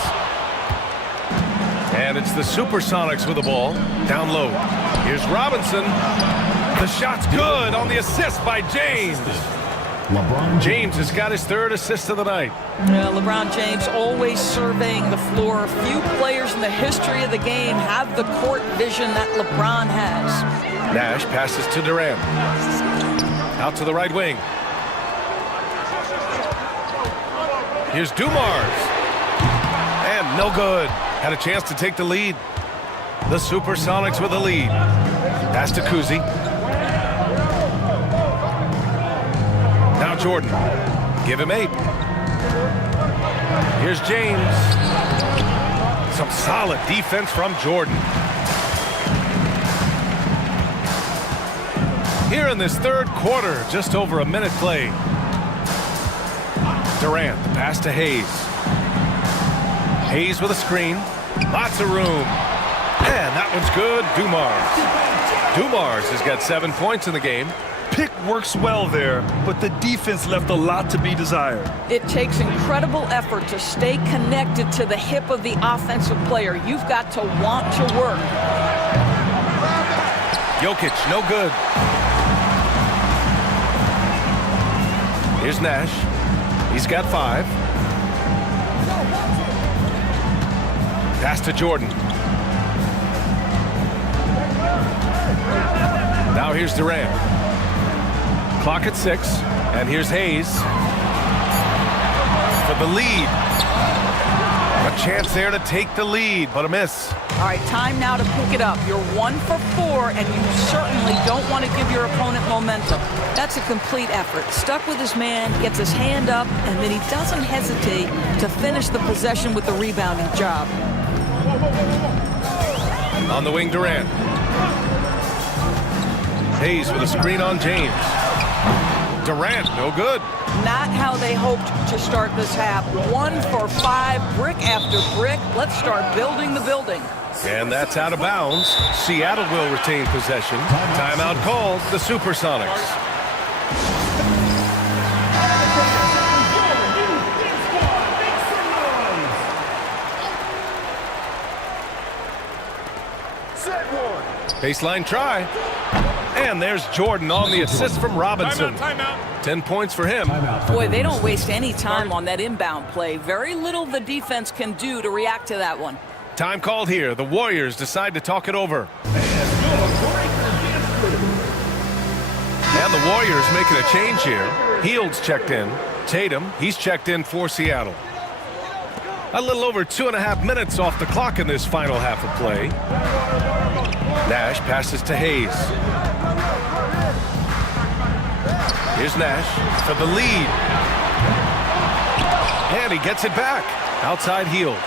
And it's the Supersonics with the ball. Down low. Here's Robinson. The shot's good on the assist by James. James has got his third assist of the night. Yeah, LeBron James always surveying the floor. Few players in the history of the game have the court vision that LeBron has. Nash passes to Durant. Out to the right wing. Here's Dumars. And no good. Had a chance to take the lead. The Supersonics with the lead. Pass to Kuzi. Now Jordan. Give him 8. Here's James. Some solid defense from Jordan. Here in this third quarter, just over a minute play. Durant, the pass to Hayes. Hayes with a screen. Lots of room. And that one's good. Dumars has got 7 points in the game. Pick works well there, but the defense left a lot to be desired. It takes incredible effort to stay connected to the hip of the offensive player. You've got to want to work. Jokic, no good. Here's Nash. He's got 5. Pass to Jordan. Now here's Durant. Clock at 6. And here's Hayes. For the lead. A chance there to take the lead, but a miss. All right, time now to pick it up. You're 1 for 4, and you certainly don't want to give your opponent momentum. That's a complete effort. Stuck with his man, gets his hand up, and then he doesn't hesitate to finish the possession with the rebounding job. On the wing, Durant. Hayes with a screen on James. Durant, no good. Not how they hoped to start this half. 1 for 5, brick after brick. Let's start building the building. And that's out of bounds. Seattle will retain possession. Timeout called, the Supersonics. Baseline try. And there's Jordan on the assist from Robinson. Timeout. 10 points for him. Boy, they don't waste any time on that inbound play. Very little the defense can do to react to that one. Time called here. The Warriors decide to talk it over. And the Warriors making a change here. Hield's checked in. Tatum, he's checked in for Seattle. A little over 2.5 minutes off the clock in this final half of play. Nash passes to Hayes. Here's Nash for the lead. And he gets it back. Outside Hield.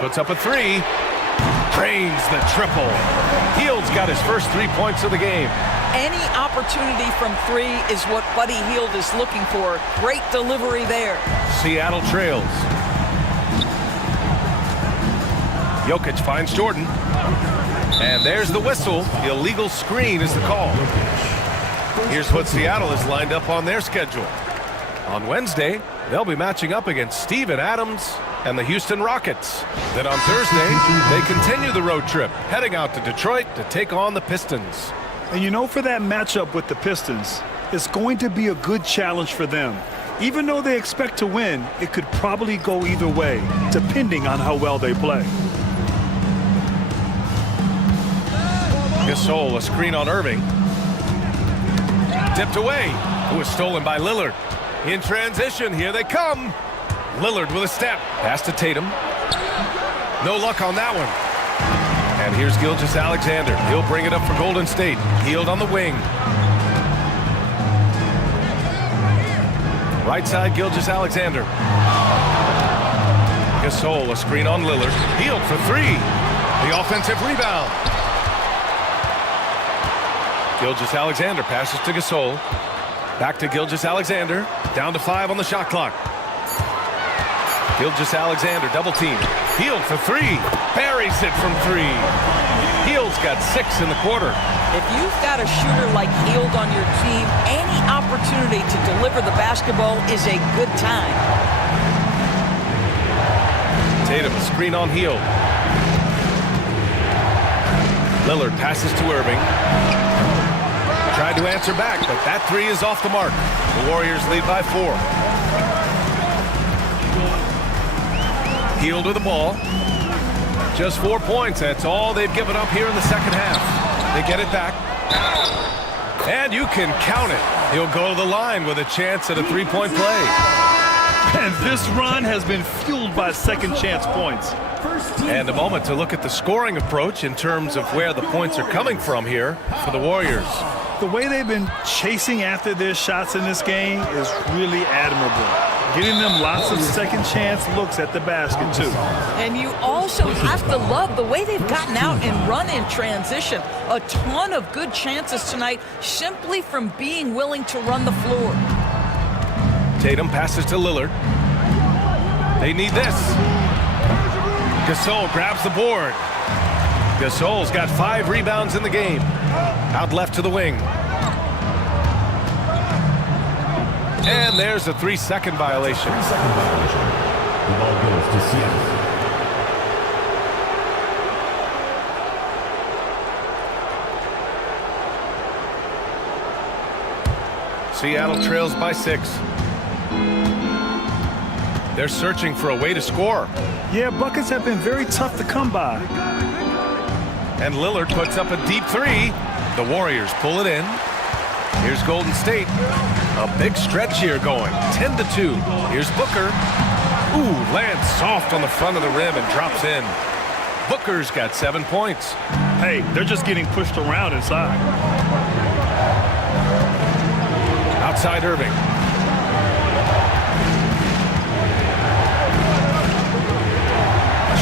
Puts up a 3. Drains the triple. Hield's got his first 3 points of the game. Any opportunity from 3 is what Buddy Hield is looking for. Great delivery there. Seattle trails. Jokic finds Jordan. And there's the whistle. Illegal screen is the call. Here's what Seattle has lined up on their schedule. On Wednesday, they'll be matching up against Steven Adams and the Houston Rockets. Then on Thursday, they continue the road trip, heading out to Detroit to take on the Pistons. And you know, for that matchup with the Pistons, it's going to be a good challenge for them. Even though they expect to win, it could probably go either way, depending on how well they play. Gasol, a screen on Irving. Tipped away. It was stolen by Lillard. In transition, here they come. Lillard with a step. Pass to Tatum. No luck on that one. And here's Gilgeous-Alexander. He'll bring it up for Golden State. Hield on the wing. Right side, Gilgeous-Alexander. Gasol, a screen on Lillard. Hield for three. The offensive rebound. Gilgeous-Alexander passes to Gasol. Back to Gilgeous-Alexander. Down to 5 on the shot clock. Gilgeous-Alexander double team. Hield for three. Buries it from three. Hield's got 6 in the quarter. If you've got a shooter like Hield on your team, any opportunity to deliver the basketball is a good time. Tatum, screen on Hield. Lillard passes to Irving. Tried to answer back, but that three is off the mark. The Warriors lead by 4. Hield with the ball. Just 4 points. That's all they've given up here in the second half. They get it back. And you can count it. He'll go to the line with a chance at a three-point play. And this run has been fueled by second chance points. And a moment to look at the scoring approach in terms of where the points are coming from here for the Warriors. The way they've been chasing after their shots in this game is really admirable. Getting them lots of second chance looks at the basket, too. And you also have to love the way they've gotten out and run in transition. A ton of good chances tonight simply from being willing to run the floor. Tatum passes to Lillard. They need this. Gasol grabs the board. Gasol's got 5 rebounds in the game. Out left to the wing. And there's a 3-second violation. The ball goes to Seattle. Seattle trails by 6. They're searching for a way to score. Yeah, buckets have been very tough to come by. And Lillard puts up a deep 3. The Warriors pull it in. Here's Golden State. A big stretch here going. 10-2. Here's Booker. Ooh, lands soft on the front of the rim and drops in. Booker's got 7 points. Hey, they're just getting pushed around inside. Outside Irving.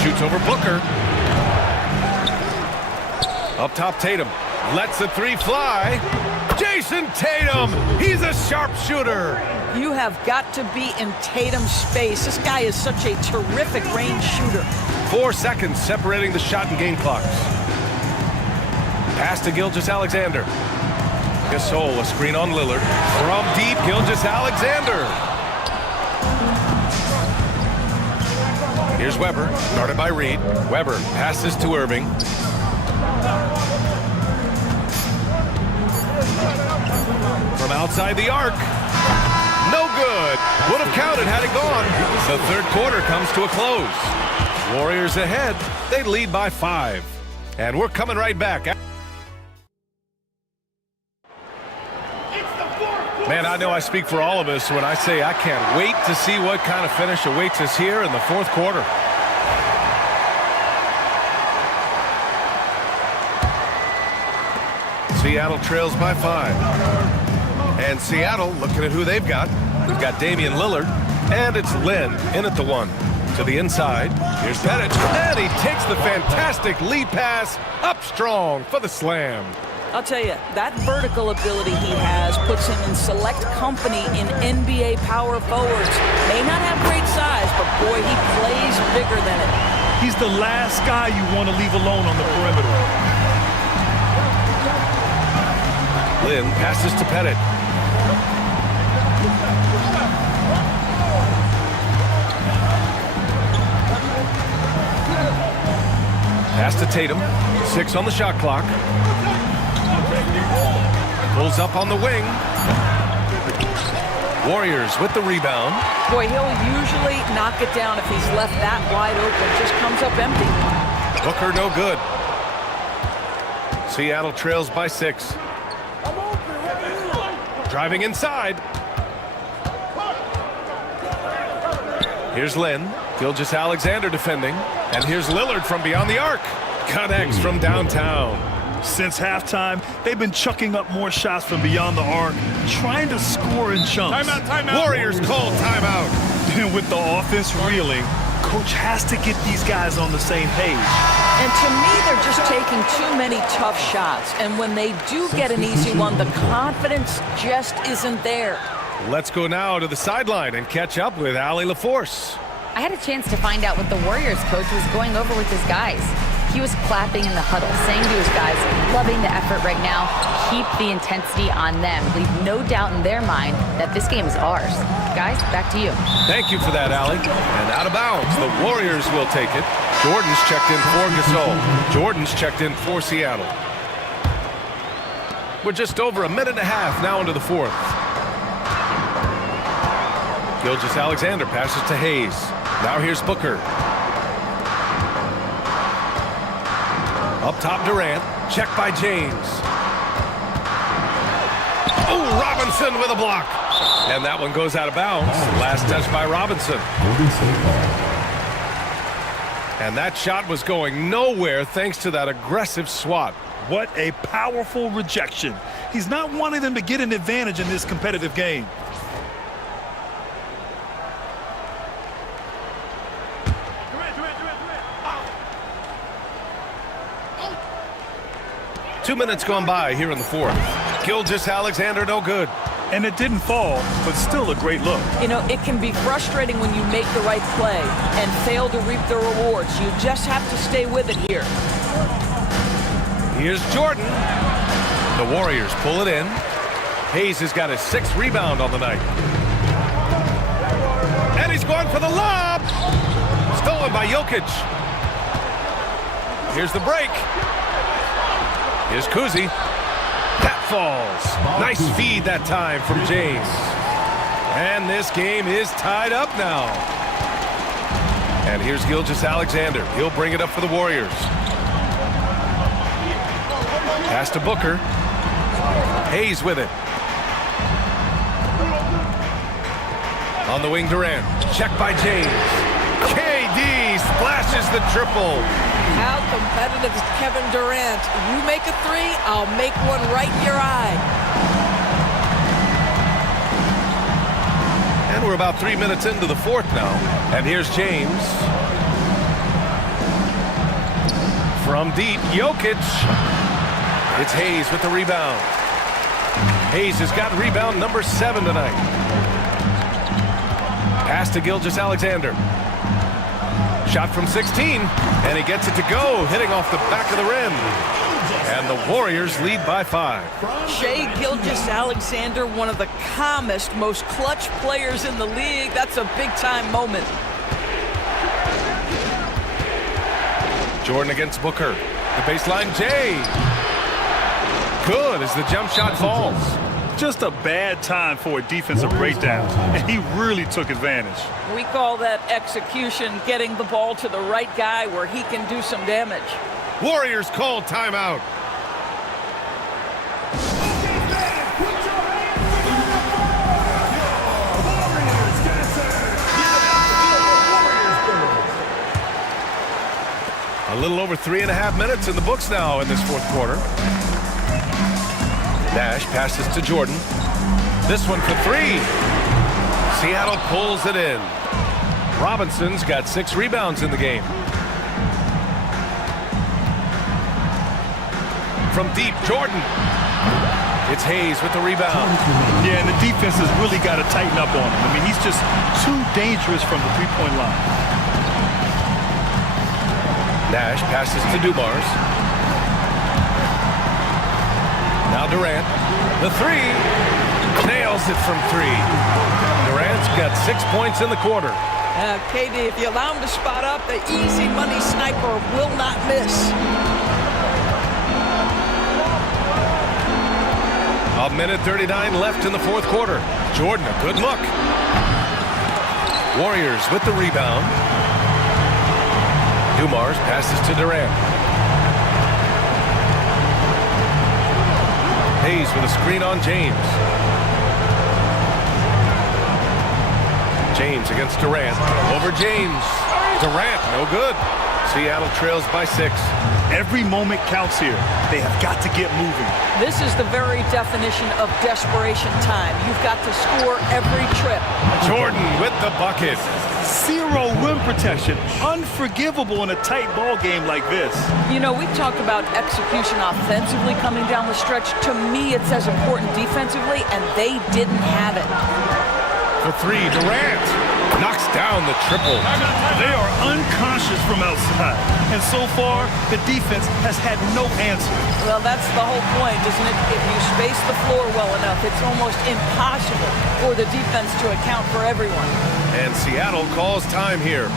Shoots over Booker. Up top, Tatum. Lets the 3 fly. Jason Tatum. He's a sharpshooter. You have got to be in Tatum's space. This guy is such a terrific range shooter. 4 seconds separating the shot and game clocks. Pass to Gilgeous-Alexander. Gasol, a screen on Lillard. From deep, Gilgeous-Alexander. Here's Weber, guarded by Reed. Weber passes to Irving. From outside the arc. No good. Would have counted had it gone. The third quarter comes to a close. Warriors ahead. They lead by 5. And we're coming right back. Man, I know I speak for all of us when I say I can't wait to see what kind of finish awaits us here in the fourth quarter. Seattle trails by 5. And Seattle, looking at who they've got. We've got Damian Lillard, and it's Lynn in at the 1. To the inside, here's Pettit, and he takes the fantastic lead pass up strong for the slam. I'll tell you, that vertical ability he has puts him in select company in NBA power forwards. May not have great size, but boy, he plays bigger than it. He's the last guy you want to leave alone on the perimeter. Lynn passes to Pettit. Pass to Tatum. 6 on the shot clock. Pulls up on the wing. Warriors with the rebound. Boy, he'll usually knock it down if he's left that wide open. Just comes up empty. Booker no good. Seattle trails by 6. Driving inside. Here's Lynn. Gilgeous-Alexander defending. And here's Lillard from beyond the arc. Connects from downtown. Since halftime, they've been chucking up more shots from beyond the arc, trying to score in chunks. Timeout. Warriors called timeout. And with the offense reeling, coach has to get these guys on the same page. And to me, they're just taking too many tough shots. And when they do get an easy one, the confidence just isn't there. Let's go now to the sideline and catch up with Allie LaForce. I had a chance to find out what the Warriors coach was going over with his guys. He was clapping in the huddle, saying to his guys, loving the effort right now, keep the intensity on them. Leave no doubt in their mind that this game is ours. Guys, back to you. Thank you for that, Allie. And out of bounds, the Warriors will take it. Jordan's checked in for Gasol. Jordan's checked in for Seattle. We're just over a minute and a half now into the fourth. Gilgeous-Alexander passes to Hayes. Now here's Booker. Up top, Durant. Check by James. Oh, Robinson with a block. And that one goes out of bounds. Last touch by Robinson. And that shot was going nowhere thanks to that aggressive swat. What a powerful rejection. He's not wanting them to get an advantage in this competitive game. Two minutes gone by here in the fourth. Gilgeous-Alexander no good. And it didn't fall, but still a great look. You know, it can be frustrating when you make the right play and fail to reap the rewards. You just have to stay with it here. Here's Jordan. The Warriors pull it in. Hayes has got his 6th rebound on the night. And he's going for the lob. Stolen by Jokic. Here's the break. Here's Kuzi. That falls. Nice feed that time from James. And this game is tied up now. And here's Gilgeous-Alexander. He'll bring it up for the Warriors. Pass to Booker. Hayes with it. On the wing, Durant. Check by James. KD splashes the triple. How competitive is Kevin Durant? You make a 3, I'll make one right in your eye. And we're about 3 minutes into the fourth now. And here's James. From deep, Jokic. It's Hayes with the rebound. Hayes has got rebound number 7 tonight. Pass to Gilgeous-Alexander. Shot from 16, and he gets it to go, hitting off the back of the rim. And the Warriors lead by 5. Shai Gilgeous-Alexander, one of the calmest, most clutch players in the league. That's a big-time moment. Jordan against Booker. The baseline, Jay. Good as the jump shot falls. Just a bad time for a defensive breakdown, and he really took advantage. We call that execution, getting the ball to the right guy where he can do some damage. Warriors call timeout. A little over 3.5 minutes in the books now in this fourth quarter. Nash passes to Jordan. This one for 3. Seattle pulls it in. Robinson's got 6 rebounds in the game. From deep, Jordan. It's Hayes with the rebound. Yeah, and the defense has really got to tighten up on him. I mean, he's just too dangerous from the three-point line. Nash passes to Dumars. Now Durant. The three. Nails it from three. Durant's got 6 points in the quarter. KD, if you allow him to spot up, the easy money sniper will not miss. A minute 39 left in the fourth quarter. Jordan, a good look. Warriors with the rebound. Dumars passes to Durant. Hayes with a screen on James. James against Durant. Over James. Durant, no good. Seattle trails by 6. Every moment counts here. They have got to get moving. This is the very definition of desperation time. You've got to score every trip. Jordan with the bucket. Zero rim protection. Unforgivable in a tight ball game like this. You know, we talked about execution offensively coming down the stretch. To me, it's as important defensively, and they didn't have it. For three, Durant knocks down the triple. They are unconscious from outside, and so far, the defense has had no answer. Well, that's the whole point, isn't it? If you space the floor well enough, it's almost impossible for the defense to account for everyone. And Seattle calls time here.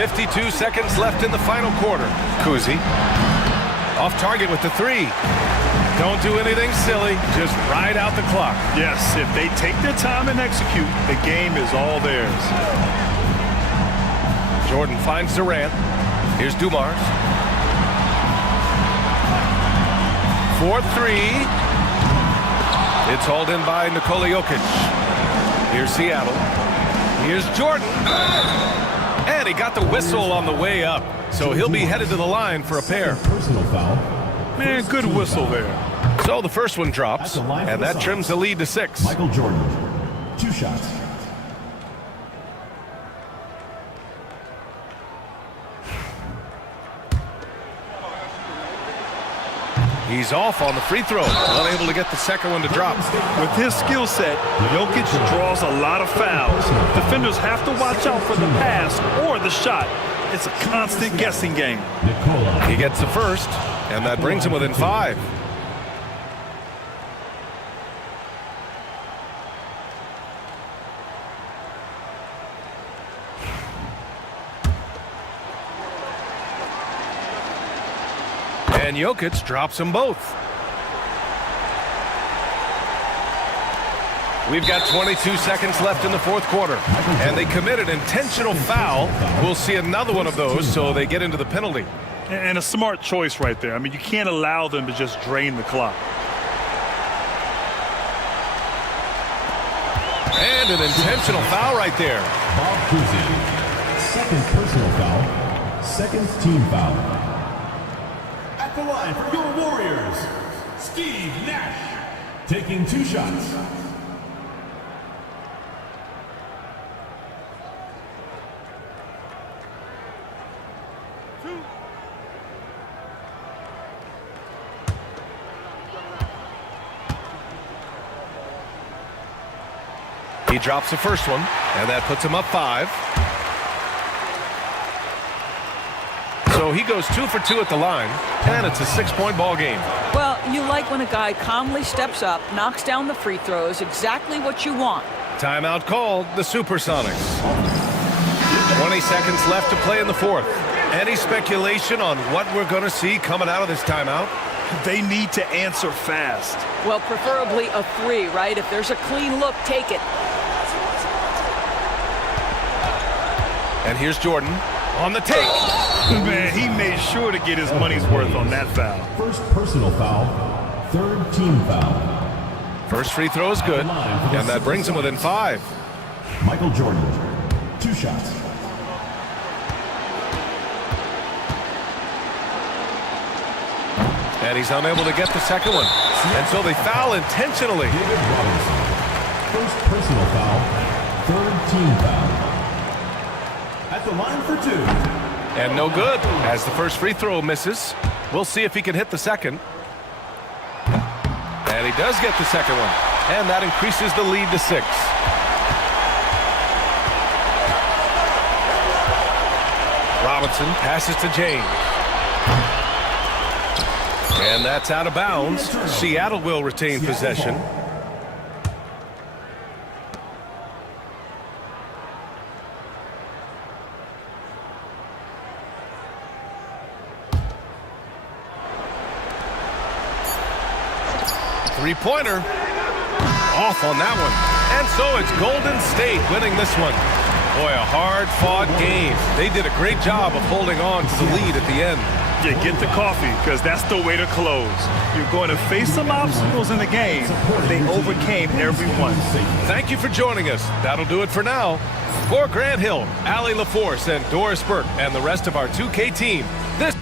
.52 seconds left in the final quarter. Kuzi off target with the three. Don't do anything silly. Just ride out the clock. Yes, if they take their time and execute, the game is all theirs. Jordan finds Durant. Here's Dumars. 4-3. It's hauled in by Nikola Jokic. Here's Seattle. Here's Jordan. And he got the whistle on the way up. So he'll be headed to the line for a pair. Personal foul. Man, good whistle there. So the first one drops, and that trims the lead to 6. Michael Jordan, 2 shots. He's off on the free throw, unable to get the second one to drop. With his skill set, Jokic draws a lot of fouls. Defenders have to watch out for the pass or the shot. It's a constant guessing game. He gets the first, and that brings him within 5. And Jokic drops them both. We've got 22 seconds left in the fourth quarter, and they commit an intentional foul. We'll see another one of those, so they get into the penalty. And a smart choice right there. I mean, you can't allow them to just drain the clock. And an intentional foul right there. Bob Cousy, second personal foul, second team foul. At the line for your Warriors, Steve Nash, taking 2 shots. He drops the first one, and that puts him up 5. So he goes 2 for 2 at the line, and it's a 6-point ball game. Well, you like when a guy calmly steps up, knocks down the free throws, exactly what you want. Timeout called, the Supersonics. 20 seconds left to play in the fourth. Any speculation on what we're going to see coming out of this timeout? They need to answer fast. Well, preferably a 3, right? If there's a clean look, take it. And here's Jordan on the take. Man, he made sure to get his money's worth on that foul. First personal foul, third team foul. First free throw is good, and that brings him within 5. Michael Jordan, 2 shots. And he's unable to get the second one. And so they foul intentionally. David Robinson, first personal foul. Third team foul. At the line for 2. And no good, as the first free throw misses. We'll see if he can hit the second. And he does get the second one. And that increases the lead to 6. Robinson passes to James. And that's out of bounds. Seattle will retain possession. Three-pointer. Off on that one. And so it's Golden State winning this one. Boy, a hard-fought game. They did a great job of holding on to the lead at the end. Yeah, get the coffee, because that's the way to close. You're going to face some obstacles in the game, but they overcame every one. Thank you for joining us. That'll do it for now. For Grant Hill, Allie LaForce, and Doris Burke, and the rest of our 2K team, this